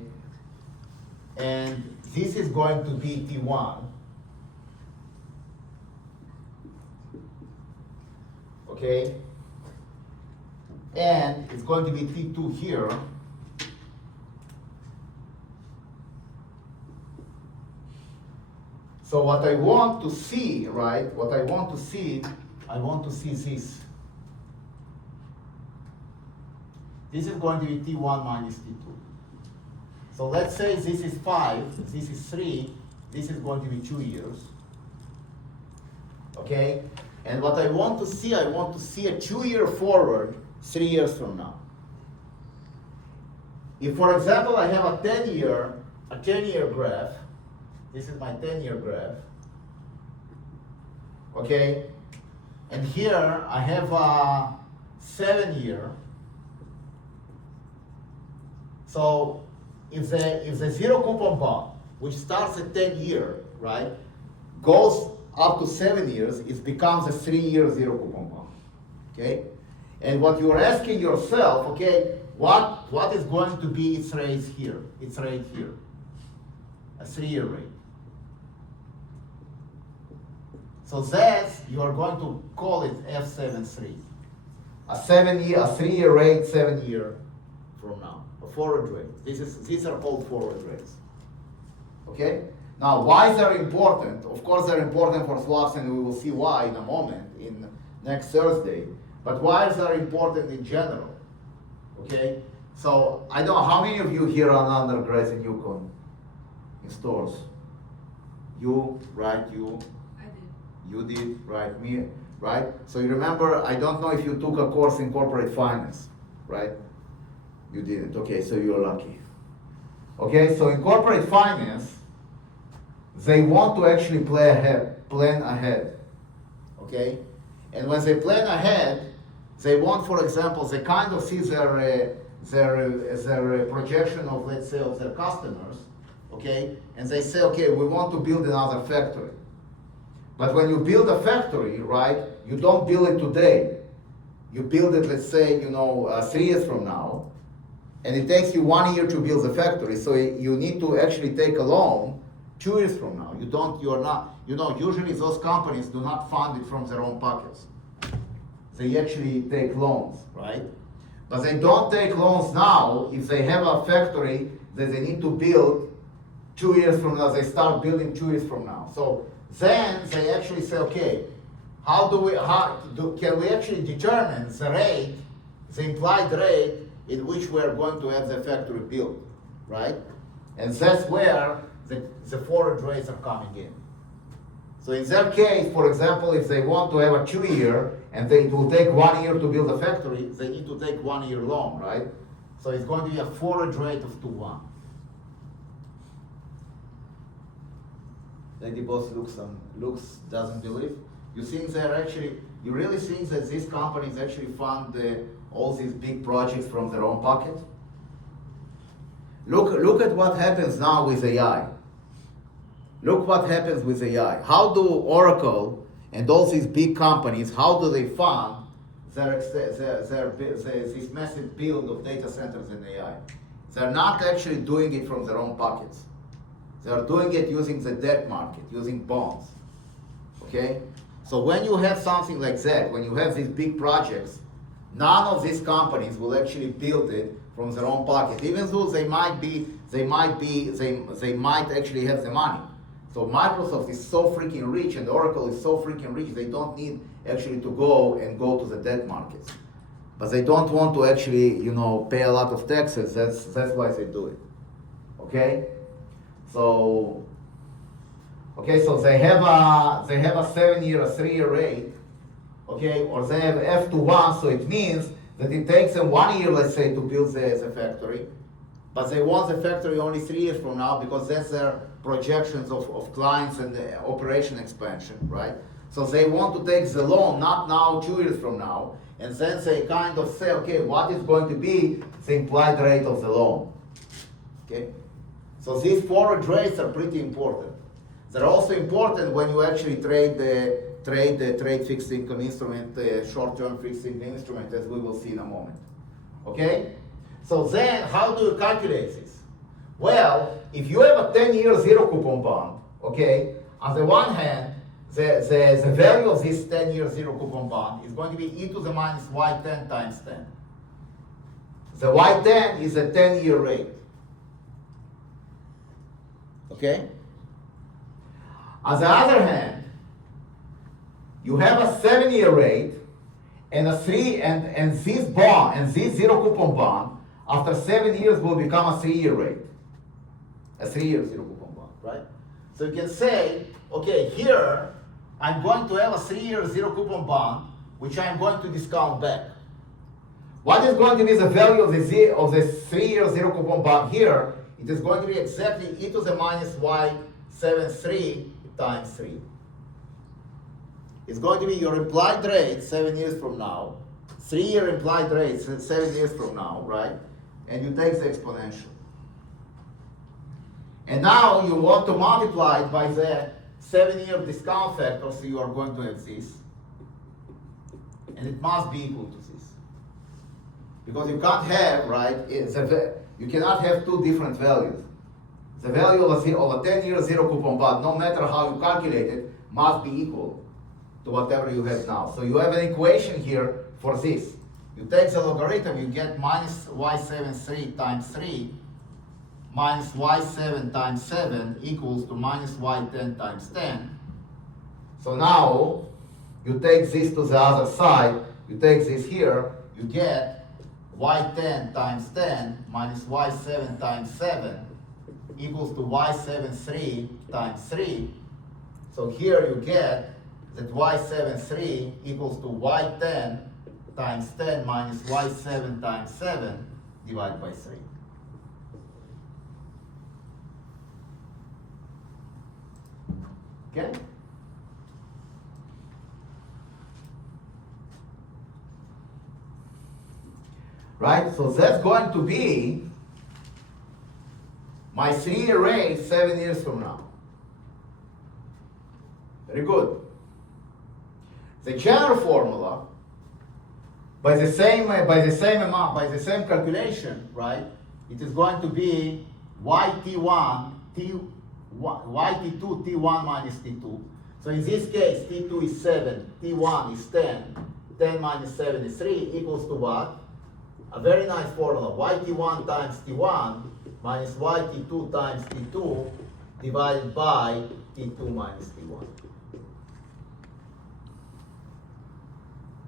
and this is going to be T1, okay, and it's going to be T2 here. So what I want to see, right, I want to see this. This is going to be T1 minus T2. So let's say this is 5, this is 3, this is going to be 2 years. Okay? And what I want to see a 2-year forward 3 years from now. If, for example, I have a 10-year graph, this is my 10-year graph, okay? And here I have a 7-year. So if the zero coupon bond, which starts at 10-year, right, goes up to 7 years, it becomes a 3-year zero coupon bond, okay? And what you're asking yourself, okay, what is going to be its rate here? Its rate here, a 3-year rate. So that's, you are going to call it F73. A 3-year rate, 7 year from now, a forward rate. These are all forward rates. Okay? Now, why they're important? Of course, they're important for swaps, and we will see why in a moment, in next Thursday. But why is that important in general? Okay? So, I don't know, how many of you here are undergrads in Yukon, in stores? You, right, you. I did. You did, right, me, right? So you remember, I don't know if you took a course in corporate finance, right? You didn't, okay, so you're lucky. Okay, so in corporate finance, they want to actually plan ahead, okay? And when they plan ahead, they want, for example, they kind of see their projection of, let's say, of their customers, okay? And they say, okay, we want to build another factory. But when you build a factory, right, you don't build it today. You build it, let's say, 3 years from now, and it takes you 1 year to build the factory. So you need to actually take a loan 2 years from now. Usually those companies do not fund it from their own pockets. They actually take loans, right? But they don't take loans now if they have a factory that they need to build 2 years from now. They start building 2 years from now. So then they actually say, okay, can we actually determine the rate, the implied rate in which we are going to have the factory built, right? And that's where the forward rates are coming in. So in that case, for example, if they want to have a 2 year and it will take 1 year to build a factory, they need to take 1 year loan, right? So it's going to be a forward rate of 2:1. Lady Boss looks doesn't believe. You really think that these companies actually fund all these big projects from their own pocket? Look at what happens now with AI. Look what happens with AI. How do Oracle and all these big companies, how do they fund this massive build of data centers in AI? They're not actually doing it from their own pockets. They're doing it using the debt market, using bonds. Okay? So when you have something like that, when you have these big projects, none of these companies will actually build it from their own pocket, even though they might actually have the money. So Microsoft is so freaking rich and Oracle is so freaking rich, they don't need actually to go to the debt markets. But they don't want to actually, pay a lot of taxes. That's why they do it. Okay? So they have a 7 year, a 3 year rate, okay, or they have F2:1, so it means that it takes them 1 year, let's say, to build the factory, but they want the factory only 3 years from now because that's their projections of clients and the operation expansion, right? So they want to take the loan, not now, 2 years from now, and then they kind of say, okay, what is going to be the implied rate of the loan, okay? So these forward rates are pretty important. They're also important when you actually trade fixed income instrument, short-term fixed income instrument, as we will see in a moment. Okay? So then, how do you calculate this? Well, if you have a 10-year zero coupon bond, okay, on the one hand, the value of this 10-year zero coupon bond is going to be e to the minus y10 times 10. The y10 is a 10-year rate. Okay? On the other hand, you have a 7-year rate and and this bond and this zero coupon bond after 7 years will become a 3-year rate. A 3-year zero coupon bond, right? So you can say, okay, here I'm going to have a 3-year zero coupon bond which I'm going to discount back. What is going to be the value of the 3-year zero coupon bond here? It is going to be exactly e to the minus y73 times 3. It's going to be your implied rate 7 years from now, 3-year implied rate 7 years from now, right? And you take the exponential. And now you want to multiply it by the 7-year discount factor, so you are going to have this. And it must be equal to this. Because you can't have, right, you cannot have two different values. The value of a 10-year zero coupon bond, no matter how you calculate it, must be equal to whatever you have now. So you have an equation here for this. You take the logarithm, you get minus y73 times 3 minus y7 times 7 equals to minus y10 times 10. So now you take this to the other side, you take this here, you get y10 times 10 minus y7 times 7 equals to y73 times 3 So here you get that y7 equals to y10 times 10 minus y7 times 7 divided by 3. Okay? Right? So that's going to be my 3 array 7 years from now. Very good. The general formula, by the same calculation, right? It is going to be yt1 yt2 t1 minus t2. So in this case, t2 is 7, t1 is 10, 10 minus 7 is 3 equals to what? A very nice formula, yt1 times t1 minus yt2 times t2 divided by t2 minus t1.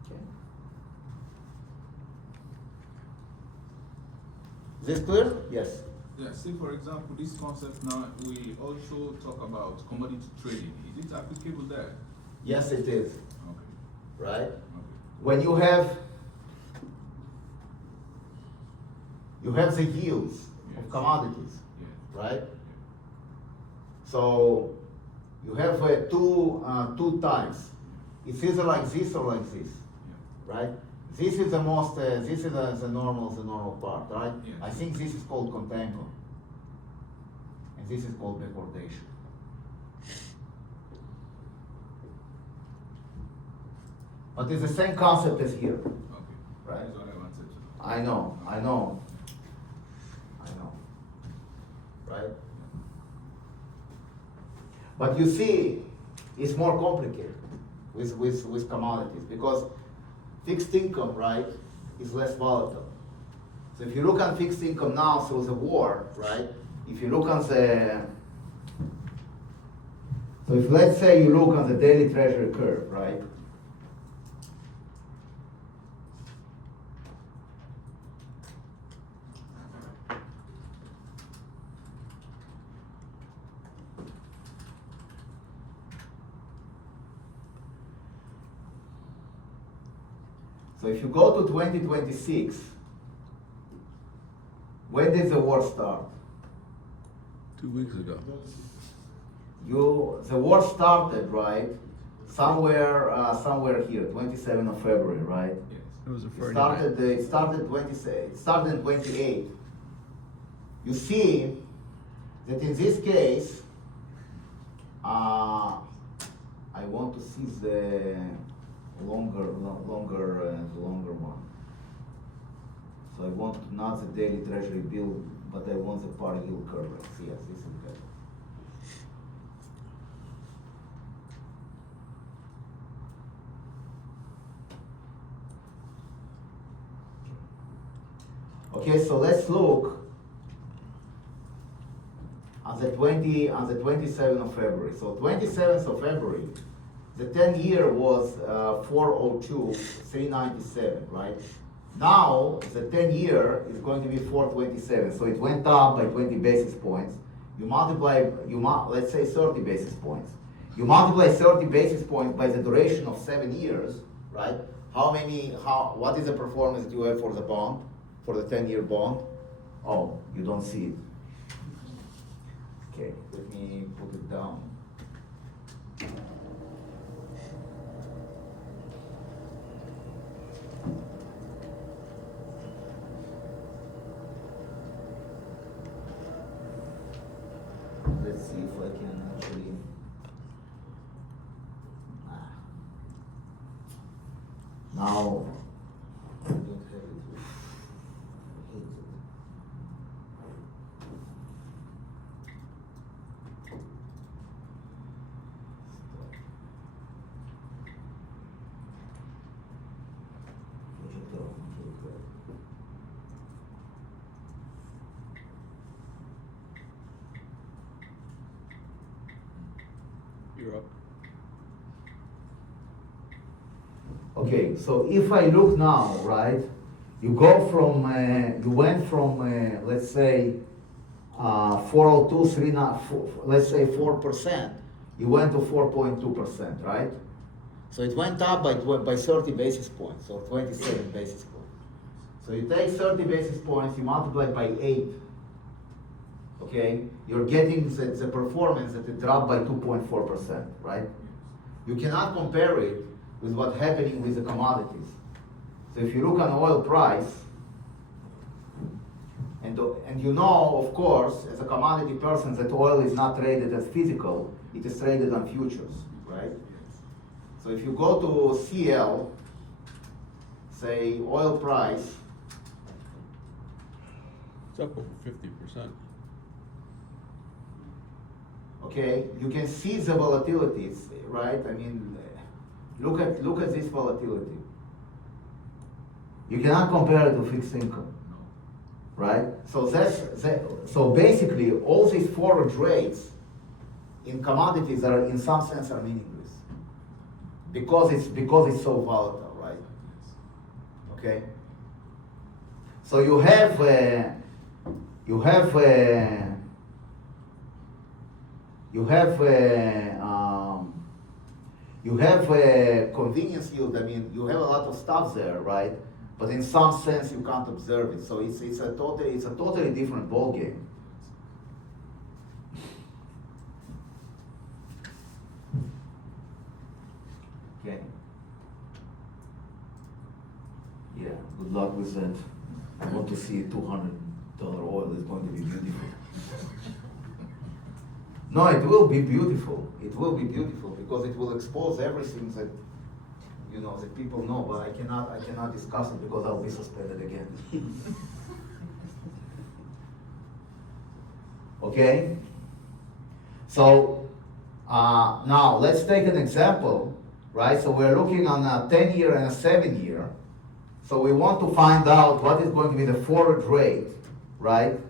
Okay. Is this clear? Yes. Yeah, say for example, this concept now, we also talk about commodity trading. Is it applicable there? Yes, it is. Okay, Right? okay. When you have the yields Yes. of commodities, Yeah. right? So you have two types. It's either like this or like this, Yeah. right? This is the most. This is the normal part, right? Yes. I think this is called contango, and this is called backwardation. But it's the same concept as here. Okay. Right. That's what I wanted to know. I know. Right? But you see, it's more complicated with commodities because fixed income, right, is less volatile. So if you look at fixed income now through the war, right, if you look at so if let's say you look at the daily treasury curve, right, so if you go to 2026, when did the war start? 2 weeks ago. The war started, right, somewhere here, 27th of February, right? Yes. It was a It Friday night. started in 28. You see that in this case, I want to see the longer one. So I want not the daily treasury bill, but I want the par yield curve. Yes, this is good. Okay, so let's look on the 27th of February. So 27th of February, the 10-year was 402, 397, right? Now the 10-year is going to be 427. So it went up by 20 basis points. You multiply, let's say 30 basis points. You multiply 30 basis points by the duration of 7 years, right? What is the performance that you have for the bond? For the 10-year bond? Oh, you don't see it. Okay, let me put it down. Let's see if I can actually. Now, I don't have it. I hate it. You're up. Okay, so if I look now, right, you go from, you went from, let's say, 402, let's say 4%, it went to 4.2%, right? So it went up by 30 basis points, or 27 basis points. So you take 30 basis points, you multiply by 8, okay? You're getting the performance that it dropped by 2.4%, right? You cannot compare it with what's happening with the commodities. So if you look on oil price, and you know, of course, as a commodity person, that oil is not traded as physical, it is traded on futures, right? So if you go to CL, say oil price, It's up over 50%. okay, you can see the volatilities, right? I mean, look at this volatility. You cannot compare it to fixed income, right? So so basically all these forward rates in commodities are in some sense are meaningless because it's so volatile, right? Okay. So you have a convenience yield. I mean, you have a lot of stuff there, right? But in some sense, you can't observe it. So it's a totally different ballgame. Okay. Yeah. Good luck with that. I want to see $200 oil. It's going to be beautiful. No, it will be beautiful. It will be beautiful because it will expose everything that that people know. But I cannot discuss it because I'll be suspended again. Okay. So now let's take an example, right? So we're looking on a 10-year and a 7-year. So we want to find out what is going to be the forward rate, right?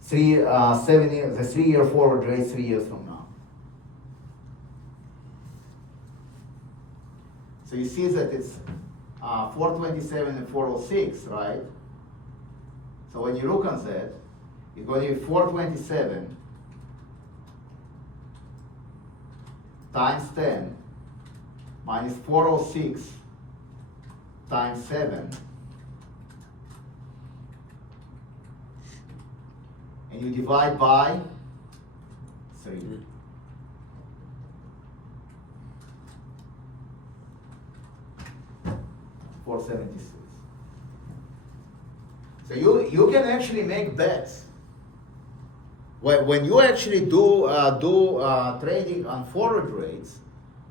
7 years, the 3-year forward rate 3 years from now. So you see that it's 427 and 406, right? So when you look on that, it's going to be 427 times 10 minus 406 times 7. And you divide by 3. $476. So you can actually make bets. When you actually do trading on forward rates,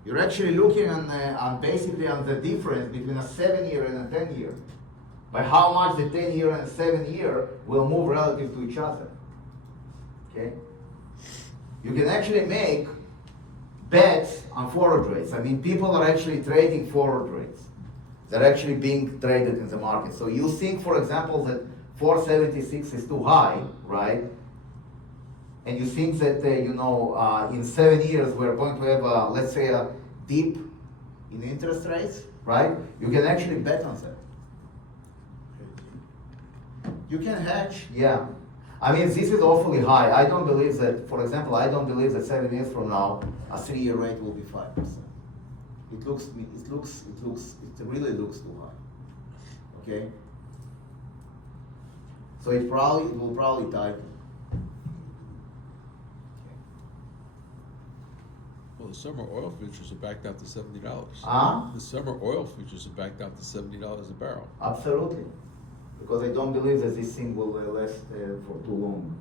you're actually looking on basically on the difference between a 7-year and a 10-year, by how much the 10-year and 7-year will move relative to each other. Okay? You can actually make bets on forward rates. I mean, people are actually trading forward rates. They're actually being traded in the market. So you think, for example, that 476 is too high, right? And you think that, in 7 years we're going to have, let's say, a dip in interest rates, right? You can actually bet on that. You can hedge, yeah. I mean, this is awfully high. I don't believe that, for example, I don't believe that 7 years from now, a 3-year rate will be 5%. It really looks too high. Okay? So it will probably tighten. Well, the summer oil futures are backed out to $70. Huh? The summer oil futures are backed out to $70 a barrel. Absolutely. Because I don't believe that this thing will last for too long.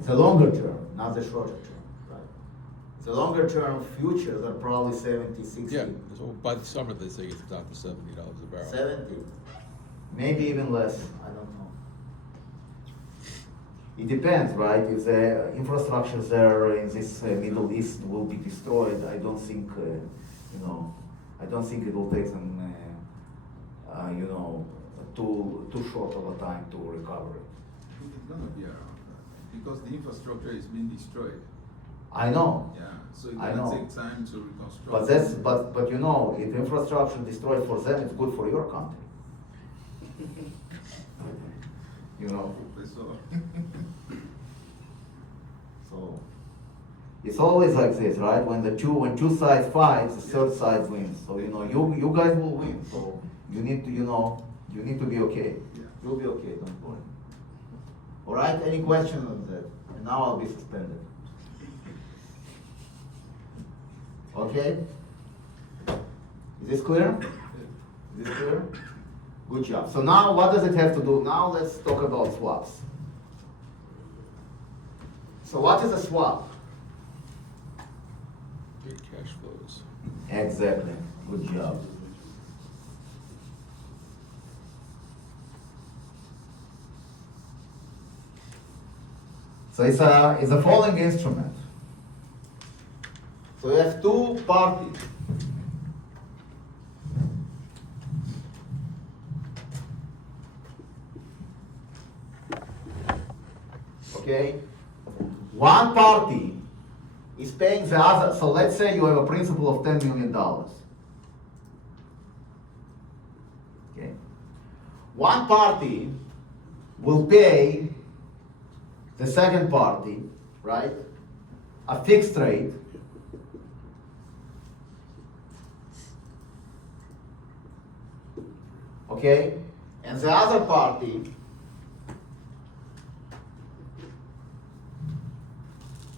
It's a longer term, not the shorter term, right? The longer term futures are probably 70, 60. Yeah, so by the summer they say it's down to $70 a barrel. 70. Maybe even less, I don't know. It depends, right? If the infrastructure there in this Middle East will be destroyed, I don't think, I don't think it will take them, too short of a time to recover it. It's gonna be around that, because the infrastructure is being destroyed. I know. Yeah, so it's I gonna know. take time to reconstruct. But if infrastructure destroyed for them, it's good for your country. So it's always like this, right? When two sides fight, the third side wins. So you guys will win. So you need to you need to be okay. Yeah. You'll be okay. Don't worry. All right. Any questions on that? And now I'll be suspended. Okay. Is this clear? Is this clear? Good job. So now what does it have to do? Now let's talk about swaps. So what is a swap? Good cash flows. Exactly. Good job. So it's a following instrument. So you have two parties. Okay? One party is paying the other. So let's say you have a principal of $10 million. Okay? One party will pay the second party, right, a fixed rate. Okay? And the other party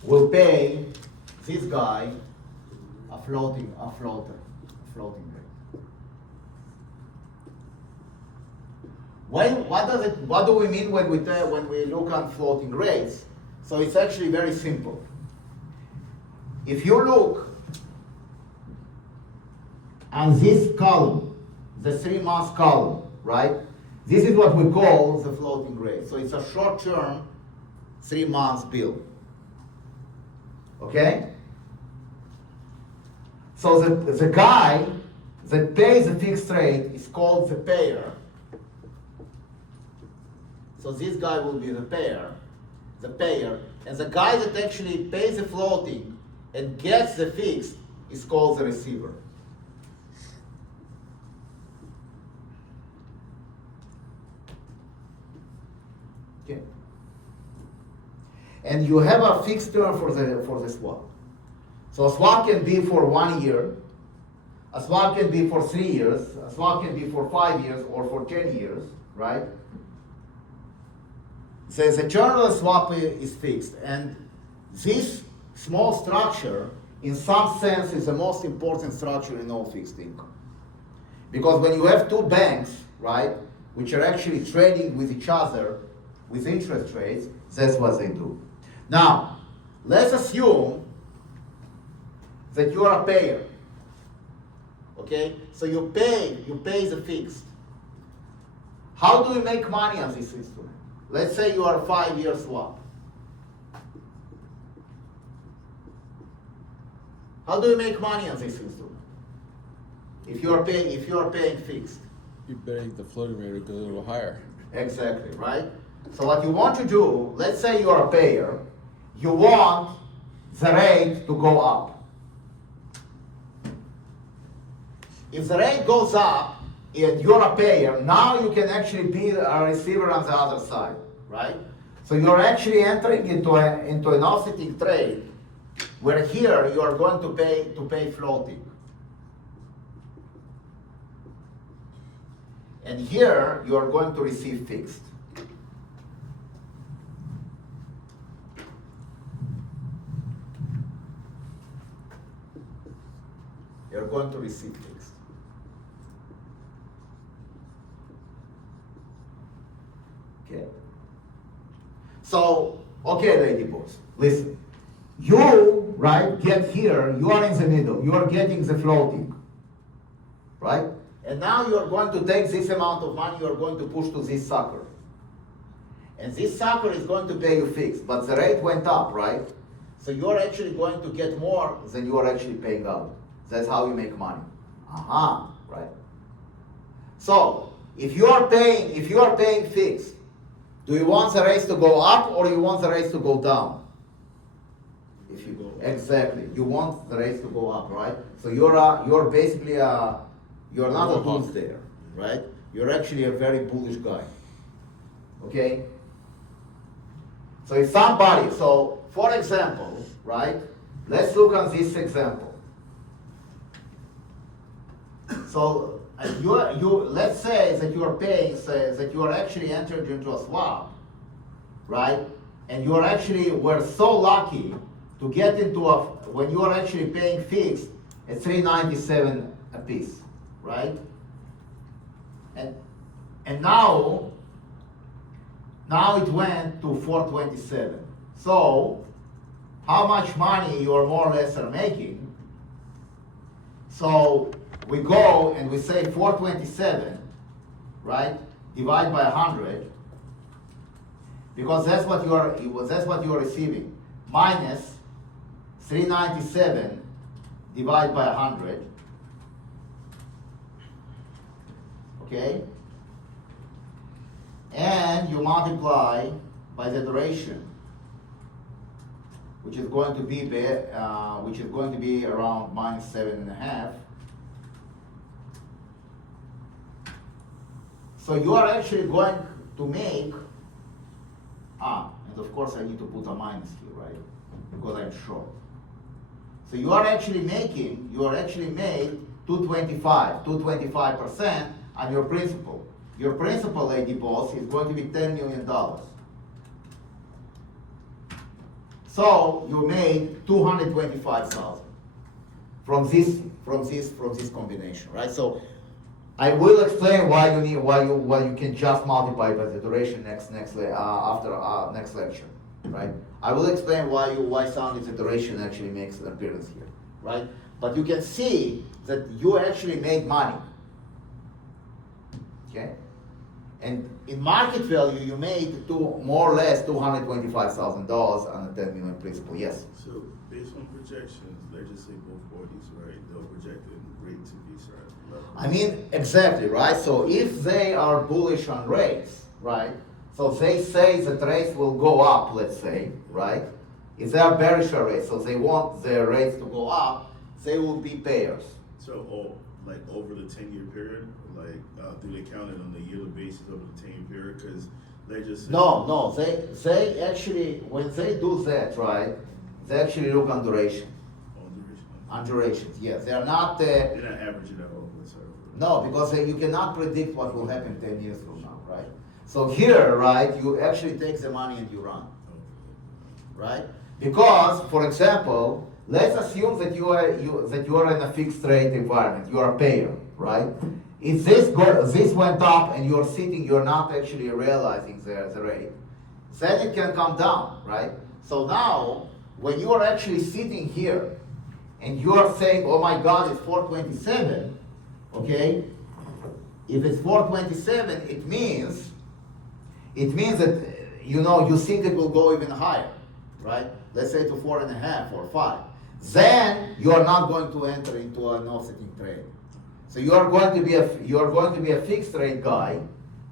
will pay this guy a floating rate. What do we mean when we look at floating rates? So it's actually very simple. If you look on this column, the 3-month column, right? This is what we call the floating rate. So it's a short-term 3-month bill. Okay? So the guy that pays the fixed rate is called the payer. So this guy will be the payer, and the guy that actually pays the floating and gets the fixed is called the receiver. Okay. And you have a fixed term for the swap. So a swap can be for 1 year, a swap can be for 3 years, a swap can be for 5 years or for 10 years, right? So the term of the swap is fixed, and this small structure, in some sense, is the most important structure in all fixed income. Because when you have two banks, right, which are actually trading with each other with interest rates, that's what they do. Now, let's assume that you are a payer. Okay? So you pay the fixed. How do we make money on this instrument? Let's say you are a 5-year swap. How do you make money on this instrument? If you are paying fixed. You're betting the floating rate would go a little higher. Exactly, right? So what you want to do, let's say you are a payer, you want the rate to go up. If the rate goes up and you're a payer, now you can actually be a receiver on the other side, right? So you're actually entering into an offsetting trade where here you are going to pay floating. And here you are going to receive fixed. You're going to receive fixed. Okay. So, okay, lady boss, listen. You, right, get here, you are in the middle, you are getting the floating, right? And now you are going to take this amount of money, you are going to push to this sucker. And this sucker is going to pay you fixed, but the rate went up, right? So you are actually going to get more than you are actually paying out. That's how you make money. Aha, right? So, if you are paying fixed, do you want the rates to go up or you want the rates to go down? If you go exactly, you want the rates to go up, right? So you're basically you're not a doomsdayer, right? You're actually a very bullish guy. Okay? So if somebody, so for example, right? Let's look at this example. So let's say that you are paying, say that you are actually entered into a swap, right? And you are actually were so lucky to get into when you are actually paying fixed at $397 a piece, right? And now it went to $427. So how much money you are more or less are making? So we go and we say 427, right? Divide by 100, because that's what you are receiving. Minus 397 divide by 100. Okay? And you multiply by the duration, which is going to be around minus 7.5. So you are actually going to make, and of course I need to put a minus here, right? Because I'm short. So you are actually made 225% on your principal. Your principal, lady boss, is going to be $10 million. So you made 225,000 from this combination, right? So I will explain why you can just multiply by the duration next lecture, right? I will explain why sound the duration actually makes an appearance here, right? But you can see that you actually made money, okay? And in market value, you made more or less $225,000 on a $10 million principal. Yes. So based on projections, let's just say both parties, right? They'll project the rate to be certain level. I mean, exactly, right? So if they are bullish on rates, right? So they say that rates will go up, let's say, right? If they are bearish on rates, so they want their rates to go up, they will be payers. So, like over the 10-year period, like do they count it on the yearly basis over the 10-year period? Because they just No, they actually, when they do that, right, they actually look on duration. on duration. On durations, yes. They are not, They're not averaging it out. Let's say. no, because you cannot predict what will happen 10 years from now, right? So here, right, you actually take the money and you run, right? Because, for example, let's assume that you are in a fixed rate environment. You are a payer, right? If this went up and you're sitting, you're not actually realizing the rate, then it can come down, right? So now, when you are actually sitting here and you are saying, oh my God, it's 427, okay? If it's 427, it means that, you think it will go even higher, right? Let's say to 4.5 or 5. Then you are not going to enter into an offsetting trade. So you are going to be a fixed rate guy,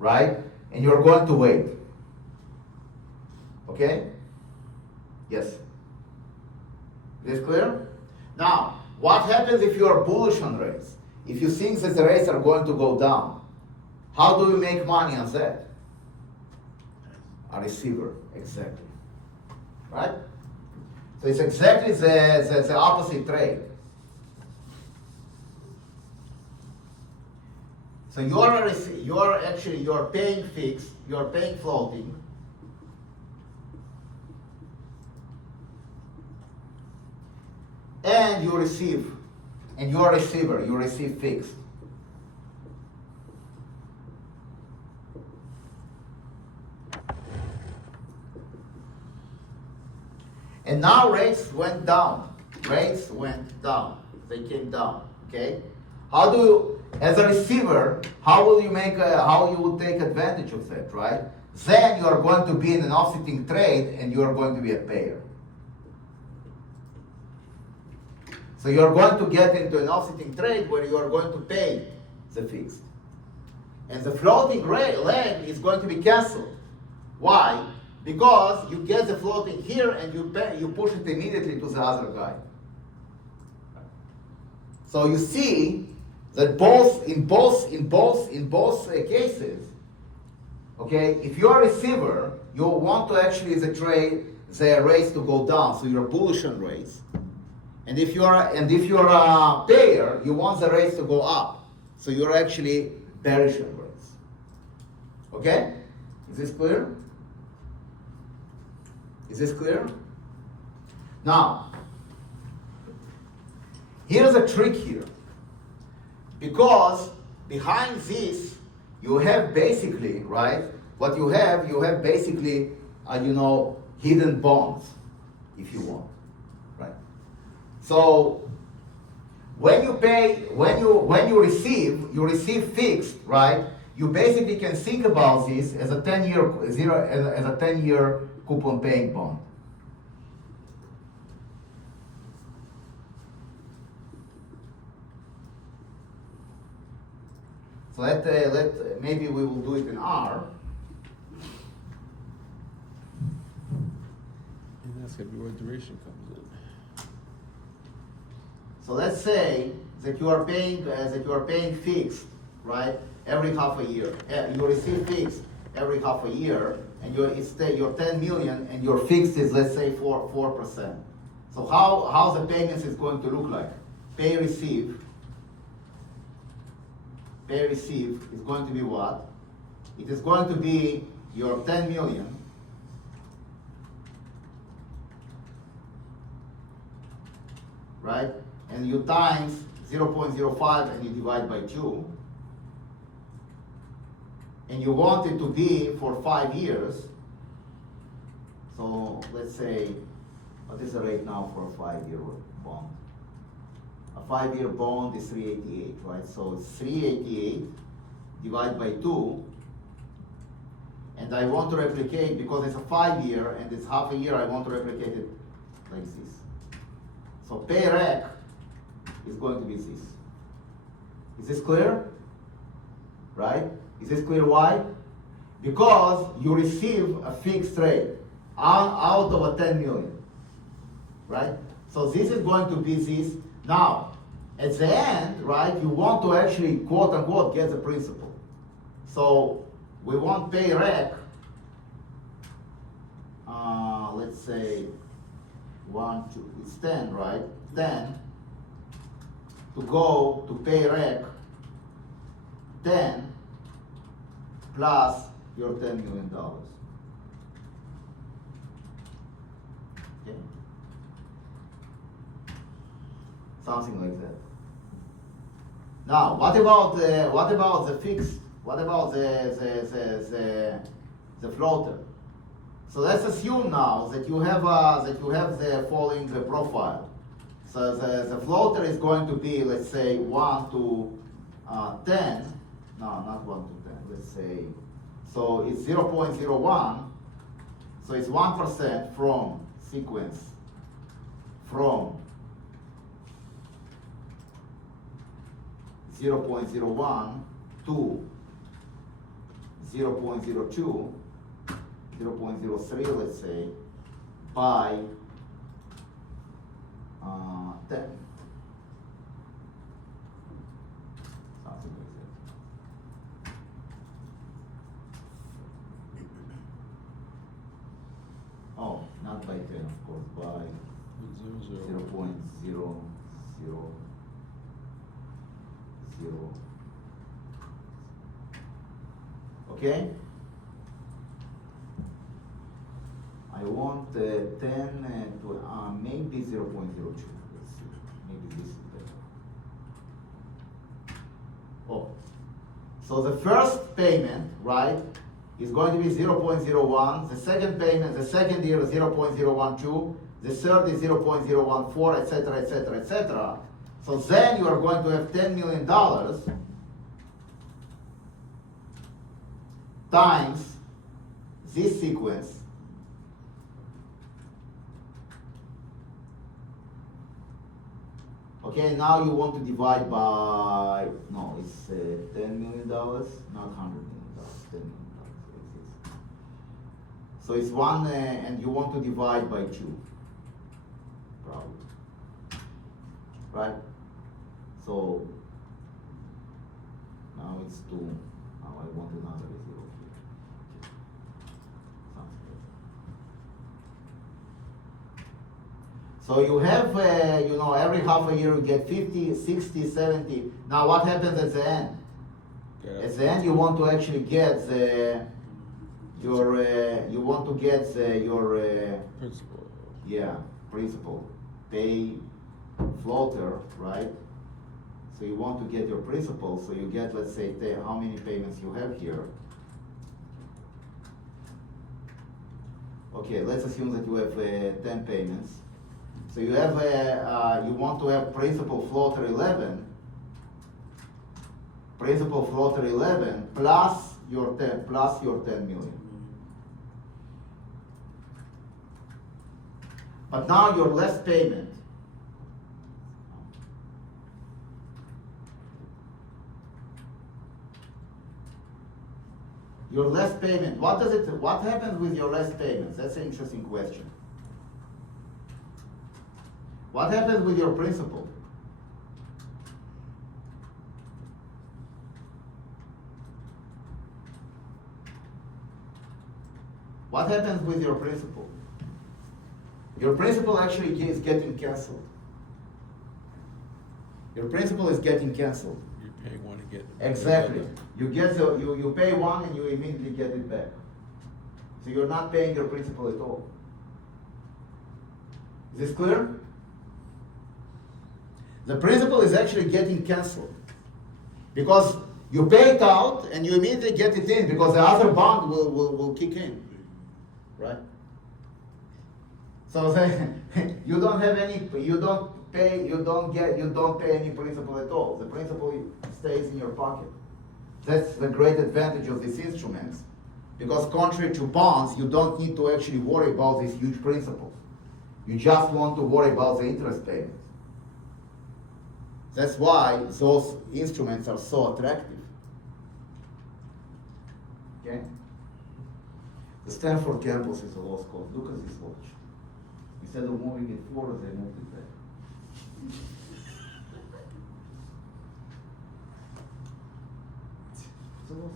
right? And you're going to wait. Okay? Yes. This clear? Now, what happens if you are bullish on rates? If you think that the rates are going to go down, how do you make money on that? A receiver, exactly. Right? So it's exactly the opposite trade. So you're paying fixed, you're paying floating. And you receive, and you're a receiver, you receive fixed. And now rates went down. Rates went down. They came down. Okay? How do you, as a receiver, how will you take advantage of that, right? Then you are going to be in an offsetting trade and you are going to be a payer. So you are going to get into an offsetting trade where you are going to pay the fixed. And the floating leg is going to be canceled. Why? Because you get the floating here and you push it immediately to the other guy. So you see that in both cases, okay, if you are a receiver, you want to actually the rates to go down, so you're bullish on rates. And if you're a payer, you want the rates to go up, so you're actually bearish on rates. Okay? Is this clear? Is this clear? Now, here's a trick here. Because behind this, you have basically, right? What you have basically, hidden bonds, if you want, right? So when you receive fixed, right? You basically can think about this as a 10-year coupon paying bond. So maybe we will do it in R. And that's gonna be where duration comes in. So let's say that you are paying fixed, right? Every half a year. You receive fixed every half a year, and you're 10 million, and your fixed is, let's say, 4%. So how the payments is going to look like? Pay receive is going to be what? It is going to be your 10 million right? And you times 0.05 and you divide by 2. And you want it to be for 5 years. So let's say, what is the rate now for a 5-year bond? A 5-year bond is 388, right? So it's 388 divided by 2. And I want to replicate, because it's a 5-year and it's half a year, I want to replicate it like this. So pay rec is going to be this. Is this clear? Right? Is this clear why? Because you receive a fixed rate out of a 10 million. Right? So this is going to be this. Now, at the end, right, you want to actually, quote unquote, get the principal. So we want pay rec, let's say 1, 2, it's 10, right? 10 to go to pay rec 10 plus your $10 million. Okay? Something like that. Now, what about the fixed? What about the floater? So let's assume now that you have the following profile. So the floater is going to be, let's say, 1 to 10. No, not 1 to 10. Let's say, so it's 0.01. So it's 1% from sequence from 0.01 to 0.02, 0.03, let's say, by 10. Something like that. Oh, not by 10, of course, by 0.000. Okay? I want 10 to maybe 0.02. Let's see. Maybe this is better. Oh. So the first payment, right, is going to be 0.01. The second payment, the second year is 0.012. The third is 0.014, etc., etc., etc. So then you are going to have $10 million times this sequence. Okay, now you want to divide by, no, it's $10 million, not $100 million, $10 million. So it's 1, and you want to divide by 2, probably. Right? So now it's 2. Now I want another 0 here. Something like So you have, every half a year you get 50, 60, 70. Now what happens at the end? At the end, you want to actually get your Principal. principal, pay floater, right? So you want to get your principal, so you get, let's say, how many payments you have here. Okay, let's assume that you have 10 payments. So you have you want to have principal floater 11, plus your 10 million. But now your less payment. Your less payment, what happens with your less payments? That's an interesting question. What happens with your principal? What happens with your principal? Your principal actually is getting canceled. Your principal is getting canceled. You're paying one to get. Exactly. You pay one and you immediately get it back. So you're not paying your principal at all. Is this clear? The principal is actually getting canceled because you pay it out and you immediately get it in because the other bond will kick in, right? So you don't pay any principal at all. The principal stays in your pocket. That's the great advantage of these instruments, because contrary to bonds, you don't need to actually worry about these huge principals. You just want to worry about the interest payments. That's why those instruments are so attractive. Okay? The Stanford campus is a lost cause. Look at this watch. Instead of moving it forward, they moved it back. It's a lost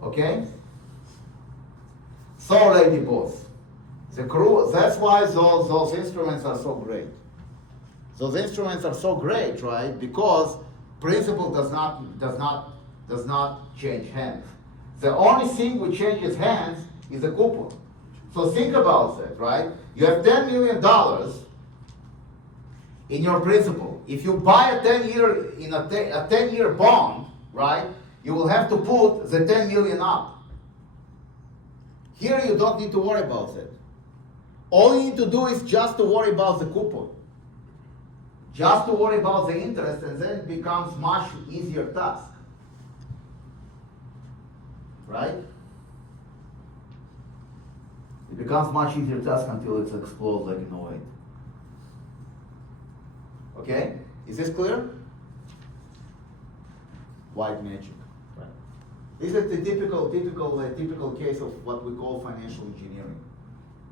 cause. Okay? So, lady boss, that's why those instruments are so great. Those instruments are so great, right? Because principal does not change hands. The only thing which changes hands is a coupon. So think about that, right? You have $10 million in your principal. If you buy a 10-year bond, right, you will have to put the 10 million up. Here you don't need to worry about that. All you need to do is just to worry about the coupon. Just to worry about the interest, and then it becomes much easier task. Right? It becomes much easier task until it explodes like in 08. Okay? Is this clear? White magic. Right. This is the typical case of what we call financial engineering.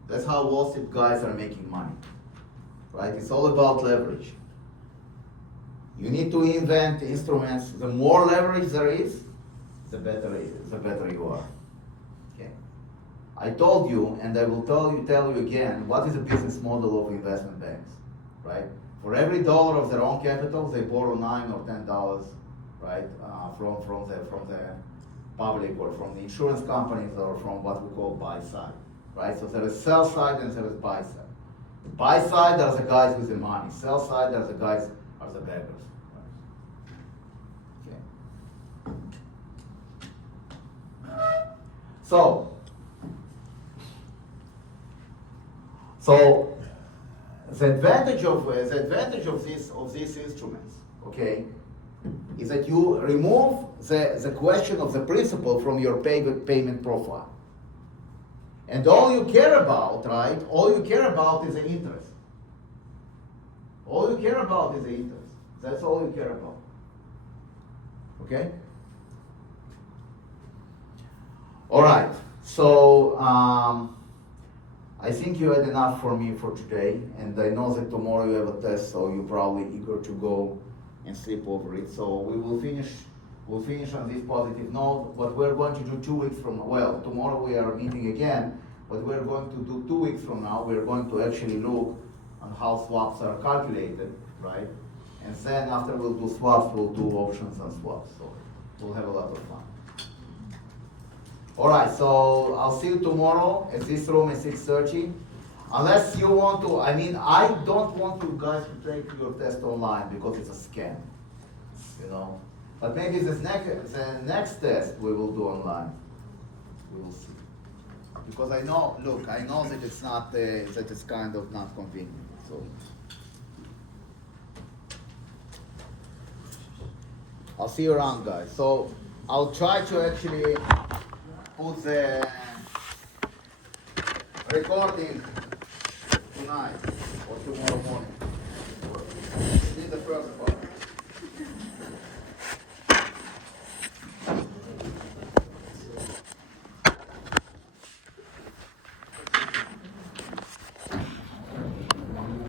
That's how Wall Street guys are making money. Right? It's all about leverage. You need to invent instruments. The more leverage there is, the better you are. Okay. I told you, and I will tell you again, what is the business model of investment banks, right? For every dollar of their own capital, they borrow $9 or $10, right, from the public or from the insurance companies or from what we call buy side, right? So there is sell side and there is buy side. The buy side are the guys with the money. Sell side are the guys are the beggars. So the advantage of these instruments, okay, is that you remove the question of the principal from your payment profile, and all you care about, right? All you care about is the interest. All you care about is the interest. That's all you care about. Okay. All right, so I think you had enough for me for today, and I know that tomorrow you have a test, so you're probably eager to go and sleep over it. So we will finish we'll finish on this positive note, but we're going to do 2 weeks from, well, tomorrow we are meeting again, but we're going to do 2 weeks from now, we're going to actually look on how swaps are calculated, right? And then after we'll do swaps, we'll do options and swaps, so we'll have a lot of fun. All right, so I'll see you tomorrow at this room at 6:30. Unless you want to, I mean, I don't want you guys to take your test online because it's a scam, you know? But maybe the next test we will do online. We will see. Because I know, look, I know that it's not, that it's kind of not convenient, so. I'll see you around, guys. So I'll try to actually put the recording tonight or tomorrow morning. This is the first part.